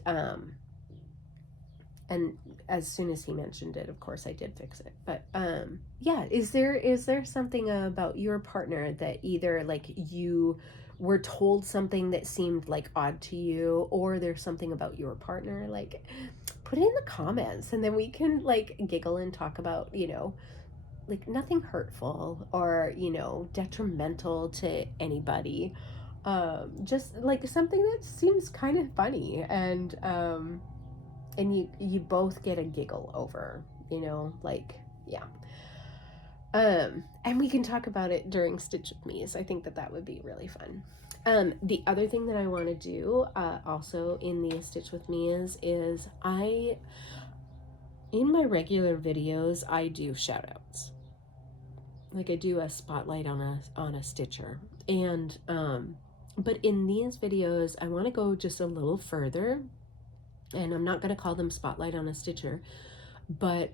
as soon as he mentioned it, of course I did fix it. But yeah, is there something about your partner that either like you were told something that seemed like odd to you, or there's something about your partner? Like, put it in the comments and then we can like giggle and talk about, like nothing hurtful or, detrimental to anybody. Just like something that seems kind of funny, and you both get a giggle over, like, yeah. And we can talk about it during Stitch With Me's. I think that would be really fun. The other thing that I want to do also in the Stitch With Me is in my regular videos I do shout outs. Like I do a spotlight on a stitcher, and but in these videos I want to go just a little further, and I'm not going to call them spotlight on a stitcher, but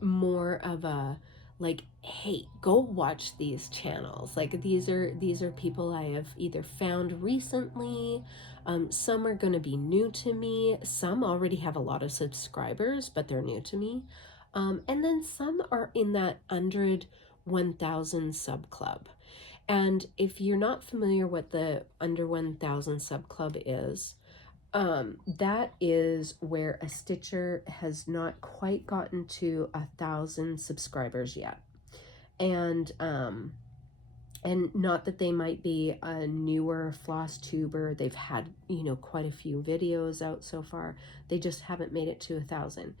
more of a like, hey, go watch these channels. Like these are people I have either found recently, some are going to be new to me, some already have a lot of subscribers but they're new to me, And then some are in that 1,000 sub club. And if you're not familiar what the under 1,000 sub club is, that is where a Stitcher has not quite gotten to 1,000 subscribers yet. And not that they might be a newer Flosstuber. They've had, quite a few videos out so far. They just haven't made it to 1,000.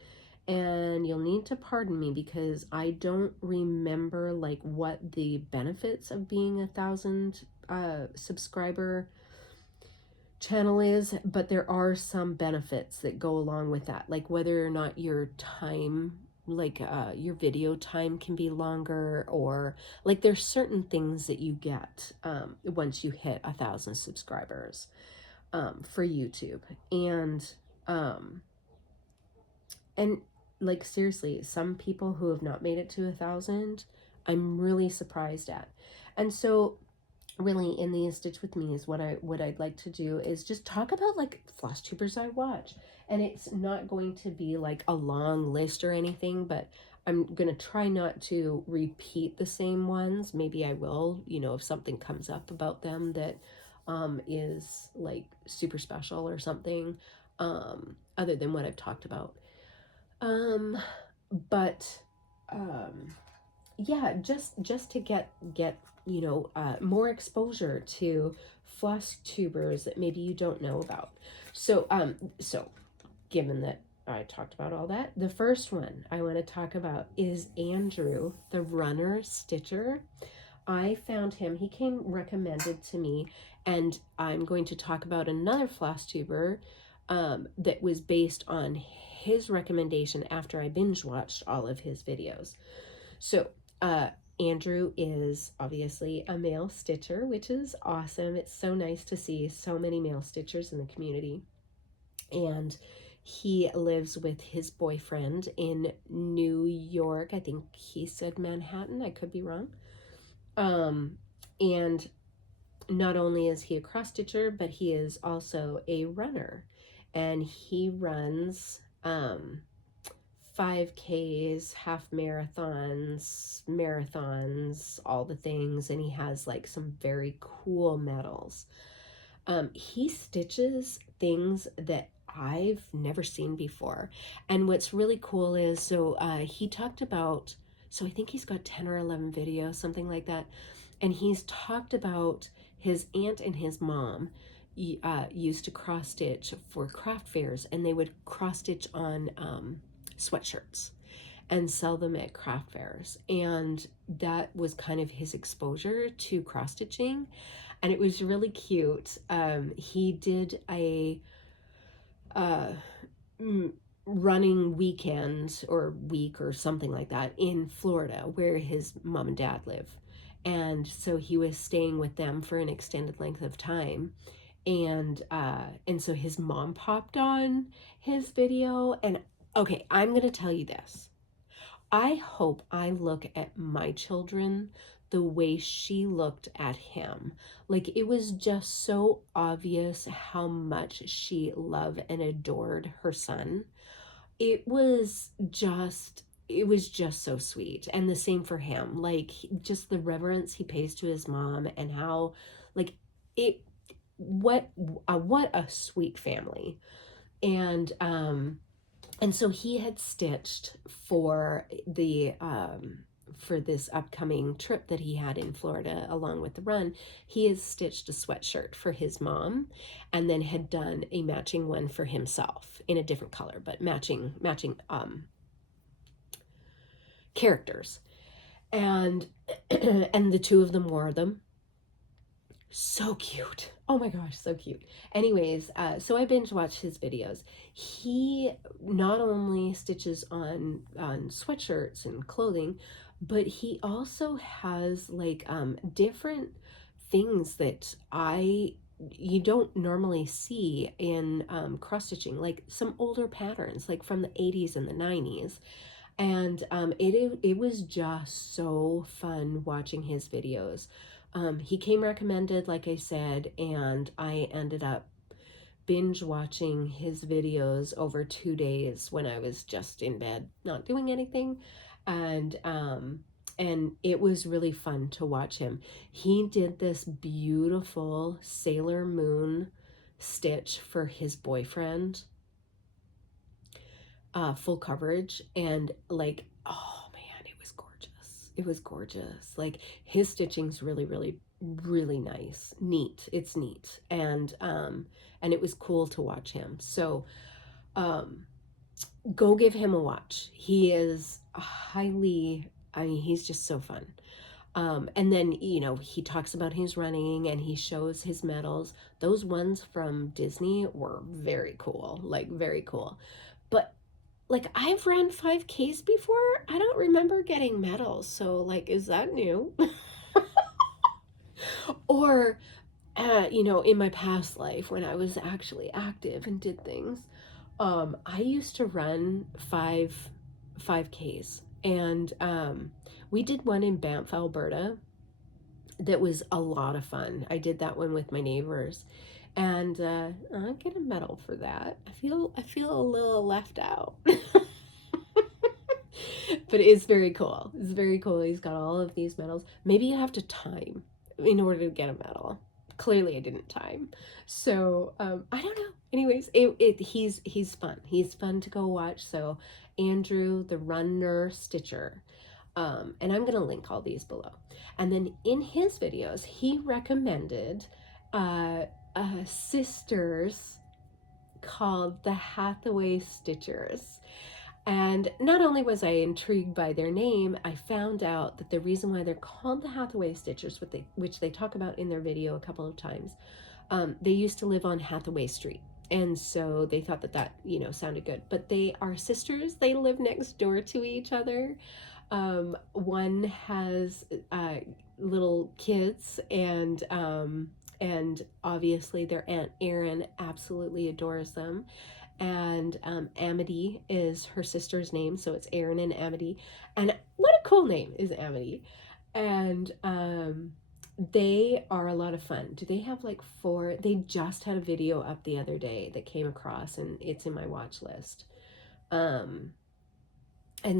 And you'll need to pardon me because I don't remember like what the benefits of being 1,000 subscriber channel is, but there are some benefits that go along with that, like whether or not your time, like your video time can be longer, or like there's certain things that you get once you hit 1,000 subscribers for YouTube. And like seriously, some people who have not made it to 1,000, I'm really surprised at. And so really in the Stitch with Me is what I'd like to do is just talk about like Flosstubers I watch. And it's not going to be like a long list or anything, but I'm gonna try not to repeat the same ones. Maybe I will, if something comes up about them that is like super special or something, other than what I've talked about. But yeah, just to get more exposure to Flosstubers that maybe you don't know about. So given that I talked about all that, the first one I want to talk about is Andrew, the runner stitcher. I found him, he came recommended to me, and I'm going to talk about another Flosstuber that was based on his recommendation after I binge watched all of his videos. So Andrew is obviously a male stitcher, which is awesome. It's so nice to see so many male stitchers in the community. And he lives with his boyfriend in New York. I think he said Manhattan. I could be wrong. And not only is he a cross stitcher, but he is also a runner. And he runs 5Ks, half marathons, all the things, and he has like some very cool medals. He stitches things that I've never seen before. And what's really cool is, he talked about, so I think he's got 10 or 11 videos, something like that. And he's talked about his aunt and his mom used to cross stitch for craft fairs, and they would cross stitch on sweatshirts and sell them at craft fairs. And that was kind of his exposure to cross stitching, and it was really cute. He did a running weekend or week or something like that in Florida where his mom and dad live, and so he was staying with them for an extended length of time. And so his mom popped on his video, and okay, I'm gonna tell you this. I hope I look at my children the way she looked at him. Like, it was just so obvious how much she loved and adored her son. It was just so sweet. And the same for him, like just the reverence he pays to his mom, and how like it what a sweet family. And so he had stitched for the for this upcoming trip that he had in Florida along with the run. He has stitched a sweatshirt for his mom, and then had done a matching one for himself in a different color, but matching characters. And and the two of them wore them. So cute. Oh my gosh, so cute. Anyways, so I binge watched his videos. He not only stitches on sweatshirts and clothing, but he also has like different things that you don't normally see in cross stitching, like some older patterns like from the 80s and the 90s. And it was just so fun watching his videos. He came recommended, like I said, and I ended up binge watching his videos over 2 days when I was just in bed, not doing anything. And it was really fun to watch him. He did this beautiful Sailor Moon stitch for his boyfriend, full coverage, and like, oh man, it was gorgeous. It was gorgeous. Like, his stitching's really, really, really nice, neat. It's neat, and it was cool to watch him. So go give him a watch. He is highly, I mean, he's just so fun. And then, you know, he talks about his running and he shows his medals. Those ones from Disney were very cool, like very cool. But like, I've run 5Ks before. I don't remember getting medals. So like, is that new? Or, you know, in my past life when I was actually active and did things, I used to run 5Ks, and we did one in Banff, Alberta, that was a lot of fun. I did that one with my neighbors, and I get a medal for that. I feel a little left out. But it's very cool. It's very cool. He's got all of these medals. Maybe you have to time in order to get a medal. Clearly I didn't time. So I don't know. Anyways, he's fun. He's fun to go watch. So Andrew, the runner stitcher. And I'm gonna link all these below. And then in his videos, he recommended sisters called the Hathaway Stitchers. And not only was I intrigued by their name, I found out that the reason why they're called the Hathaway Stitchers, which they talk about in their video a couple of times, they used to live on Hathaway Street. And so they thought that that, you know, sounded good. But they are sisters. They live next door to each other. One has little kids, and obviously their Aunt Erin absolutely adores them. And Amity is her sister's name, so it's Erin and Amity. And what a cool name is Amity. And they are a lot of fun. Do they have like 4? They just had a video up the other day that came across, and it's in my watch list. And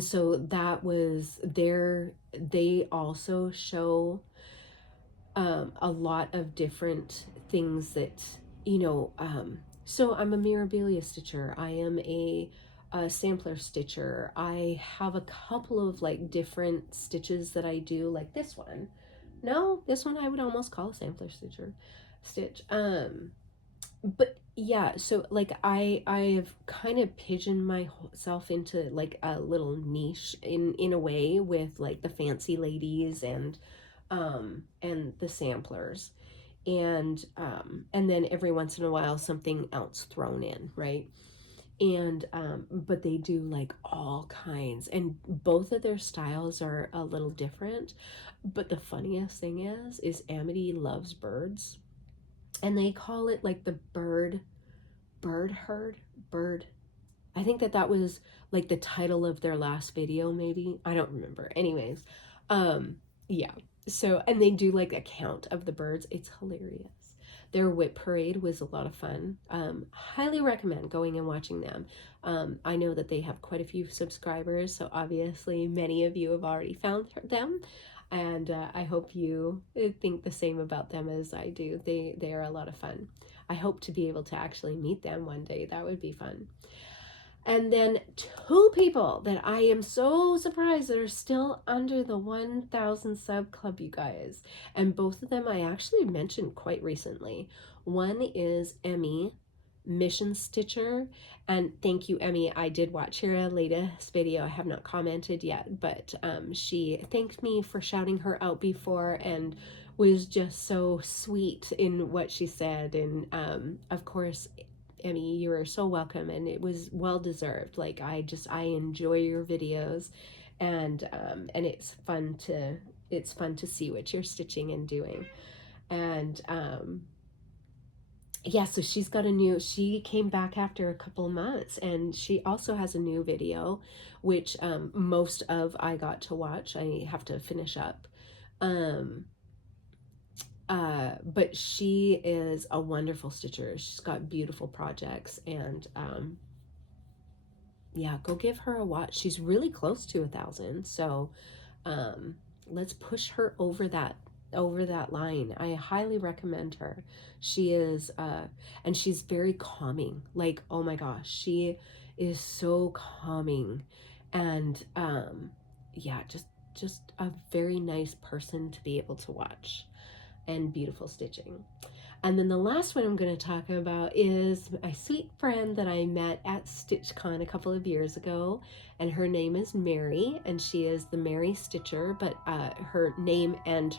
so that was they also show a lot of different things that, you know, so I'm a Mirabilia stitcher. I am a sampler stitcher. I have a couple of like different stitches that I do, like this one. No, this one I would almost call a sampler stitch. But yeah, so like I've kind of pigeoned myself into like a little niche in a way with like the fancy ladies and the samplers, and then every once in a while something else thrown in, right? And but they do like all kinds, and both of their styles are a little different. But the funniest thing is Amity loves birds, and they call it like the bird herd. I think that was like the title of their last video, maybe. I don't remember. Anyways, yeah. So, and they do like a count of the birds. It's hilarious. Their whip parade was a lot of fun. Highly recommend going and watching them. I know that they have quite a few subscribers, so obviously many of you have already found them. And I hope you think the same about them as I do. They are a lot of fun. I hope to be able to actually meet them one day. That would be fun. And then 2 people that I am so surprised that are still under the 1,000 sub club, you guys. And both of them I actually mentioned quite recently. One is Emmy, Mission Stitcher. And thank you, Emmy. I did watch your latest video. I have not commented yet, but she thanked me for shouting her out before and was just so sweet in what she said. And of course, Emmy, you are so welcome, and it was well deserved. Like I enjoy your videos, and it's fun to see what you're stitching and doing. And yeah, so she came back after a couple of months, and she also has a new video, which most of I got to watch. I have to finish up. But she is a wonderful stitcher. She's got beautiful projects, and yeah, go give her a watch. She's really close to 1,000, so um, let's push her over that line. I highly recommend her. She is and she's very calming. Like, oh my gosh, she is so calming, and yeah, just a very nice person to be able to watch, and beautiful stitching. And then the last one I'm going to talk about is my sweet friend that I met at StitchCon a couple of years ago, and her name is Mary, and she is the Mary Stitcher, but her name and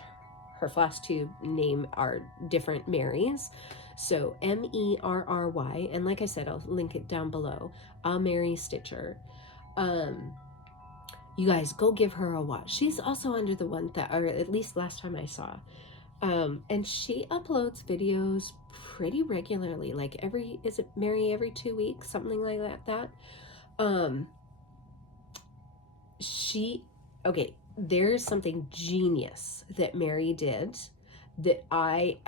her Flosstube name are different Marys. So Merry, and like I said, I'll link it down below. A Mary Stitcher. You guys go give her a watch. She's also under the one that, or at least last time I saw. And she uploads videos pretty regularly, like is it Mary, every 2 weeks, something like that. Okay, there's something genius that Mary did that I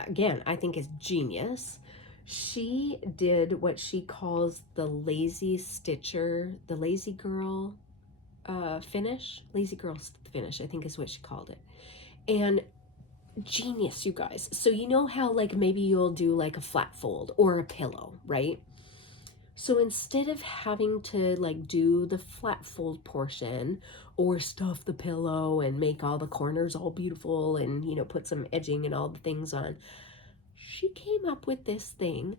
think is genius. She did what she calls the lazy stitcher, the lazy girl finish. Lazy girl finish, I think is what she called it. And genius, you guys. So you know how like maybe you'll do like a flat fold or a pillow, right? So instead of having to like do the flat fold portion or stuff the pillow and make all the corners all beautiful and, you know, put some edging and all the things on, she came up with this thing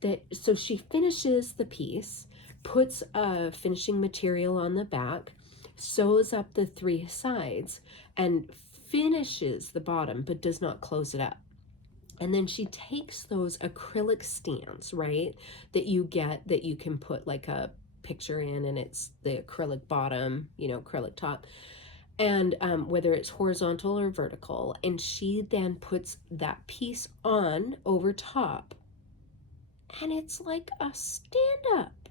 that, so she finishes the piece, puts a finishing material on the back, sews up the 3 sides, and finishes the bottom but does not close it up. And then she takes those acrylic stands, right, that you get that you can put like a picture in, and it's the acrylic bottom, you know, acrylic top, and whether it's horizontal or vertical, and she then puts that piece on over top, and it's like a stand-up,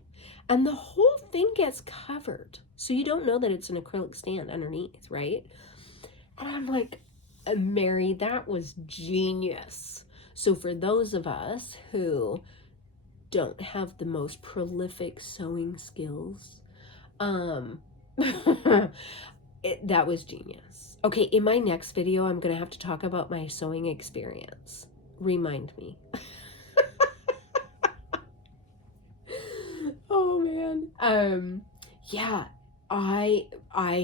and the whole thing gets covered, so you don't know that it's an acrylic stand underneath, right? And I'm like, Mary, that was genius. So for those of us who don't have the most prolific sewing skills, that was genius. Okay, in my next video, I'm gonna have to talk about my sewing experience. Remind me. Oh man. Yeah, I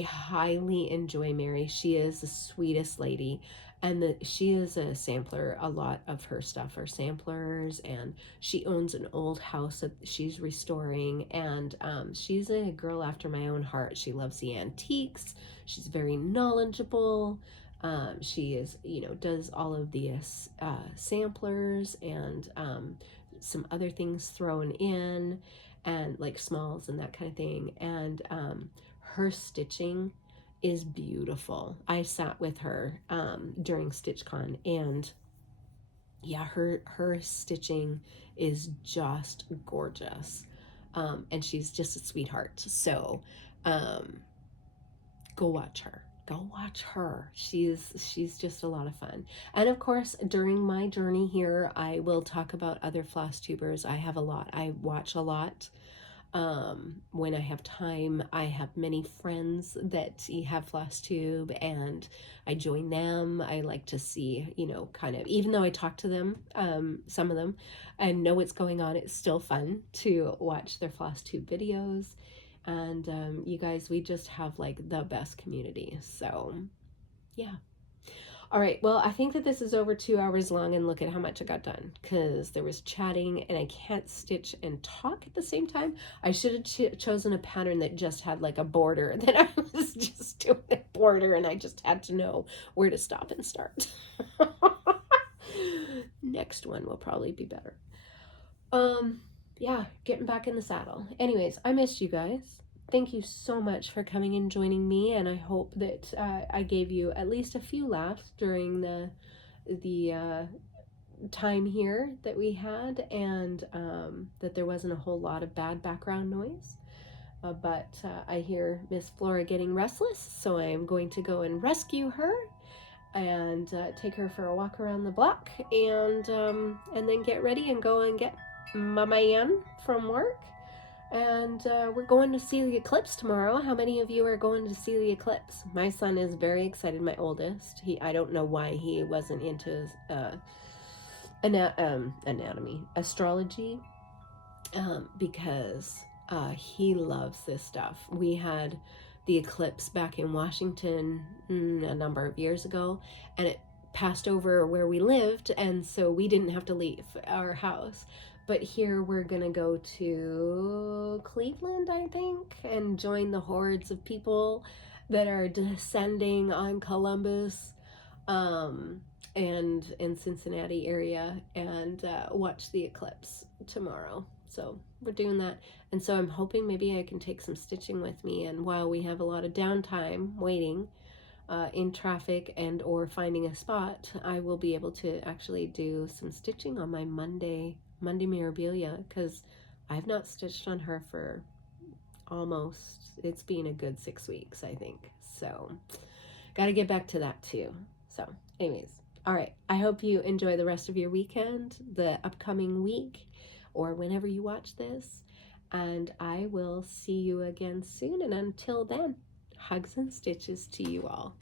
highly enjoy Mary. She is the sweetest lady, and she is a sampler. A lot of her stuff are samplers, and she owns an old house that she's restoring, and she's a girl after my own heart. She loves the antiques. She's very knowledgeable. She is, you know, does all of the samplers and some other things thrown in, and like smalls and that kind of thing. And her stitching is beautiful. I sat with her during StitchCon, and yeah, her stitching is just gorgeous. And she's just a sweetheart. So go watch her. Go watch her. She's just a lot of fun. And of course, during my journey here, I will talk about other Flosstubers. I have a lot. I watch a lot. When I have time, I have many friends that have Flosstube, and I join them. I like to see, you know, kind of, even though I talk to them, some of them, and know what's going on, it's still fun to watch their Flosstube videos. And you guys, we just have like the best community. So yeah. All right, well, I think that this is over 2 hours long, and look at how much I got done, because there was chatting and I can't stitch and talk at the same time. I should have chosen a pattern that just had like a border, that I was just doing a border and I just had to know where to stop and start. Next one will probably be better. Yeah, getting back in the saddle. Anyways, I missed you guys. Thank you so much for coming and joining me, and I hope that I gave you at least a few laughs during the time here that we had, and that there wasn't a whole lot of bad background noise. But I hear Miss Flora getting restless, so I am going to go and rescue her. and take her for a walk around the block, and then get ready and go and get Mama Ann from work. And we're going to see the eclipse tomorrow. How many of you are going to see the eclipse? My son is very excited, my oldest. I don't know why he wasn't into anatomy, astrology, because he loves this stuff. We had the eclipse back in Washington a number of years ago, and it passed over where we lived, and so we didn't have to leave our house. But here we're gonna go to Cleveland, I think, and join the hordes of people that are descending on Columbus and in Cincinnati area, and watch the eclipse tomorrow. So we're doing that. And so I'm hoping maybe I can take some stitching with me, and while we have a lot of downtime waiting in traffic and or finding a spot, I will be able to actually do some stitching on my Monday Mirabilia, because I've not stitched on her for almost, it's been a good 6 weeks, I think. So got to get back to that too. So anyways, all right, I hope you enjoy the rest of your weekend, the upcoming week, or whenever you watch this, and I will see you again soon. And until then, hugs and stitches to you all.